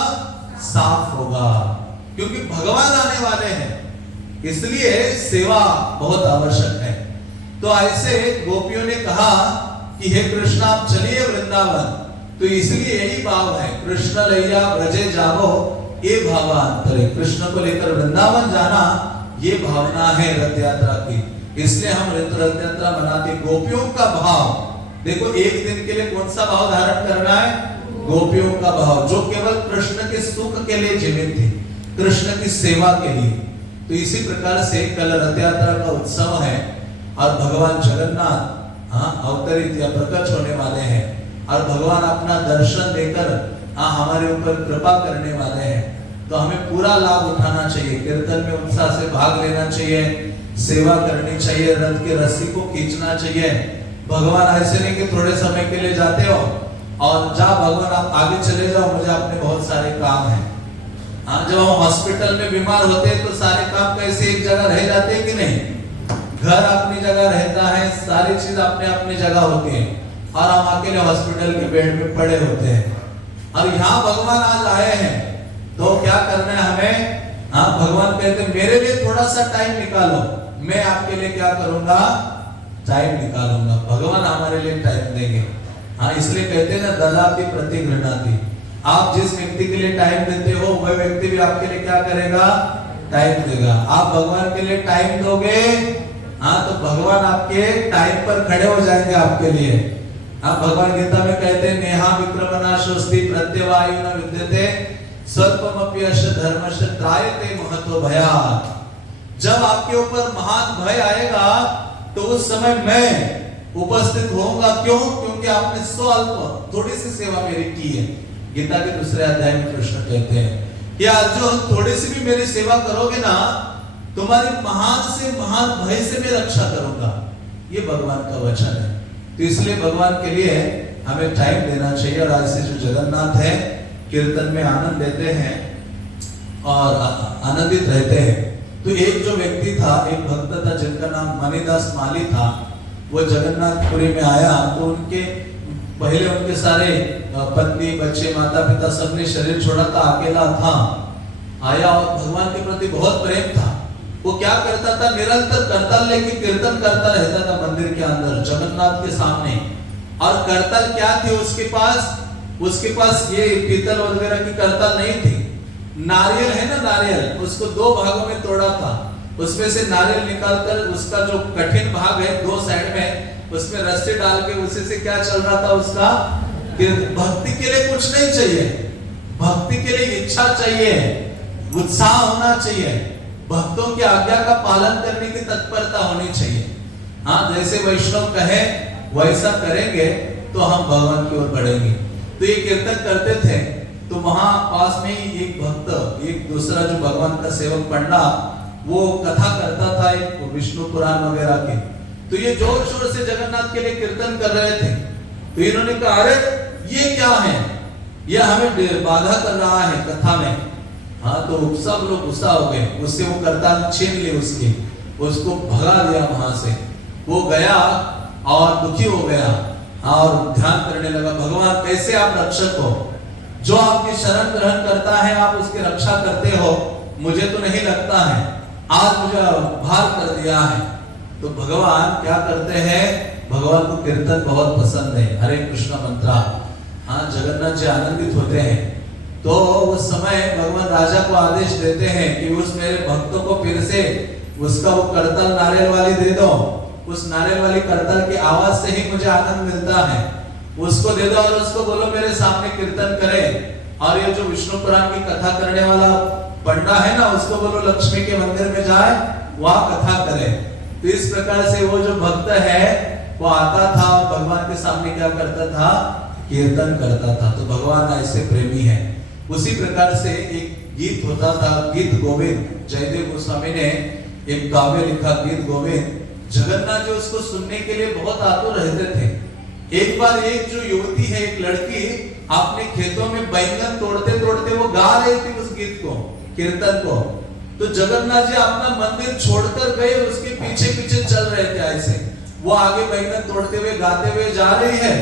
साफ होगा, क्योंकि भगवान आने वाले हैं। इसलिए सेवा बहुत आवश्यक है। तो ऐसे गोपियों ने कहा कि हे कृष्ण आप चलिए वृंदावन। तो इसलिए यही भाव है, कृष्ण लैया ब्रजे जावो ये भावांतरे, कृष्ण को लेकर वृंदावन जाना ये भावना है रथ यात्रा की। इसलिए हम रथ यात्रा मनाते। गोपियों का भाव देखो, एक दिन के लिए कौन सा भाव धारण करना है, गोपियों का भाव, जो केवल कृष्ण के सुख के लिए जीवित थे, कृष्ण की सेवा के लिए। तो इसी प्रकार से कल रथ यात्रा का उत्सव है और भगवान जगन्नाथ अवतरित या प्रकट होने वाले हैं और भगवान अपना दर्शन देकर हमारे ऊपर कृपा करने वाले हैं। तो हमें पूरा लाभ उठाना चाहिए, कीर्तन में उत्साह से भाग लेना चाहिए, सेवा करनी चाहिए, रथ के रस्सी को खींचना चाहिए। भगवान ऐसे नहीं कि थोड़े समय के लिए जाते हो और जा भगवान आप आगे चले जाओ, मुझे अपने बहुत सारे काम हैं। जब हम हॉस्पिटल में बीमार होते हैं तो सारे काम कैसे एक जगह रह जाते हैं कि नहीं? घर अपनी जगह रहता है, सारी चीज अपने अपनी जगह होती है और हम अकेले हॉस्पिटल के बेड में पड़े होते हैं। और यहाँ भगवान आज आए हैं तो क्या करना है हमें? भगवान कहते हैं मेरे लिए थोड़ा सा टाइम निकालो, मैं आपके लिए क्या करूंगा? टाइम निकालूंगा। भगवान हमारे लिए टाइम देंगे। इसलिए कहते हैं ना, ददाति प्रति गृह्णाति। आप जिस व्यक्ति के लिए टाइम देते हो वह व्यक्ति भी आपके लिए क्या करेगा? टाइम देगा। आप भगवान के लिए टाइम दोगे तो भगवान आपके टाइम पर खड़े हो जाएंगे आपके लिए। भगवान गीता में कहते हैं नेहा विक्रमणाशोस्ति प्रत्यवायु न विद्यते स्वल्पमपि अश धर्मश त्रायते महतो भयात्। जब आपके ऊपर महान भय आएगा तो उस समय मैं उपस्थित होऊंगा। क्यों? क्योंकि आपने स्वल्प थोड़ी सी सेवा मेरी की है। गीता के दूसरे अध्याय में कृष्ण कहते हैं कि अर्जुन थोड़ी सी भी मेरी सेवा करोगे ना, तुम्हारी महान से महान भय से मैं रक्षा करूंगा। ये भगवान का वचन है। तो इसलिए भगवान के लिए हमें टाइम देना चाहिए। और आज से जो जगन्नाथ है कीर्तन में आनंद लेते हैं और आनंदित रहते हैं। तो एक जो व्यक्ति था, एक भक्त था जिनका नाम मणिदास माली था, वो जगन्नाथपुरी में आया तो उनके पहले उनके सारे पत्नी बच्चे माता पिता सबने शरीर छोड़ा था, अकेला था। आया और भगवान के प्रति बहुत प्रेम था। वो क्या करता था? निरंतर करताल लेके कीर्तन करता रहता था मंदिर के अंदर जगन्नाथ के सामने। और करताल क्या थी उसके पास? उसके पास ये पीतल वगैरह की करताल नहीं थी। नारियल है ना, नारियल, उसको दो भागों में तोड़ा था। उसमें से नारियल निकालकर उसका जो कठिन भाग है दो साइड में, उसमें रस्सी डाल के उसी से क्या चल रहा था उसका? भक्ति के लिए कुछ नहीं चाहिए, भक्ति के लिए इच्छा चाहिए, उत्साह होना चाहिए, भक्तों की आज्ञा का पालन करने की तत्परता होनी चाहिए। जैसे वैष्णव कहे वैसा करेंगे तो हम भगवान की ओर बढ़ेंगे। तो ये कीर्तन करते थे तो वहां पास में ही एक भक्त, एक दूसरा जो भगवान का सेवक पंडा, वो कथा करता था एक विष्णु पुराण वगैरह की। तो ये जोर शोर से जगन्नाथ के लिए कीर्तन कर रहे थे। तो इन्होंने कहा अरे ये क्या है, ये हमें बाधा कर रहा है कथा में। तो सब लोग गुस्सा हो गए, उससे वो करताल छीन ली उसकी, उसको भगा दिया वहां से। वो गया और दुखी हो गया और ध्यान करने लगा, भगवान कैसे आप रक्षक हो, जो आपकी शरण ग्रहण करता है आप उसकी रक्षा करते हो, मुझे तो नहीं लगता है, आज मुझे भार कर दिया है। तो भगवान क्या करते हैं? भगवान को कीर्तन बहुत पसंद है, हरे कृष्ण मंत्रा। जगन्नाथ जी आनंदित होते हैं। तो उस समय भगवान राजा को आदेश देते हैं कि उस मेरे भक्तों को फिर से उसका वो करताल नारियल वाली दे दो, उस नारियल वाली करताल की आवाज से ही मुझे आनंद मिलता है, उसको दे दो और उसको बोलो मेरे सामने कीर्तन करे। और ये जो विष्णु पुराण की कथा करने वाला पंडा है ना, उसको बोलो लक्ष्मी के मंदिर में जाए, वहां कथा करे। तो इस प्रकार से वो जो भक्त है वो आता था और भगवान के सामने क्या करता था? कीर्तन करता था। तो भगवान ऐसे प्रेमी है। उसी प्रकार से एक गीत होता था, गीत गोविंद, जयदेव गोस्वामी ने एक काव्य लिखा गीत गोविंद। जगन्नाथ जी उसको सुनने के लिए बहुत आतुर रहते थे। एक बार एक जो युवती है, एक लड़की, अपने खेतों में बैंगन तोड़ते तोड़ते वो गा रही थी उस गीत को, कीर्तन को। तो जगन्नाथ जी अपना मंदिर छोड़कर गए, उसके पीछे पीछे चल रहे थे ऐसे। वो आगे बैंगन तोड़ते हुए गाते हुए जा रही है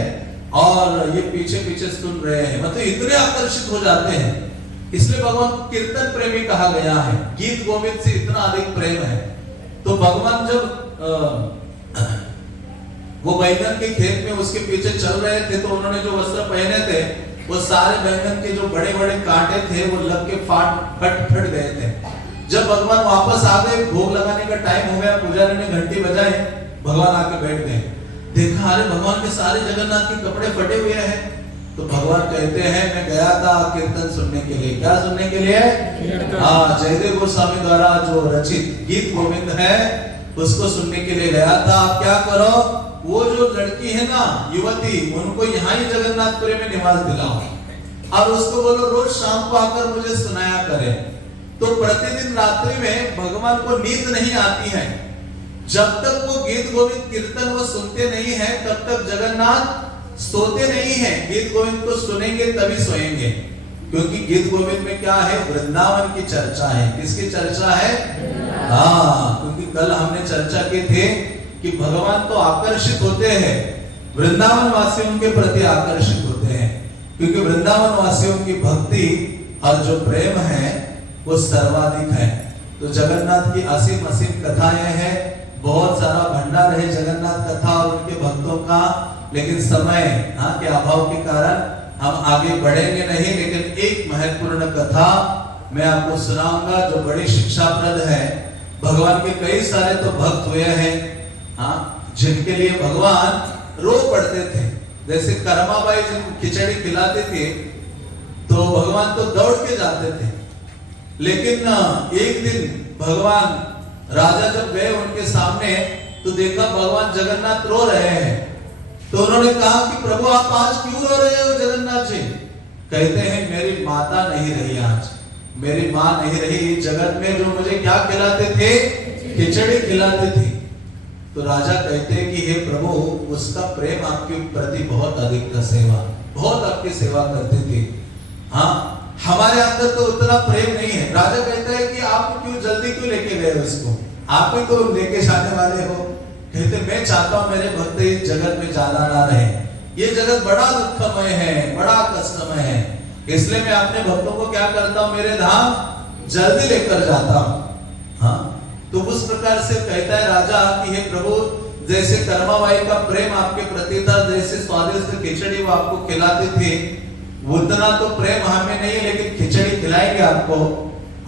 और ये पीछे पीछे सुन रहे हैं। मतलब इतने आकर्षित हो जाते हैं। इसलिए भगवान को कीर्तन प्रेमी कहा गया है। गीत गोविंद से इतना अधिक प्रेम है। तो भगवान जब वो बैंगन के खेत में उसके पीछे चल रहे थे तो उन्होंने जो वस्त्र पहने थे वो सारे बैंगन के जो बड़े बड़े कांटे थे वो लग के फट गए थे। जब भगवान वापस आ गए, भोग लगाने का टाइम हो गया, पुजारी ने घंटी बजाई, भगवान आके बैठ गए। देखा अरे भगवान के सारे जगन्नाथ के कपड़े फटे हुए हैं। तो भगवान कहते हैं मैं गया था कीर्तन सुनने के लिए। क्या सुनने के लिए? जयदेव गोस्वामी द्वारा जो रचित गीत गोविंद है उसको सुनने के लिए गया था। आप क्या करो, वो जो लड़की है ना, युवती, उनको यहाँ ही जगन्नाथपुरी में निवास दिलाओ और उसको बोलो रोज शाम को आकर मुझे सुनाया करे। तो प्रतिदिन रात्रि में भगवान को नींद नहीं आती है। जब तक वो गीत गोविंद कीर्तन वो सुनते नहीं है तब तक जगन्नाथ सोते नहीं है। गीत गोविंद को सुनेंगे तभी सोएंगे, क्योंकि गीत गोविंद में क्या है, वृंदावन की चर्चा है। किसकी चर्चा है? हाँ, क्योंकि कल हमने चर्चा की थी कि भगवान तो आकर्षित होते हैं, वृंदावन वासियों के प्रति आकर्षित होते हैं, क्योंकि वृंदावन वासियों की भक्ति और जो प्रेम है वो सर्वाधिक है। तो जगन्नाथ की असीम असीम कथाएं हैं, बहुत सारा भंडार है जगन्नाथ कथा और उनके भक्तों का, लेकिन समय के अभाव के कारण हम आगे बढ़ेंगे नहीं। लेकिन एक महत्वपूर्ण कथा मैं आपको सुनाऊंगा जो बड़ी शिक्षाप्रद है। भगवान के कई सारे तो भक्त हुए हैं, जिनके लिए भगवान रो पड़ते थे। जैसे कर्माबाई जिनको खिचड़ी खिलाते थे तो भगवान तो दौड़ के जाते थे, लेकिन एक दिन भगवान राजा जब गए उनके सामने तो देखा भगवान जगन्नाथ रो रहे हैं। तो उन्होंने कहा कि प्रभु आप आज क्यों रो रहे हो जगन्नाथ जी? कहते हैं मेरी माता नहीं रही, आज मेरी माँ नहीं रही। जगत में जो मुझे क्या खिलाते थे, खिचड़ी खिलाते थे। तो राजा कहते हैं कि हे प्रभु उसका प्रेम आपके प्रति बहुत अधिक था, सेवा बहुत आपकी सेवा करते थे। हाँ, हमारे अंदर तो उतना प्रेम नहीं है। राजा कहता है कि आप क्यों जल्दी क्यों लेके गए उसको, आप ही तो लेके जाने वाले हो। कहते मैं चाहता हूं मेरे भक्त इस जगत में ज्यादा ना रहे, ये जगत बड़ा दुखमय है, बड़ा कष्टमय है, इसलिए मैं अपने भक्तों को क्या करता हूं, मेरे धाम जल्दी लेकर जाता हूं। हाँ, तो उस प्रकार से कहता है राजा कि हे प्रभु जैसे कर्माबाई का प्रेम आपके प्रति था, जैसे स्वादिष्ट खिचड़ी वो आपको खिलाते थे, उतना तो प्रेम हमें नहीं है, लेकिन खिचड़ी खिलाएंगे आपको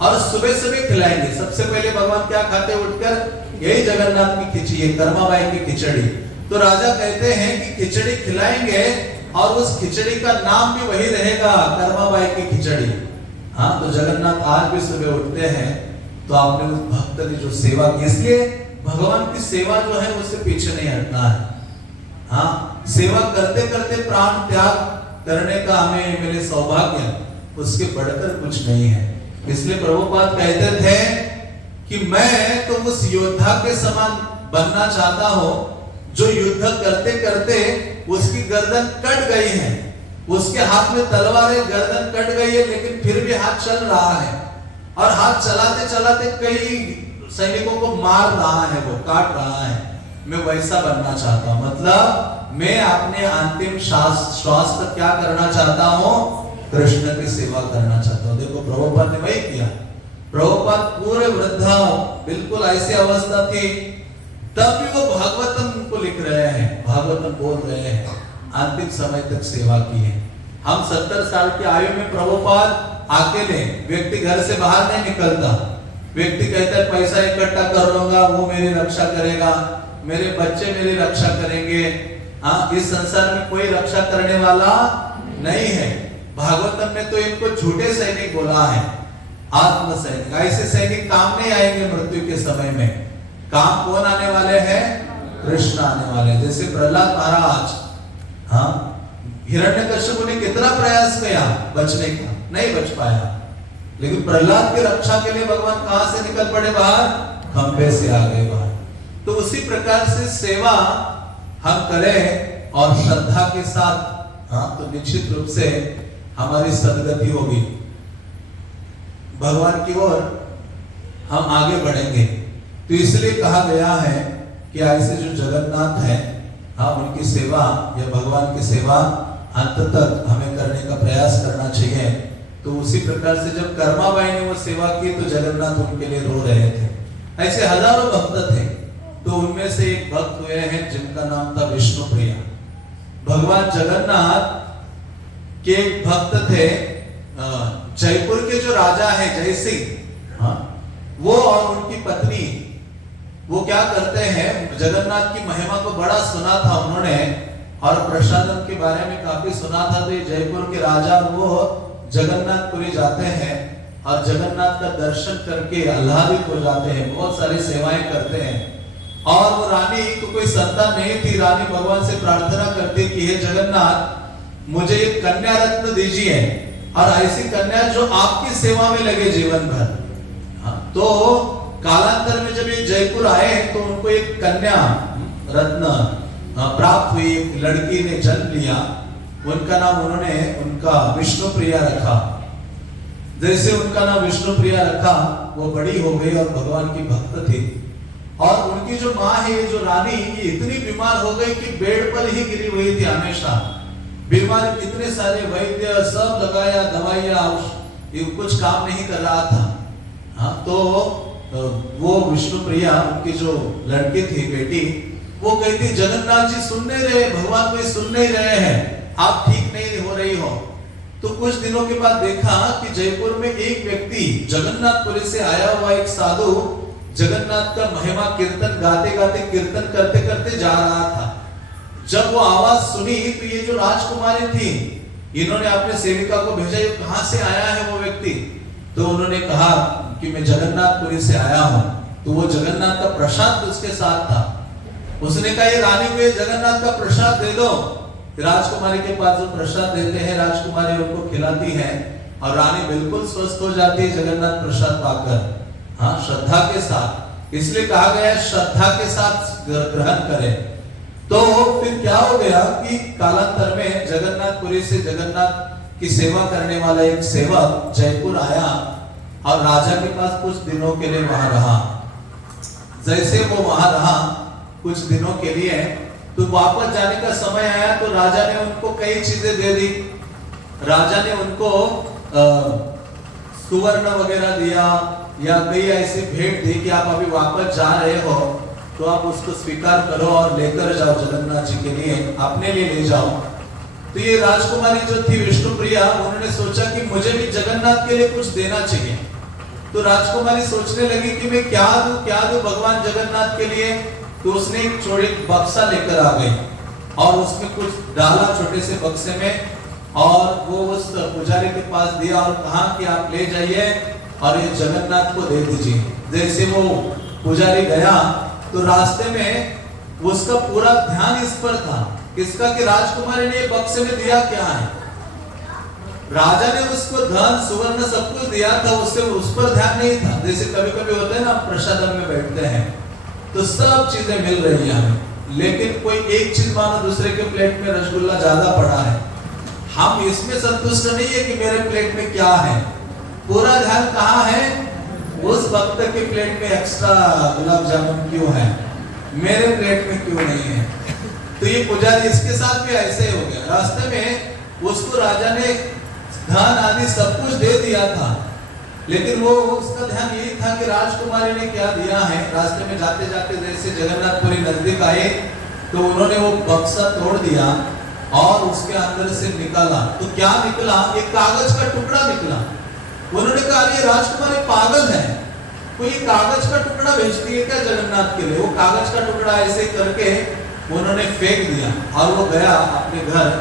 और सुबह सुबह खिलाएंगे। सबसे पहले भगवान क्या खाते उठकर, यही जगन्नाथ की खिचड़ी, कर्माबाई की खिचड़ी। तो राजा कहते हैं कि खिचड़ी खिलाएंगे और उस खिचड़ी का नाम भी वही रहेगा, कर्माबाई की खिचड़ी। हाँ, तो जगन्नाथ आज भी सुबह उठते हैं तो आपने उस भक्त की जो सेवा की, इसलिए भगवान की सेवा जो है उससे पीछे नहीं हटना है। हाँ, सेवा करते करते प्राण त्याग करने का हमें मिले सौभाग्य, उसके बढ़कर कुछ नहीं है। इसलिए प्रभुपाद कहते थे कि मैं तो उस योद्धा के समान बनना चाहता हूं जो युद्ध करते करते उसकी गर्दन कट गई है, उसके हाथ में तलवार है, गर्दन कट गई है, लेकिन फिर भी हाथ चल रहा है और हाथ चलाते चलाते कई सैनिकों को मार रहा है, वो काट रहा है। मैं वैसा बनना चाहता हूं, मतलब मैं अपने अंतिम श्वास तक क्या करना चाहता हूं, कृष्ण की सेवा करना चाहता हूं। देखो प्रभुपाद ने वही किया। प्रभुपाद पूरे वृद्धा बिल्कुल ऐसी अवस्था थी, तब भी वो भागवतम को लिख रहे हैं, भागवतम बोल रहे हैं, अंतिम समय तक सेवा की है। हम 70 साल की आयु में प्रभुपाद अकेले, व्यक्ति घर से बाहर नहीं निकलता, व्यक्ति कहता है पैसा इकट्ठा कर लूंगा, वो मेरी रक्षा करेगा, मेरे बच्चे मेरी रक्षा करेंगे। हाँ, इस संसार में कोई रक्षा करने वाला नहीं है। भागवतम में तो इनको झूठे सैनिक बोला है, आत्म सैनिक। ऐसे सैनिक काम नहीं आएंगे मृत्यु के समय में, काम कौन आने वाले हैं, कृष्ण आने वाले। जैसे प्रहलाद महाराज, हाँ, हिरण्यकश्यप ने कितना प्रयास किया बचने का, नहीं बच पाया, लेकिन प्रहलाद की रक्षा के लिए भगवान कहां से निकल पड़े बाहर, खंबे से आ गए बाहर। तो उसी प्रकार से सेवा हम करें और श्रद्धा के साथ, हाँ, तो निश्चित रूप से हमारी सदगति होगी, भगवान की ओर हम आगे बढ़ेंगे। तो इसलिए कहा गया है कि ऐसे जो जगन्नाथ है, हाँ, उनकी सेवा या भगवान की सेवा अंत तक हमें करने का प्रयास करना चाहिए। तो उसी प्रकार से जब कर्माबाई ने वो सेवा की तो जगन्नाथ उनके लिए रो रहे थे। ऐसे हजारों भक्त थे, तो उनमें से एक भक्त हुए हैं जिनका नाम था विष्णुप्रिया। भगवान जगन्नाथ के एक भक्त थे, जयपुर के जो राजा है जय सिंह, हाँ, वो और उनकी पत्नी, वो क्या करते हैं, जगन्नाथ की महिमा को बड़ा सुना था उन्होंने और प्रसादम के बारे में काफी सुना था। तो ये जयपुर के राजा वो जगन्नाथपुरी जाते हैं और जगन्नाथ का दर्शन करके आह्लादित हो जाते हैं, बहुत सारी सेवाएं करते हैं। और वो रानी को कोई संतान नहीं थी। रानी भगवान से प्रार्थना करती कि हे जगन्नाथ, मुझे एक कन्या रत्न दीजिए और ऐसी कन्या जो आपकी सेवा में लगे जीवन भर। तो कालांतर में जब ये जयपुर आए तो उनको एक कन्या रत्न प्राप्त हुई, एक लड़की ने जन्म लिया। उनका नाम उन्होंने उनका विष्णुप्रिया रखा। जैसे उनका नाम विष्णुप्रिया रखा, वो बड़ी हो गई और भगवान की भक्त थी। और उनकी जो माँ है, जो रानी, ये इतनी बीमार हो गई कि बेड पर ही गिरी हुई थी हमेशा। बीमार, कितने सारे वैद्य सब लगाया, दवाइयाँ, ये कुछ काम नहीं कर रहा था। हाँ, तो वो विष्णुप्रिया, उनकी जो लड़की थी, बेटी, वो कहती जगन्नाथ जी सुन नहीं रहे, भगवान कोई सुन नहीं रहे हैं, आप ठीक नहीं हो रही हो। तो कुछ दिनों के बाद देखा कि जयपुर में एक व्यक्ति जगन्नाथपुरी से आया हुआ एक साधु जगन्नाथ का महिमा कीर्तन गाते गाते, कीर्तन करते करते जा रहा था। जब वो आवाज सुनी तो ये जो राजकुमारी थी, इन्होंने अपने सेविका को भेजा, ये कहां से आया है वो व्यक्ति। तो उन्होंने कहा कि मैं जगन्नाथपुरी से आया हूं। तो वो जगन्नाथ का प्रसाद उसके साथ था। उसने कहा ये रानी को जगन्नाथ का प्रसाद दे दो। राजकुमारी के पास जो प्रसाद देते हैं, राजकुमारी उनको खिलाती है और रानी बिल्कुल स्वस्थ हो जाती है जगन्नाथ प्रसाद पाकर। हाँ, श्रद्धा के साथ, इसलिए कहा गया है श्रद्धा के साथ ग्रहण करें। तो फिर क्या हो गया कि कालांतर में जगन्नाथपुरी से जगन्नाथ की सेवा करने वाला एक सेवक जयपुर आया और राजा के पास कुछ दिनों के लिए वहां रहा। जैसे वो वहां रहा कुछ दिनों के लिए, तो वापस जाने का समय आया तो राजा ने उनको कई चीजें दे दी। राजा ने उनको सुवर्ण वगैरह दिया या कई ऐसी भेंट दी कि आप अभी वापस जा रहे हो तो आप उसको स्वीकार करो और लेकर जाओ जगन्नाथ जी के लिए, अपने लिए ले जाओ। तो ये राजकुमारी जो थी विष्णुप्रिया, उन्होंने सोचा कि मुझे भी जगन्नाथ के लिए कुछ देना चाहिए। तो राजकुमारी सोचने लगी कि मैं क्या दूं भगवान जगन्नाथ के लिए। तो उसने एक छोटे बक्सा लेकर आ गई और उसमें कुछ डाला छोटे से बक्से में, और वो उस पुजारी के पास दिया और कहा कि आप ले जाइए और ये जगन्नाथ को दे दीजिए। जैसे वो पुजारी गया तो रास्ते में उसका पूरा ध्यान इस पर था, किसका, कि राजकुमारी ने बक्से में दिया क्या है। राजा ने उसको धन सुवर्ण सब कुछ दिया था, उससे उस पर ध्यान नहीं था। जैसे कभी कभी होता है ना, प्रसादम में बैठते हैं तो सब चीजें मिल रही है हमें, लेकिन कोई एक चीज मानो दूसरे के प्लेट में रसगुल्ला ज्यादा पड़ा है, हम इसमें संतुष्ट नहीं है कि मेरे प्लेट में क्या है। पूरा ध्यान कहाँ है, उस भक्त के प्लेट में एक्स्ट्रा गुलाब जामुन क्यों है, मेरे प्लेट में क्यों नहीं है। तो ये पुजारी, इसके साथ भी ऐसे हो गया। रास्ते में उसको राजा ने धन आदि सब कुछ दे दिया था, लेकिन वो उसका ध्यान यही था कि राजकुमारी ने क्या दिया है। रास्ते में जाते जाते जैसे जगन्नाथपुरी नजदीक आए तो उन्होंने वो बक्सा तोड़ दिया और उसके अंदर से निकाला। तो क्या निकला, एक कागज का टुकड़ा निकला। उन्होंने कहा ये राजकुमारी पागल है, कोई कागज का टुकड़ा भेजती है क्या जगन्नाथ के लिए। वो कागज का टुकड़ा ऐसे करके उन्होंने फेंक दिया और वो गया अपने घर,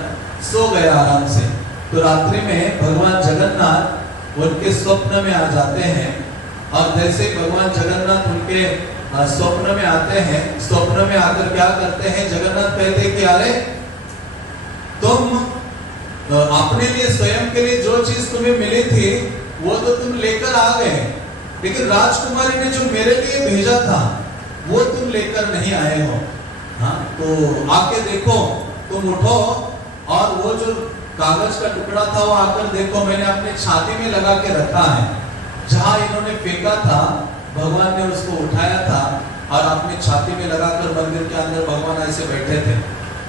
सो गया आराम से। तो रात्रि में भगवान जगन्नाथ उनके स्वप्न में आ जाते हैं, और जैसे भगवान जगन्नाथ उनके स्वप्न में आते हैं, स्वप्न में आकर क्या करते हैं, जगन्नाथ कहते हैं कि अरे तुम अपने लिए, स्वयं के लिए जो चीज तुम्हें मिली थी वो तो तुम लेकर आ गए, लेकिन राजकुमारी ने जो मेरे लिए भेजा था वो तुम लेकर नहीं आए हो। हाँ, तो आके देखो, तुम उठो और वो जो कागज का टुकड़ा था वो आकर देखो, मैंने अपने छाती में लगा के रखा है। जहां इन्होंने फेंका था भगवान ने उसको उठाया था और अपने छाती में लगाकर मंदिर के अंदर भगवान ऐसे बैठे थे।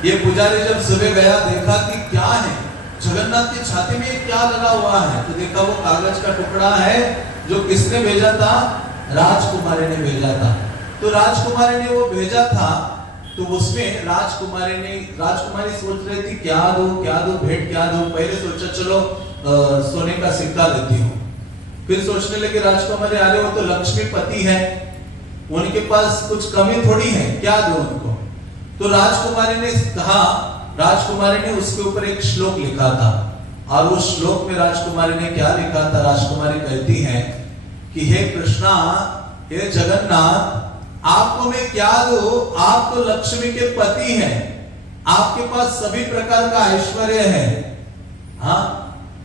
ये पुजारी जब सुबह गया, देखा कि क्या है, जगन्नाथ की छाती में क्या लगा हुआ है, तो देखा वो कागज का टुकड़ा है जो किसने भेजा था, राजकुमारी ने भेजा था। तो राजकुमारी ने वो भेजा था, तो उसमें राजकुमारी सोच रही थी क्या दूं भेंट क्या दूं। पहले सोचा चलो सोने का सिक्का देती हूँ, फिर सोचने लगे राजकुमारी आ रहे हो तो लक्ष्मीपति है, उनके पास कुछ कमी थोड़ी है, क्या दूं उनको। तो राजकुमारी ने कहा, राजकुमारी ने उसके ऊपर एक श्लोक लिखा था, और उस श्लोक में राजकुमारी ने क्या लिखा था, राजकुमारी कहती है कि हे कृष्णा, हे जगन्नाथ, आपको मैं क्या दूं, आप तो लक्ष्मी के पति हैं, आपके पास सभी प्रकार का ऐश्वर्य है, हाँ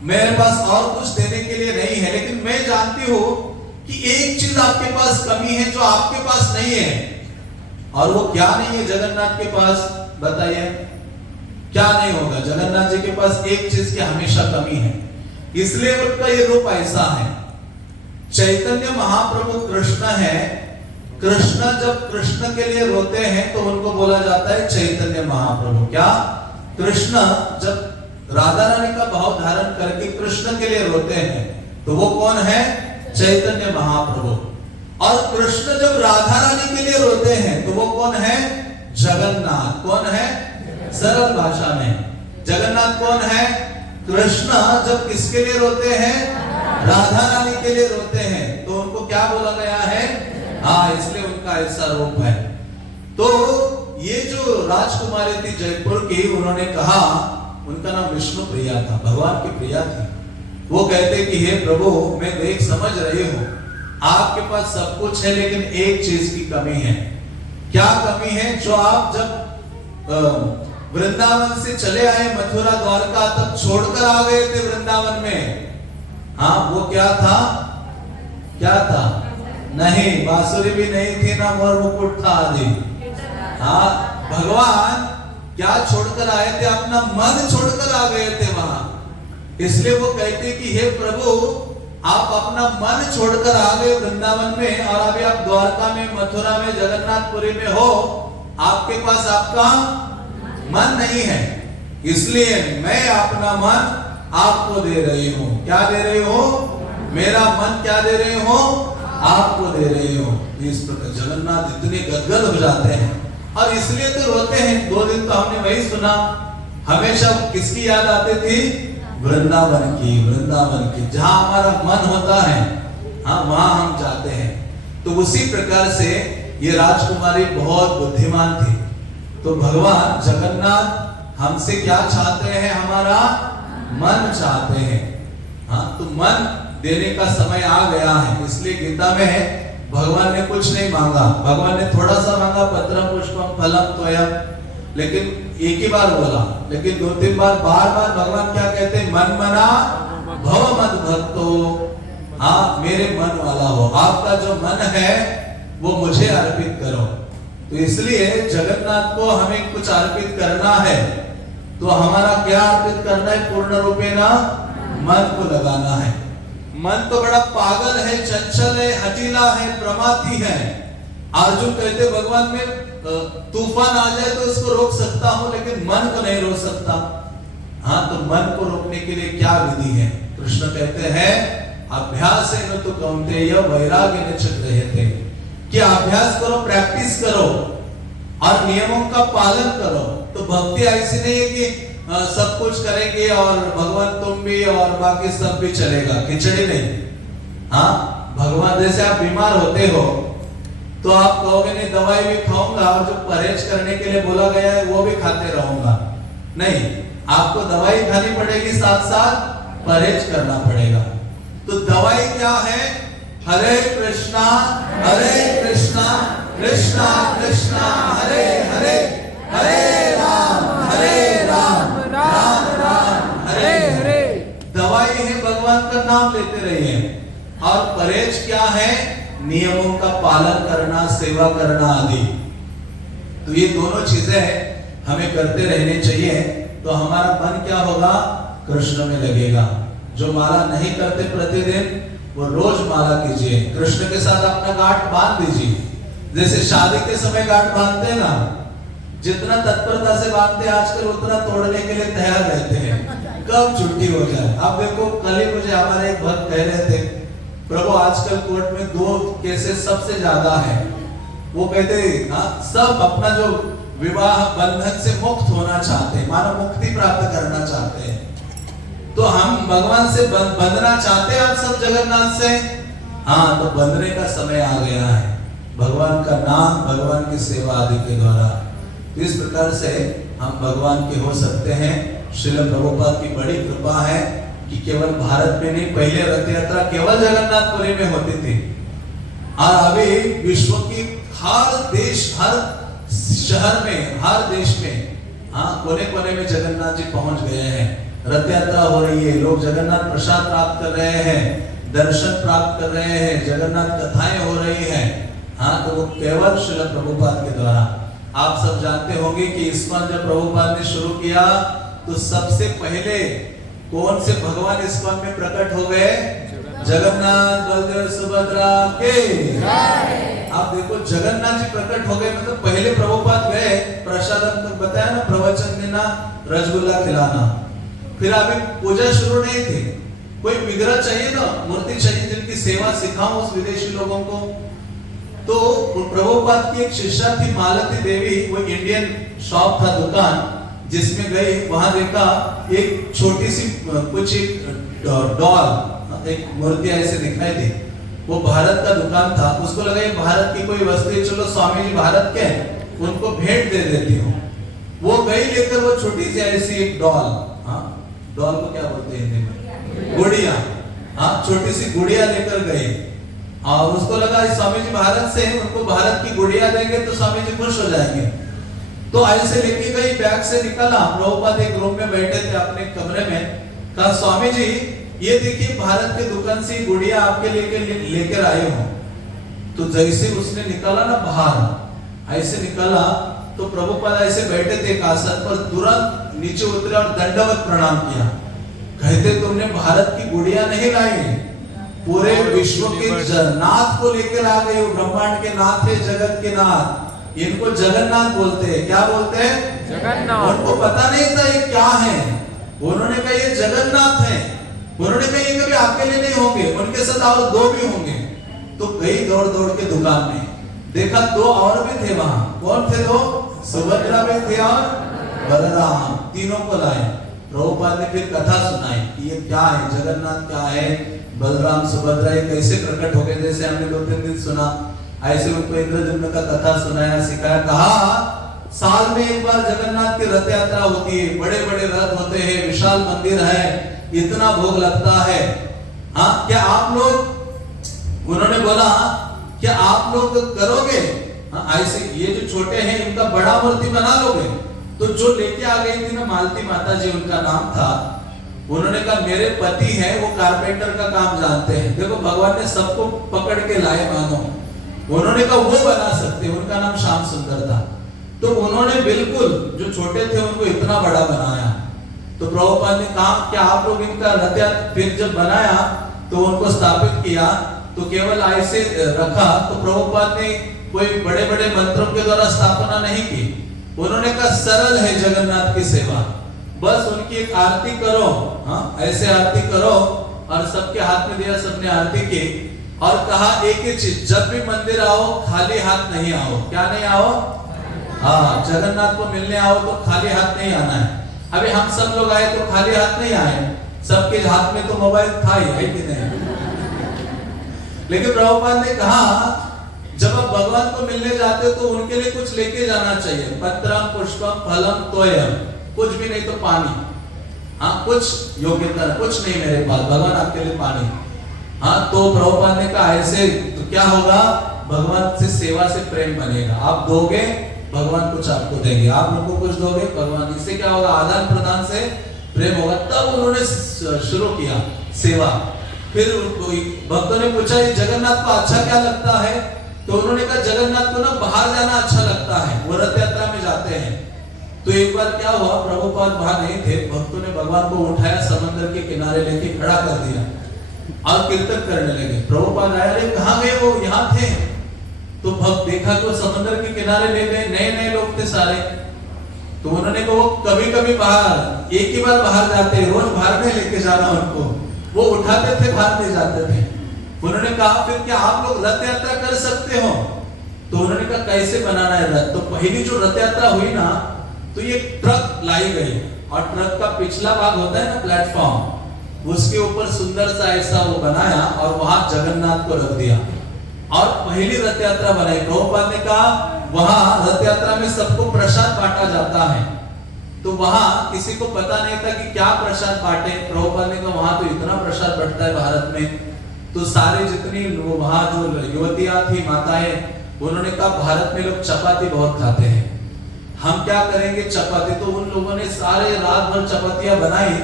मेरे पास और कुछ देने के लिए नहीं है, लेकिन मैं जानती हूं कि एक चीज आपके पास कमी है जो आपके पास नहीं है। और वो क्या नहीं है जगन्नाथ के पास, बताइए क्या नहीं होगा। जगन्नाथ जी के पास एक चीज की हमेशा कमी है, इसलिए उनका ये रूप ऐसा है। चैतन्य महाप्रभु कृष्ण है, कृष्ण जब कृष्ण के लिए रोते हैं तो उनको बोला जाता है चैतन्य महाप्रभु। क्या कृष्ण जब राधा रानी का भाव धारण करके कृष्ण के लिए रोते हैं तो वो कौन है, चैतन्य महाप्रभु। और कृष्ण जब राधा रानी के लिए रोते हैं तो वो कौन है, जगन्नाथ। कौन है, सरल भाषा में जगन्नाथ कौन है, कृष्ण जब किसके लिए रोते हैं, राधा रानी के लिए रोते हैं तो उनको क्या बोला गया है, हाँ इसलिए उनका ऐसा रूप है। तो ये जो राजकुमारी थी जयपुर की, उन्होंने कहा, उनका नाम विष्णु प्रिया था, भगवान की प्रिया थी। वो कहते कि हे प्रभु मैं देख समझ रही हूँ आपके पास सब कुछ है, लेकिन एक चीज की कमी है। क्या कमी है, जो आप जब वृंदावन से चले आए मथुरा द्वारका तब छोड़कर आ गए थे वृंदावन में, हाँ वो क्या था, क्या था, नहीं बांसुरी भी नहीं थी, ना मोर मुकुट था आदि। हाँ भगवान क्या छोड़कर आए थे, अपना मन छोड़कर आ गए थे वहां। इसलिए वो कहते कि हे प्रभु आप अपना मन छोड़कर आ गए वृंदावन में, और अभी आप द्वारका में, मथुरा में, जगन्नाथपुरी में हो, आपके पास आपका मन नहीं है, इसलिए मैं अपना मन आपको दे रही हूँ। क्या दे रही हूँ, मेरा मन क्या दे रही हूँ, आपको दे रही हूँ। इस प्रकार जगन्नाथ इतने गदगद हो जाते हैं और इसलिए तो रोते हैं। 2 दिन तो हमने वही सुना, हमेशा किसकी याद आती थी, वृंदावन की, वृंदावन की, जहां हमारा मन होता है, हाँ वहां हम जाते हैं। तो उसी प्रकार से ये राजकुमारी बहुत बुद्धिमान थी। तो भगवान जगन्नाथ हमसे क्या चाहते हैं, हमारा मन चाहते हैं। हाँ तो मन देने का समय आ गया है, इसलिए गीता में भगवान ने कुछ नहीं मांगा, भगवान ने थोड़ा सा मांगा, पत्रम पुष्पम फलम त्वयम, लेकिन एक ही बार बोला, लेकिन 2-3 बार बार बार भगवान क्या कहते हैं, मन मना भव मद भक्तो, आप मेरे मन वाला हो, आपका जो मन है वो मुझे अर्पित करो। तो इसलिए जगन्नाथ को हमें कुछ अर्पित करना है, तो हमारा क्या अर्पित करना है, पूर्ण रूपे ना मन को लगाना है। मन तो बड़ा पागल है, चंचल है, हठीला है, प्रमादी है। अर्जुन कहते भगवान में तूफान आ जाए तो उसको रोक सकता हूं, लेकिन मन को नहीं रोक सकता। हाँ तो मन को रोकने के लिए क्या विधि है, कृष्ण कहते हैं अभ्यास है न तो कौन्तेय वैराग्य न चक्रयते, कि अभ्यास करो, प्रैक्टिस करो और नियमों का पालन करो। तो भक्ति ऐसी नहीं है कि सब कुछ करेंगे और भगवान तुम भी और बाकी सब भी चलेगा, खिचड़ी नहीं। हाँ भगवान जैसे आप बीमार होते हो तो आप कहोगे नहीं दवाई भी खाऊंगा और जो परहेज करने के लिए बोला गया है वो भी खाते रहूंगा, नहीं, आपको दवाई खानी पड़ेगी, साथ साथ परहेज करना पड़ेगा। तो दवाई क्या है, हरे कृष्णा कृष्णा कृष्णा हरे हरे, हरे राम राम राम हरे हरे। दवाई है भगवान का नाम लेते रहिए, और परहेज क्या है, नियमों का पालन करना, सेवा करना आदि। तो ये दोनों चीजें हमें करते रहने चाहिए, तो हमारा मन क्या होगा, कृष्ण में लगेगा। जो माला नहीं करते प्रतिदिन वो रोज माला कीजिए, कृष्ण के साथ अपना गांठ बांध दीजिए। जैसे शादी के समय गांठ बांधते हैं ना, जितना तत्परता से बांधते हैं आजकल उतना तोड़ने के लिए तैयार रहते हैं, कब छुट्टी हो जाए। अब देखो कल ही मुझे हमारे एक भक्त कह रहे थे, प्रभु आजकल कोर्ट में 2 केसेस सबसे ज्यादा है। वो कहते हाँ सब अपना जो विवाह बंधन से मुक्त होना चाहते हैं, मानो मुक्ति प्राप्त करना चाहते हैं। तो हम भगवान से बंधना चाहते हैं आप सब जगन्नाथ से, हाँ तो बंधने का समय आ गया है, भगवान का नाम, भगवान की सेवा आदि के द्वारा। तो इस प्रकार से हम भगवान के हो सकते हैं। श्रील प्रभुपाद की बड़ी कृपा है कि केवल भारत में नहीं, पहले रथ यात्रा केवल जगन्नाथपुरी में होती थी, और अभी विश्व की हर देश, हर शहर में, हर देश में, हाँ, कोने कोने में जगन्नाथ जी पहुंच गए हैं। रथ यात्रा हो रही है, लोग जगन्नाथ प्रसाद प्राप्त कर रहे हैं, दर्शन प्राप्त कर रहे हैं, जगन्नाथ कथाएं हो रही हैं। हाँ, तो वो केवल श्रील प्रभुपाद के द्वारा। आप सब जानते होंगे कि इस्कॉन जब प्रभुपाद ने शुरू किया तो सबसे पहले कौन से भगवान इस्कॉन में प्रकट हो गए? जगन्नाथ बलदेव सुभद्रा के। आप देखो, जगन्नाथ जी प्रकट हो गए, मतलब पहले प्रभुपाद गए, प्रसाद बताया ना, प्रवचन देना, रसगुल्ला खिलाना। फिर अभी पूजा शुरू नहीं थी, कोई विग्रह चाहिए ना, मूर्ति चाहिए जिनकी सेवा सिखाऊं उस विदेशी लोगों को। तो प्रभुपाद की एक शिष्या थी मालती देवी, वो इंडियन शॉप था, दुकान, जिसमें गई, वहां देखा एक छोटी सी कुछ एक डॉल, एक मूर्ति ऐसे दिखाई दी। वो भारत का दुकान था, उसको लगा ये भारत की कोई वस्तु है, चलो स्वामी जी भारत के, उनको भेंट दे देती हूँ। वो गई लेकर वो छोटी सी ऐसी एक डॉल, हाँ, डॉल को क्या बोलते हैं हिंदी में? गुड़िया। हाँ, छोटी सी गुड़िया लेकर गई और उसको लगा स्वामी जी भारत से हैं, उनको भारत की गुड़िया देंगे तो स्वामी जी खुश हो जाएंगे। तो ऐसे लेके गई, बैग से निकला, प्रभुपाद एक रूम में बैठे थे अपने कमरे में, कहा स्वामी जी ये देखिए भारत के दुकान से गुड़िया आपके लेकर आए हो। तो जैसे उसने निकाला ना बाहर, ऐसे निकाला तो प्रभुपाद ऐसे बैठे थे एक आसन पर, तुरंत नीचे उतरे और दंडवत प्रणाम किया। कहते तुमने भारत की गुड़िया नहीं लाई, पूरे विश्व के नाथ को लेकर आ गए हो, ब्रह्मांड के नाथ है, जगत के नाथ। इनको जगन्नाथ बोलते हैं। क्या बोलते हैं? जगन्नाथ। उनको पता नहीं था ये क्या है, उन्होंने कहा ये जगन्नाथ है। उन्होंने कहा ये कभी अकेले नहीं होंगे, उनके साथ और दो भी होंगे। तो गई दौड़ दौड़ के दुकान में, देखा दो और भी थे वहां। कौन थे दो? सुभद्रा भी थे और बलराम, तीनों को लाए। प्रभुपाद ने फिर कथा सुनाई कि ये क्या है, जगन्नाथ क्या है, बलराम सुभद्रा ये कैसे प्रकट हो गए, जैसे हमने 2-3 दिन सुना, ऐसे उनको इंद्रद्युम्न का कथा सुनाया, सिखाया। कहा साल में एक बार जगन्नाथ की रथ यात्रा होती है, बड़े बड़े रथ होते हैं, विशाल मंदिर है, इतना भोग लगता है। हाँ, क्या आप लोग, उन्होंने बोला क्या आप लोग करोगे? हाँ, ऐसे ये जो छोटे हैं इनका बड़ा मूर्ति बना लोगे? तो जो लेके आ गई थी ना मालती माता जी, उनका नाम था, उन्होंने कहा मेरे पति हैं वो कारपेंटर का काम जानते हैं। देखो भगवान ने सबको पकड़ के लाए मानो। उन्होंने कहा वो बना सकते हैं, उनका नाम श्याम सुंदर था। तो उन्होंने बिल्कुल जो छोटे थे उनको इतना बड़ा बनाया। तो प्रभुपाद ने कहा कि आप लोग इनका रथ फिर जब बनाया तो उनको स्थापित किया, तो केवल ऐसे रखा। तो प्रभुपाद ने कोई बड़े बड़े मंत्रों के द्वारा स्थापना नहीं की। उन्होंने कहा सरल है जगन्नाथ की सेवा, बस उनकी एक आरती करो। हाँ, ऐसे आरती करो, और सबके हाथ में दिया, सबने आरती की और कहा एक ही चीज, जब भी मंदिर आओ खाली हाथ नहीं आओ। क्या नहीं आओ? हाँ, जगन्नाथ को मिलने आओ तो खाली हाथ नहीं आना है। अभी हम सब लोग आए तो खाली हाथ नहीं आए, सबके हाथ में तो मोबाइल था ही, है कि नहीं? लेकिन प्रभुपाद ने कहा जब आप भगवान को मिलने जाते हो तो उनके लिए कुछ लेके जाना चाहिए, पत्रम पुष्पम फलम तोयम, कुछ भी नहीं तो पानी। हाँ, कुछ योग्यता कुछ नहीं मेरे पास, भगवान आपके लिए पानी। हाँ, तो प्रभुपाद ने कहा ऐसे तो क्या होगा, भगवान से सेवा से प्रेम बनेगा। आप दोगे भगवान कुछ आपको देंगे, आप उनको कुछ दोगे भगवान, इससे क्या होगा, आदान प्रदान से प्रेम होगा। तब उन्होंने शुरू किया सेवा। फिर भक्तों ने पूछा ये जगन्नाथ को अच्छा क्या लगता है? तो उन्होंने कहा जगन्नाथ को ना बाहर जाना अच्छा लगता है, वो रथ यात्रा में जाते हैं। तो एक बार क्या हुआ, प्रभुपाद वहां नहीं थे, भक्तों ने भगवान को उठाया, समंदर के किनारे लेके खड़ा कर दिया और कीर्तन करने लगे। प्रभुपाद आया, अरे कहाँ गए वो? यहाँ थे। तो भक्त देखा तो समंदर के किनारे ले गए, नए नए लोग थे सारे। तो उन्होंने कहा वो कभी कभी बाहर, एक ही बार बाहर जाते, रोज बाहर नहीं लेके जाना उनको, वो उठाते थे बाहर ले जाते थे। उन्होंने कहा फिर क्या आप लोग रथ यात्रा कर सकते हो? तो उन्होंने कहा कैसे बनाना है रथ? तो पहली जो रथ यात्रा हुई ना, तो ये ट्रक लाई गई और ट्रक का पिछला भाग होता है ना प्लेटफॉर्म, उसके ऊपर सुंदर सा ऐसा वो बनाया और वहां जगन्नाथ को रख दिया और पहली रथ यात्रा बनाई। प्रभुपाद ने कहा वहां रथ यात्रा में सबको प्रसाद बांटा जाता है। तो वहां किसी को पता नहीं था कि क्या प्रसाद बांटे। प्रभुपाद ने कहा वहां तो इतना प्रसाद बंटता है भारत में, तो सारे जितनी वहां जो युवतियां थी, माताएं, उन्होंने कहा भारत में लोग चपाती बहुत खाते हैं, हम क्या करेंगे चपाती। तो उन लोगों ने सारे रात भर चपातियां बनाई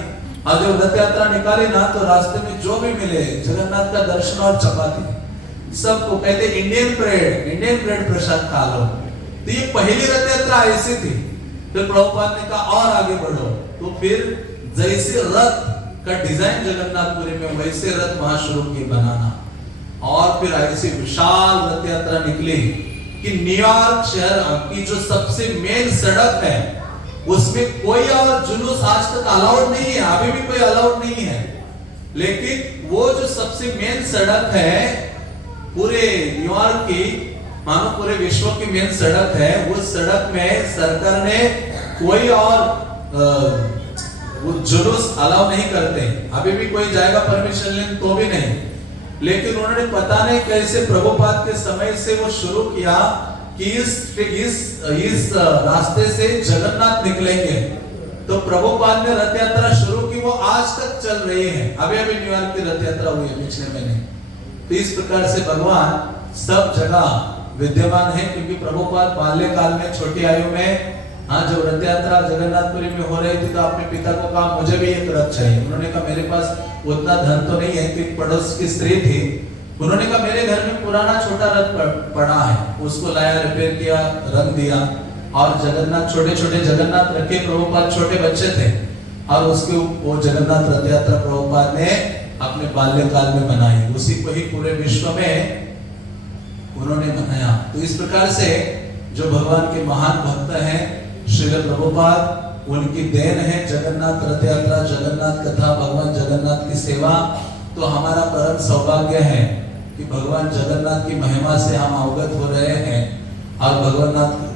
और जब रथ यात्रा निकाली ना तो रास्ते में जो भी मिले जगन्नाथ का दर्शन और चपाती, सबको कहते इंडियन ब्रेड प्रसाद खा लो। तो ये पहली रथ यात्रा ऐसी थी। फिर प्रभुपाद ने कहा और आगे बढ़ो, तो फिर जैसे रथ का डिजाइन जगन्नाथपुरी में वैसे रथ वहां शुरू किए बनाना, और फिर ऐसी विशाल रथ यात्रा निकली कि न्यूयॉर्क शहर की जो सबसे मेन सड़क है उसमें कोई और जुलूस आज तक अलाउड नहीं है, अभी भी कोई अलाउड नहीं है, लेकिन वो जो सबसे मेन सड़क है पूरे न्यूयॉर्क की, मानो पूरे विश्व की मेन सड़क है, उस सड़क में सरकार ने कोई और वो जुलूस अलाउ नहीं करते। अभी भी कोई जाएगा परमिशन लेने तो भी नहीं, लेकिन उन्होंने पता नहीं कैसे प्रभुपाद के समय से वो शुरू किया कि इस रास्ते से जगन्नाथ निकलेंगे। तो प्रभुपाद ने रथ यात्रा शुरू की, वो आज तक चल रही है। अभी न्यूयॉर्क की रथ यात्रा हुई है पिछले महीने। तो इस प्रकार से भगवान सब जगह विद्यमान है, क्योंकि प्रभुपाद बाल्यकाल में छोटी आयु में जब रथ यात्रा जगन्नाथपुरी में हो रही थी तो अपने पिता को कहा मुझे भी एक रथ चाहिए। उन्होंने कहा मेरे पास उतना धन तो नहीं है, कि पड़ोस की स्त्री थी, उन्होंने कहा मेरे घर में पुराना छोटा रथ पड़ा है, उसको लाया, रिपेयर किया, रंग दिया, और जगन्नाथ छोटे छोटे जगन्नाथ रखे। प्रभुपाद छोटे बच्चे थे और उसके वो जगन्नाथ रथ यात्रा प्रभुपाद ने अपने बाल्यकाल में बनाई, उसी को ही पूरे विश्व में उन्होंने बनाया। तो इस प्रकार से जो भगवान के महान भक्त हैं श्रील प्रभुपाद, उनकी देन है जगन्नाथ रथ यात्रा, जगन्नाथ कथा, भगवान जगन्नाथ की सेवा। तो हमारा परम सौभाग्य है कि भगवान जगन्नाथ की महिमा से हम अवगत हो रहे हैं और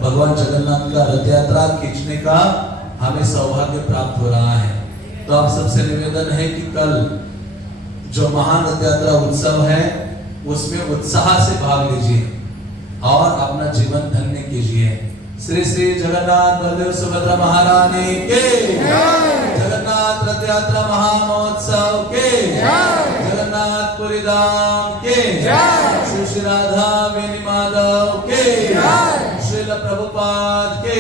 भगवान जगन्नाथ का रथ यात्रा खींचने का हमें सौभाग्य प्राप्त हो रहा है। तो आप सबसे निवेदन है कि कल जो महान रथ यात्रा उत्सव है उसमें उत्साह से भाग लीजिए और अपना जीवन धन्य कीजिए। श्री श्री जगन्नाथ बलदेव सुभद्रा महारानी के, जगन्नाथ रथ यात्रा महामहोत्सव के, जगन्नाथपुरी धाम के, श्री श्री राधा वेणी माधव के, श्रील प्रभुपाद के।